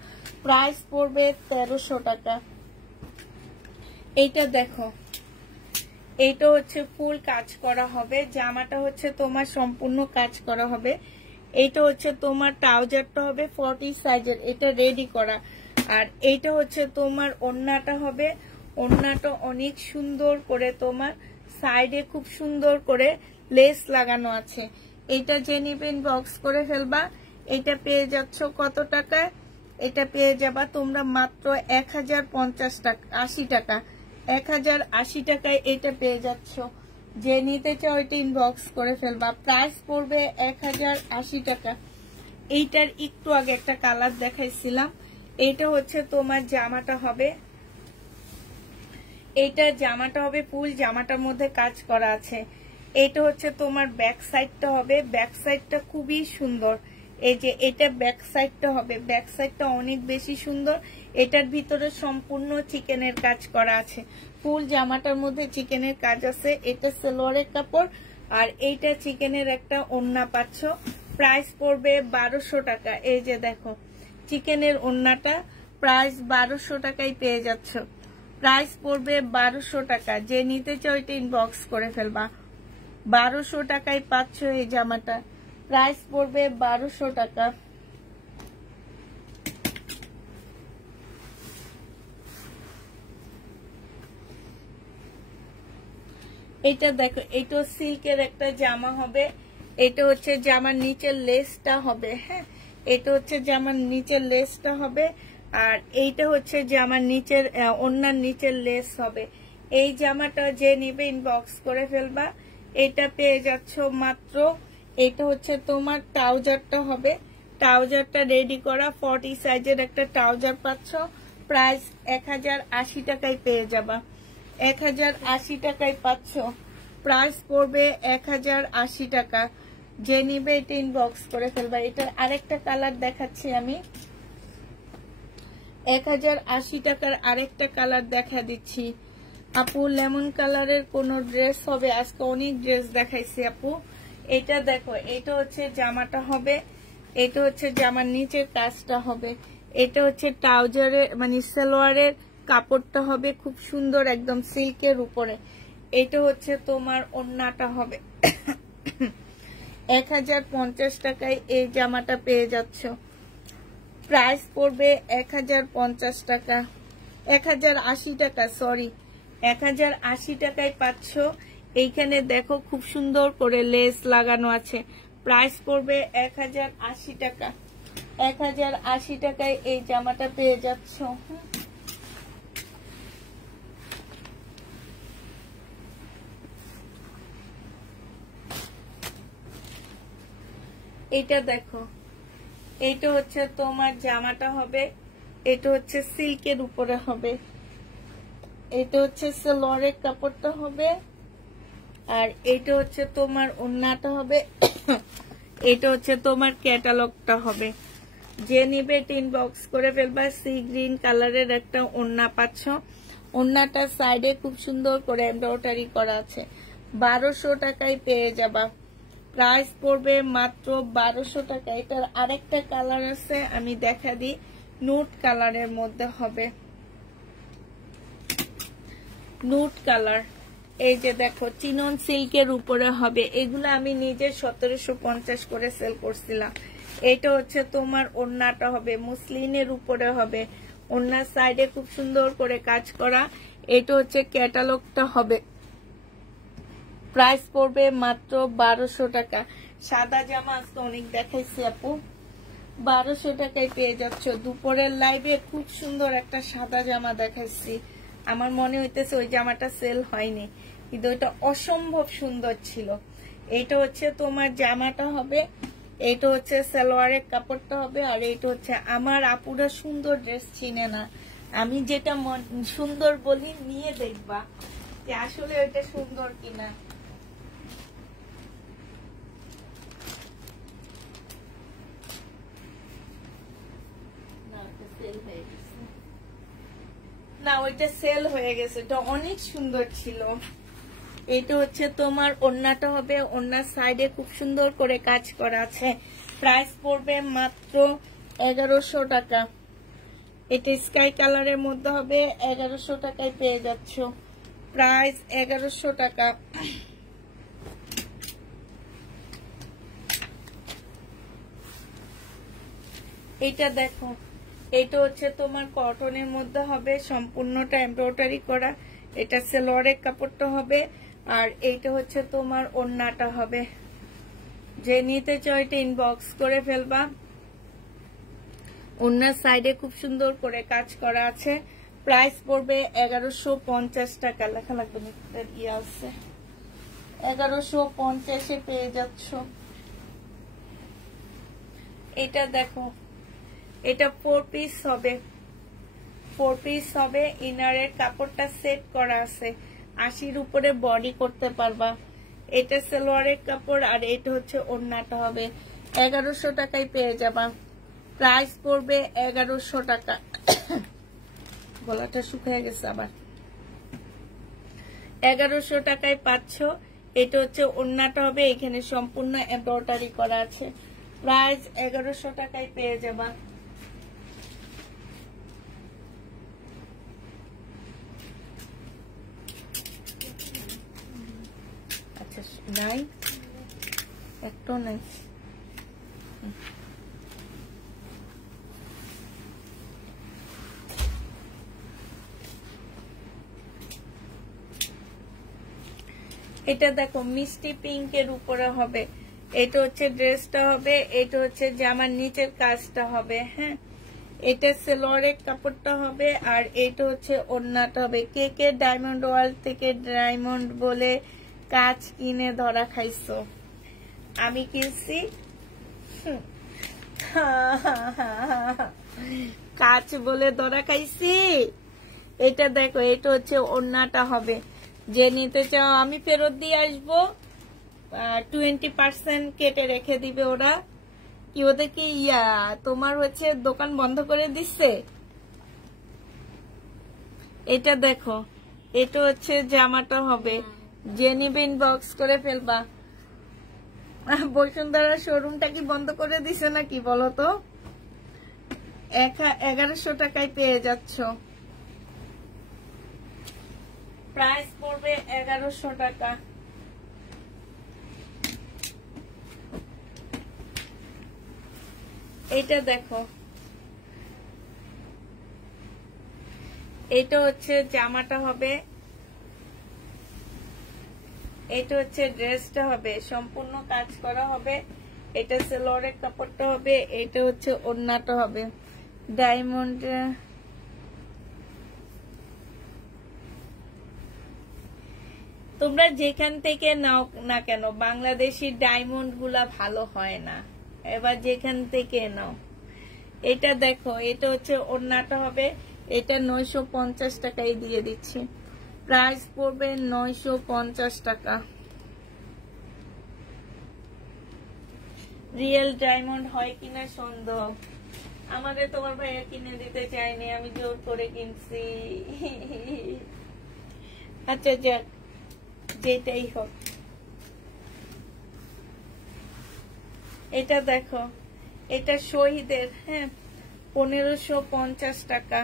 প্রাইস পড়বে 1300 টাকা। এইটা দেখো, এইটা হচ্ছে ফুল কাজ করা হবে, জামাটা হচ্ছে তোমার সম্পূর্ণ কাজ করা হবে। এইটা হচ্ছে তোমার ট্রাউজারটা হবে 40 সাইজের, এটা রেডি করা। আর এইটা হচ্ছে তোমার ওড়নাটা হবে। ওড়নাটা অনেক সুন্দর করে তোমার সাইডে খুব সুন্দর করে লেস লাগানো আছে। এটা যে নিবে ইনবক্স করে ফেলবা। এটা পেয়ে যাচ্ছ কত টাকায়? এটা পেয়ে যাবা তোমরা মাত্র 1050 টাকা, 80 টাকা। 1080 টাকায় এটা পেয়ে যাচ্ছ। যে নিতে চাও এটা ইনবক্স করে ফেলবা। প্রাইস পড়বে 1080 টাকা। এইটার একটু আগে একটা কালার দেখাইছিলাম। এইটা হচ্ছে তোমার জামাটা হবে। এইটা জামাটা হবে ফুল জামাটার মধ্যে কাজ করা আছে। এটা হচ্ছে তোমার ব্যাক সাইডটা হবে। ব্যাক সাইডটা খুবই সুন্দর। এই যে এটা ব্যাক সাইডটা হবে, ব্যাক সাইডটা অনেক বেশি সুন্দর। এটার ভিতরে সম্পূর্ণ চিকেনের কাজ করা আছে। ফুল জামাটার মধ্যে চিকেনের কাজ আছে। এটা সালোয়ারের কাপড়, আর এইটা চিকেনের একটা ওড়না পাচ্ছ। প্রাইস পড়বে 1200 টাকা। এই যে দেখো চিকেনের ওড়নাটা, প্রাইস 1200 টাকায় পেয়ে যাচ্ছ। প্রাইস পড়বে 1200 টাকা। যে নিতে চাও এটা ইনবক্স করে ফেলবা। 1200 টাকায় পাচ্ছ এই জামাটা। প্রাইস পড়বে 1200 টাকা। এটা দেখো, এটা সিল্কের একটা জামা হবে। এটা হচ্ছে জামার নিচের লেসটা হবে। হ্যাঁ, এটা হচ্ছে জামার নিচের লেসটা হবে, আর এইটা হচ্ছে জামার নিচের ওড়নার নিচের লেস হবে। এই জামাটা যে নিবে ইনবক্স করে ফেলবা। এটা পেয়ে যাচ্ছ মাত্র, এটা হচ্ছে তোমার ট্রাউজারটা হবে। ট্রাউজারটা রেডি করা 40 সাইজের একটা ট্রাউজার পাচ্ছ। প্রাইস 1080 টাকায় পেয়ে যাবা। 1080 টাকায় পাচ্ছ। প্রাইস পড়বে 1080 টাকা। যে নিবে এটা ইনবক্স করে ফেলবা। এটার আরেকটা কালার দেখাচ্ছি আমি। 1080 টাকার আরেকটা কালার দেখা দিচ্ছি। আপু লেমন কালারের কোন ড্রেস হবে? আজকে অনেক ড্রেস দেখাইছি আপু। এটা দেখো, এটা হচ্ছে জামাটা হবে। এটা হচ্ছে জামার নিচের কাজটা হবে। এটা হচ্ছে ট্রাউজারের মানে সালোয়ারের কাপড়টা হবে খুব সুন্দর, একদম সিল্কের উপরে। এটা হচ্ছে তোমার ওড়নাটা হবে। 1050 টাকায় এই জামাটা পেয়ে যাচ্ছ। প্রাইস পড়বে 1050 টাকা, 1080 টাকা, সরি 1080 টাকায় পাচ্ছ। এইখানে দেখো খুব সুন্দর করে লেস লাগানো আছে। প্রাইস পড়বে 1080 টাকা। 1080 টাকায় এই জামাটা পেয়ে যাচ্ছ। এটা দেখো, এইটা হচ্ছে তোমার জামাটা হবে। এটা হচ্ছে সিল্কের উপরে হবে, এটা হচ্ছে সালোয়ারের কাপড়টা হবে, আর এটা হচ্ছে তোমার ওড়নাটা হবে, এটা হচ্ছে তোমার ক্যাটালগটা হবে। যে নিবে টিন বক্স করে ফেলবা। সি গ্রিন কালারের একটা ওড়না পাচ্ছ, ওড়নাটার সাইডে খুব সুন্দর করে এমব্রয়ডারি করা আছে। 1200 টাকায় পেয়ে যাবা। প্রাইস পড়বে মাত্র 1200 টাকা। এটার আরেকটা কালার আছে, আমি দেখা দিই, নুট কালারের মধ্যে হবে, নুট কালার। এই যে দেখো চিনন সিল্কের উপরে হবে, এগুলো আমি নিজে 1750 করে সেল করছিলাম। এটা হচ্ছে তোমার ওড়নাটা হবে, মুসলিনের উপরে হবে, ওড়নার সাইডে খুব সুন্দর করে কাজ করা। এটা হচ্ছে ক্যাটালগটা হবে। প্রাইস পড়বে মাত্র 1200 টাকা। সাদা জামা আজকে অনেক দেখাইছি আপু, 1200 টাকায় পেয়ে যাচ্ছ। দুপুরের লাইভে খুব সুন্দর একটা সাদা জামা দেখাইছি, আমার মনে হইতেছে ওই জামাটা সেল হয়নি, কিন্তু এটা অসম্ভব সুন্দর ছিল। এটা হচ্ছে তোমার জামাটা হবে, এটা হচ্ছে সালোয়ারের কাপড়টা হবে, আর এটা হচ্ছে আমার আপুরা সুন্দর ড্রেস চিনে না, আমি যেটা সুন্দর বলি নিয়ে দেখবা যে আসলে ওইটা সুন্দর কিনা। না ওইটা সেল হয়ে গেছে, এটা অনেক সুন্দর ছিল। এটা হচ্ছে তোমার ওড়নাটা হবে, ওড়নার সাইডে খুব সুন্দর করে কাজ করা আছে। প্রাইস পড়বে মাত্র 1100 টাকা। এটা স্কাই কালারের মধ্যে হবে, 1100 টাকায় পেয়ে যাচ্ছ। প্রাইস 1100 টাকা। এটা দেখো, এটা হচ্ছে তোমার কটনের মধ্যে হবে, সম্পূর্ণটা এমব্রয়ডারি করা। এটা সালোয়ারের কাপড়টা হবে, আর এইটা হচ্ছে তোমার ওড়নাটা হবে। যে নিতে চাও এটা ইনবক্স করে ফেলবা। ওড়নার সাইডে খুব সুন্দর করে কাজ করা আছে। প্রাইস পড়বে 1150 টাকা। লেখা লাগবে না, ইয়ে আছে, 1150-এ পেয়ে যাচ্ছ। এটা দেখো, এটা 4 পিস হবে, 4 পিস হবে। ইনারের কাপড়টা সেট করা আছে, 80-র উপরে বডি করতে পারবা। এটা সালোয়ারের কাপড়, আর এটা হচ্ছে ওড়নাটা হবে। 1100 টাকায় পেয়ে যাবা। প্রাইস পড়বে 1100 টাকা। গলাটা শুকিয়ে গেছে আবার। 1100 টাকায় পাচ্ছ। এটা হচ্ছে ওড়নাটা হবে, এখানে সম্পূর্ণ এমব্রয়ডারি করা আছে। প্রাইস 1100 টাকায় পেয়ে যাবা। আচ্ছা নাই, একটু নাই। এটা দেখো মিষ্টি পিঙ্কের উপরে হবে, এটা হচ্ছে ড্রেসটা হবে, এটা হচ্ছে জামার নিচের কাজটা হবে। হ্যাঁ, এটা সালোয়ারের কাপড়টা হবে, আর এটা হচ্ছে ওড়নাটা হবে। কে কে ডায়মন্ড ওয়ার্ল্ড থেকে ডায়মন্ড বলে কাজ কিনে ধরা খাইছো? আমি কিনছি কাজ বলে ধরা খাইছি। এটা দেখো, এটা হচ্ছে ওড়নাটা হবে। যে নিতে চাও আমি ফেরত দিয়ে আসবো, 20% কেটে রেখে দিবে ওরা। কি ওদের কি তোমার হচ্ছে দোকান বন্ধ করে দিচ্ছে। এটা দেখো, এটা হচ্ছে জামাটা হবে। যে নিবে ইনবক্স করে ফেলবা। বসুন্ধরা শোরুমটা কি বন্ধ করে দিছে নাকি বলো তো? 1100 টাকায় পেয়ে যাচ্ছ। প্রাইস পড়বে 1100 টাকা। এটা দেখো, এটা হচ্ছে জামাটা হবে, এটা হচ্ছে ড্রেসটা হবে, সম্পূর্ণ কাজ করা হবে। এটা সালোয়ারের কাপড়টা হবে, এটা হচ্ছে ওড়নাটা হবে। ডায়মন্ড তোমরা যেখান থেকে নাও না কেন, বাংলাদেশি ডায়মন্ড গুলা ভালো হয় না। এবার যেখান থেকে নাও, এটা দেখো, এটা হচ্ছে ওড়নাটা হবে, এটা 950 টাকায় দিয়ে দিচ্ছি। প্রাইস পড়বে 950 টাকা। রিয়েল ডায়মন্ড হয় কিনা সন্দেহ, আমাদের তোমার ভাইয়া কিনে দিতে চাইনি, আমি জোর করে কিনছি। আচ্ছা যাক, যেটাই হোক। এটা দেখো, এটা শহীদের, হ্যাঁ, 1550 টাকা।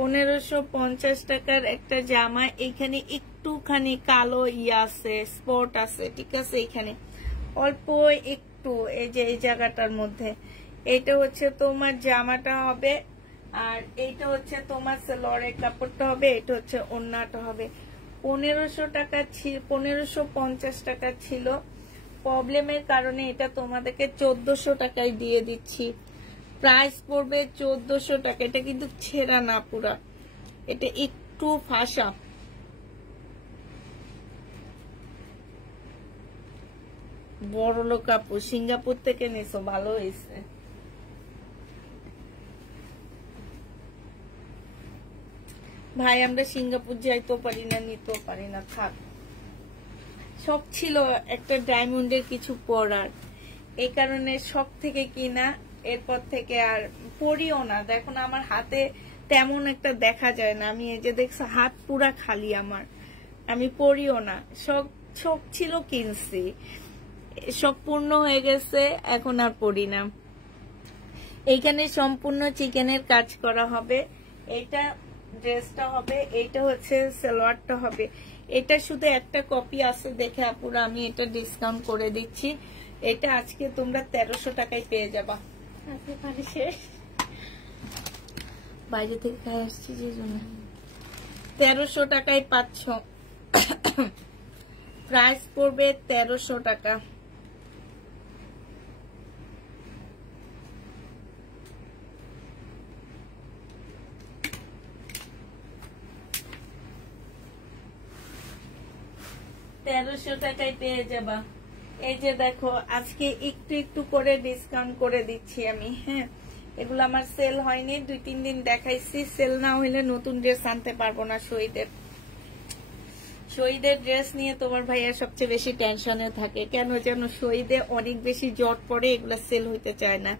1550 টাকার একটা জামা। এখানে একটুখানি কালো আছে, স্পট আছে, ঠিক আছে, এখানে অল্প একটু, এই যে এই জায়গাটার মধ্যে। এটা হচ্ছে তোমার জামাটা হবে, আর এইটা হচ্ছে তোমার সেলোয়ারের কাপড়টা হবে, এটা হচ্ছে ওড়নাটা হবে। 1500 টাকা ছিল, 1550 টাকা ছিল। প্রবলেমের কারণে এটা তোমাদেরকে 1400 টাকায় দিয়ে দিচ্ছি। প্রাইস পড়বে 1400 টাকা। এটা কিন্তু ছেঁড়া না পুরা, এটা একটু ফাঁসা। বড় লোক আপু, সিঙ্গাপুর থেকে নিছো, ভালো হয়েছে। ভাই আমরা সিঙ্গাপুর যাইতেও পারি না, নিতেও পারি না, থাক। শখ ছিল একটা ডায়মন্ডের কিছু পরার, এই কারণে শখ থেকে কিনা, এরপর থেকে আর পরিও না। দেখো না, আমার হাতে তেমন একটা দেখা যায় না, আমি এই যে দেখছো হাত পুরা খালি আমার, আমি পরিও না। শখ ছিল, কিনছি, শখ পূর্ণ হয়ে গেছে, এখন আর পরি না। এইখানে সম্পূর্ণ চিকেনের কাজ করা হবে। এটা ড্রেসটা হবে, এটা হচ্ছে সালোয়ারটা হবে। এটা শুধু একটা কপি আছে দেখে আপুরা আমি এটা ডিসকাউন্ট করে দিচ্ছি। এটা আজকে তোমরা 1300 টাকায় পেয়ে যাবা। বাইরে থেকে খাই আসছি যে জন্য 1300 টাকায় পাচ্ছ। প্রাইস পড়বে 1300 টাকা। টাকায় পেয়ে যাবা। এই যে দেখো, আজকে একটু একটু করে ডিসকাউন্ট করে দিচ্ছি আমি, হ্যাঁ। এগুলো আমার সেল হয়নি, 2-3 দিন দেখাইছি। সেল না হইলে নতুন ড্রেস আনতে পারবো না। শহীদের ড্রেস নিয়ে তোমার ভাইয়া সবচেয়ে বেশি টেনশনে থাকে, কেন যেন শহীদে অনেক বেশি জট পড়ে, এগুলা সেল হইতে চায় না।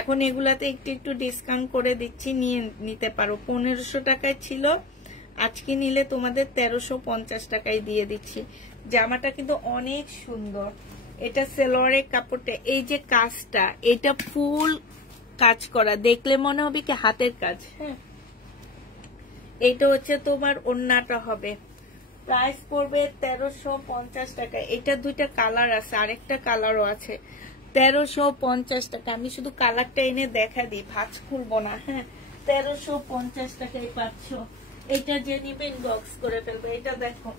এখন এগুলাতে একটু একটু ডিসকাউন্ট করে দিচ্ছি, নিয়ে নিতে পারো। 1500 টাকায় ছিল, আজকে নিলে তোমাদের 1350 টাকায় দিয়ে দিচ্ছি। জামাটা কিন্তু অনেক সুন্দর। এটা সেলোয়ারের কাপড়টা, এই যে কাজটা, এটা ফুল কাজ করা, দেখলে মনে হবে কি হাতের কাজ, হ্যাঁ। এটা হচ্ছে তোমার ওড়নাটা হবে। প্রাইস পড়বে 1350 টাকা। এটা দুইটা কালার আছে, আরেকটা কালারও আছে। 1350 টাকা। আমি শুধু কালারটা এনে দেখা দিই, ভাঁজ খুলবো না, হ্যাঁ। 1350 টাকায় পাচ্ছ। এটা যে নিবে ইনবক্স করে ফেলবে। এটা দেখো,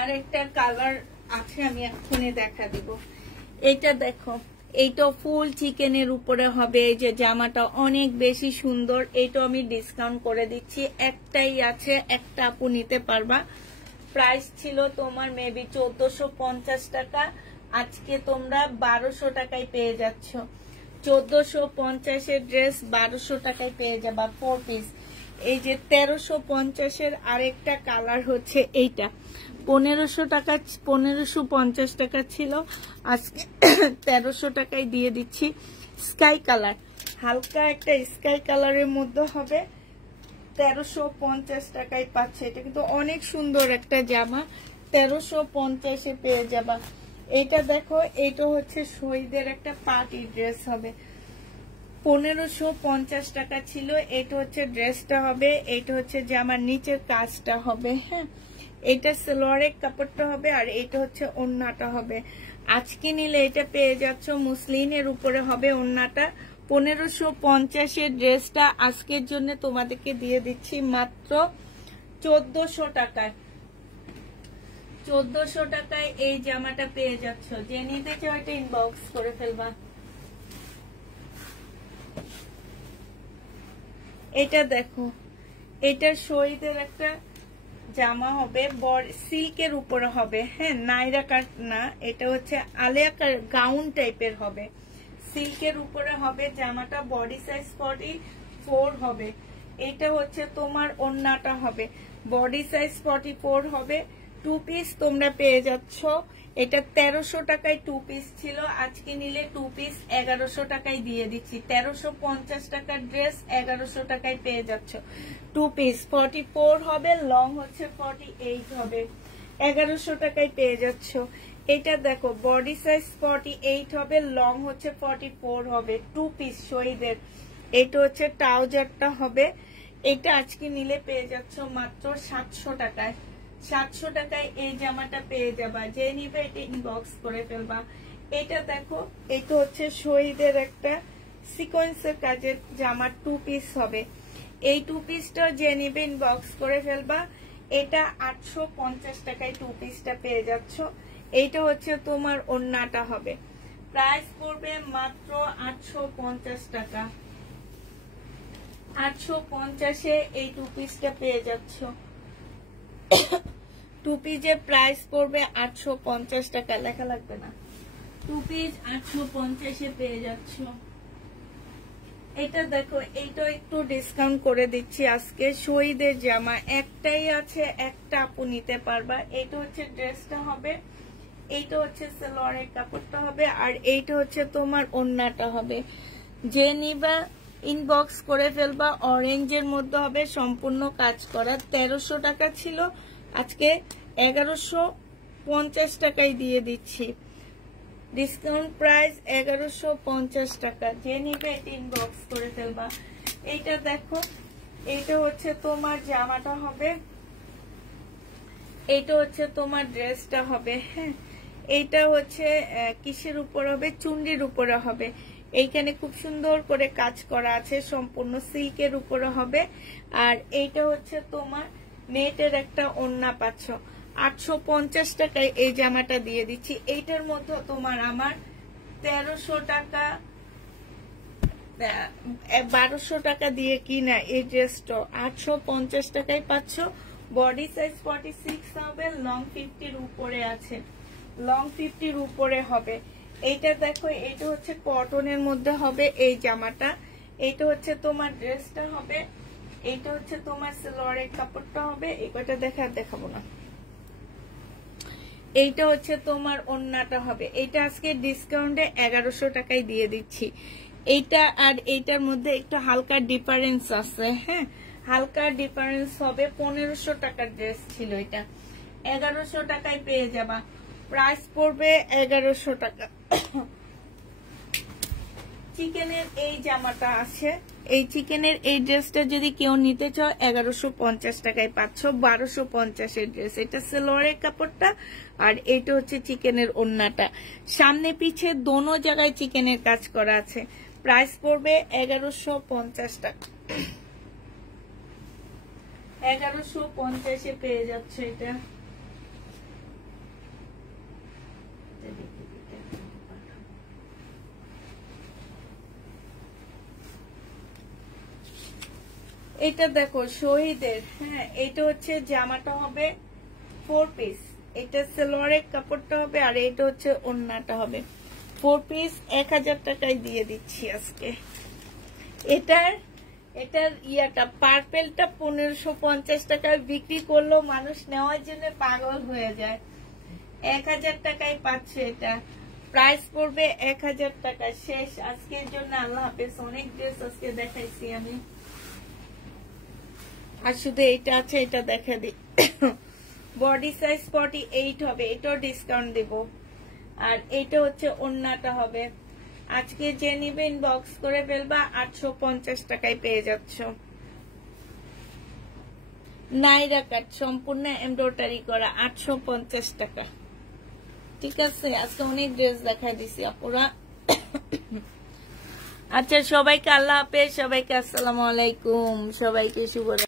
আরেকটা কালার আছে, আমি এখনই দেখা দিব। এটা দেখো, এইটা ফুল চিকেনের উপরে হবে। এই যে জামাটা অনেক বেশি সুন্দর, এইটা আমি ডিসকাউন্ট করে দিচ্ছি। একটাই আছে, একটা আপু নিতে পারবা। প্রাইস ছিল তোমার মেবি 1450 টাকা, আজকে তোমরা 1200 টাকায় পেয়ে যাচ্ছ। 1450 ড্রেস 1200 টাকায় পেয়ে যাবা 4 পিস। এই যে 1350 আরেকটা কালার হচ্ছে এইটা, 1550 টাকা ছিল, আজকে 1300 টাকায় দিয়ে দিচ্ছি। স্কাই কালার, হালকা একটা স্কাই কালারের মধ্যে হবে, 1350 টাকায় পাচ্ছে। এটা কিন্তু অনেক সুন্দর একটা জামা, 1350 পেয়ে যাবা। এটা দেখো, এটা হচ্ছে শহীদের একটা পার্টি ড্রেস হবে, 1550 টাকা ছিল। এটা হচ্ছে ড্রেসটা হবে, এটা হচ্ছে জামার নিচের কাজটা হবে, হ্যাঁ। এটা সালোয়ারের কাপড়টা হবে, আর এটা হচ্ছে ওড়নাটা হবে। আজকে নিলে এটা পেয়ে যাচ্ছ, মুসলিনের উপরে হবে ওড়নাটা, 1550 ড্রেসটা আজকের জন্য তোমাদেরকে দিয়ে দিচ্ছি মাত্র 1400 টাকায়। 1400 টাকায় এই জামাটা পেয়ে যাচ্ছ। যে নিতে চাও এটা ইনবক্স করে ফেলবা। এটা দেখো, এটা শহীদের একটা জামা হবে, সিল্কের উপরে হবে, হ্যাঁ, নাইরা কাট না, এটা হচ্ছে আলিয়া গাউন টাইপের হবে, সিল্কের উপরে হবে জামাটা। বডি সাইজ 44 হবে। এটা হচ্ছে তোমার ওড়নাটা হবে, বডি সাইজ 44 হবে। 2 পিস তোমরা পেয়ে যাচ্ছ। এটা 1300 টাকায় 2 পিস ছিল, আজকে নিলে 2 পিস 1100 টাকায় দিয়ে দিচ্ছি। 1350 টাকার ড্রেস 1100 টাকায় পেয়ে যাচ্ছ। 2 পিস 44 হবে, লং হচ্ছে 48 হবে, 1100 টাকায় পেয়ে যাচ্ছ। এটা দেখো, বডি সাইজ 48 হবে, লং হচ্ছে 44 হবে, 2 পিস শহীদের। এটা হচ্ছে ট্রাউজারটা হবে। এটা আজকে নিলে পেয়ে যাচ্ছ মাত্র 700 টাকায়। 700 টাকায় এই জামাটা পেয়ে যাবা। যে নিবে এটা ইনবক্স করে ফেলবা। এটা দেখো, এটা হচ্ছে শহীদের একটা সিকোয়েন্সের কাজের জামা, 2 পিস হবে। এই 2 পিসটা যে নিবে ইনবক্স করে ফেলবা। এটা 850 টাকায় 2 পিসটা পেয়ে যাচ্ছ। এইটা হচ্ছে তোমার ওড়নাটা হবে, প্রাইস পড়বে মাত্র 850 টাকা। 850-এ এই 2 পিসটা পেয়ে যাচ্ছ। 2 পিসের প্রাইস পড়বে 850 টাকা, লেখা লাগবে না। 2 পিস 850-এ পেয়ে যাচ্ছ। এটা দেখো, এইটা একটু ডিসকাউন্ট করে দিচ্ছি আজকে। শহীদের জামা একটাই আছে, একটা আপু নিতে পারবা। এটা হচ্ছে ড্রেসটা হবে, এইটা হচ্ছে সালোয়ারের কাপড়টা হবে, আর এইটা হচ্ছে তোমার ওড়নাটা হবে। যে নিবা ইনবক্স করে ফেলবা। অরেঞ্জের মধ্যে হবে, সম্পূর্ণ কাজ করা। 1300 টাকা ছিল, আজকে 1150 টাকায় দিয়ে দিচ্ছি। ডিসকাউন্ট প্রাইস 1150 টাকা। যে নিবে এটা ইনবক্স করে ফেলবা। এইটা দেখো, এইটা হচ্ছে তোমার জামাটা হবে, এইটা হচ্ছে তোমার ড্রেসটা হবে, হ্যাঁ। এইটা হচ্ছে কিসের উপর হবে, চুন্ডির উপরে হবে। এইখানে খুব সুন্দর করে কাজ করা আছে, সম্পূর্ণ সিল্কের উপরে হবে। আর এইটা হচ্ছে তোমার নেটের একটা ওড়না পাচ্ছ। 850 টাকায় এই জামাটা দিয়ে দিচ্ছি। এইটার মধ্যে তোমার আমার 1300 টাকা 1200 টাকা দিয়ে কিনা এই ড্রেসটা 850 টাকায় পাচ্ছ। বডি সাইজ 46 হবে, লং 50-র উপরে আছে, লং 50-র উপরে হবে। এইটা দেখো, এটা হচ্ছে কটনের মধ্যে হবে এই জামাটা। এইটা হচ্ছে তোমার ড্রেসটা হবে, এইটা হচ্ছে তোমার সালোয়ারের কাপড়টা হবে। এই কয়টা দেখাবো না। এইটা হচ্ছে তোমার ওড়নাটা হবে। এইটা আজকে ডিসকাউন্টে 1100 টাকায় দিয়ে দিচ্ছি। এইটা আর এইটার মধ্যে একটু হালকা ডিফারেন্স আছে, হ্যাঁ, হালকা ডিফারেন্স হবে। 1500 টাকার ড্রেস ছিল, এটা 1100 টাকায় পেয়ে যাবা। প্রাইস পড়বে 1100 টাকা। চিকেনের এই জামাটা আছে, এই চিকেনের এই ড্রেসটা যদি কেউ নিতে চাও 1150 টাকায় পাচ্ছ। 1250-এর ড্রেস। এটা সালোয়ারের কাপড়টা, আর এটা হচ্ছে চিকেনের ওড়নাটা। সামনে পিছে দোনো জায়গায় চিকেনের কাজ করা আছে। প্রাইস পড়বে 1150 টাকা। 1150-এ পেয়ে যাচ্ছে এটা। এটা দেখো শহীদের, হ্যাঁ, এটা হচ্ছে জামাটা হবে 4 পিস। এটা সালোয়ারের কাপড়টা হবে, আর এটা হচ্ছে ওড়নাটা হবে। 4 পিস 1000 টাকায় দিয়ে দিচ্ছি আজকে। এটার ইয়াটা পার্পেলটা 1550 টাকায় বিক্রি করলেও মানুষ নেওয়ার জন্য পাগল হয়ে যায়। 1000 টাকায় পাচ্ছে এটা। প্রাইস পড়বে 1000 টাকা। শেষ আজকের জন্য। আল্লাহ হাফেজ। অনেক ড্রেস আজকে দেখাইছি আমি, আর শুধু এইটা আছে, এটা দেখা দিই। বডি সাইজ 48 হবে, এটাও ডিসকাউন্ট দেব। আর এইটা হচ্ছে ওড়নাটা হবে। আজকে যে নিবে ইনবক্স করে ফেলবা। 850 টাকায় পেয়ে যাচ্ছ। নাইরা কাট সম্পূর্ণ এমব্রয়ডারি করা, 850 টাকা। ঠিক আছে, আজকে অনেক ড্রেস দেখাই দিছি আপুরা। আচ্ছা, সবাইকে আল্লাহ হাফেজ, সবাইকে আসসালামু আলাইকুম, সবাইকে শুভ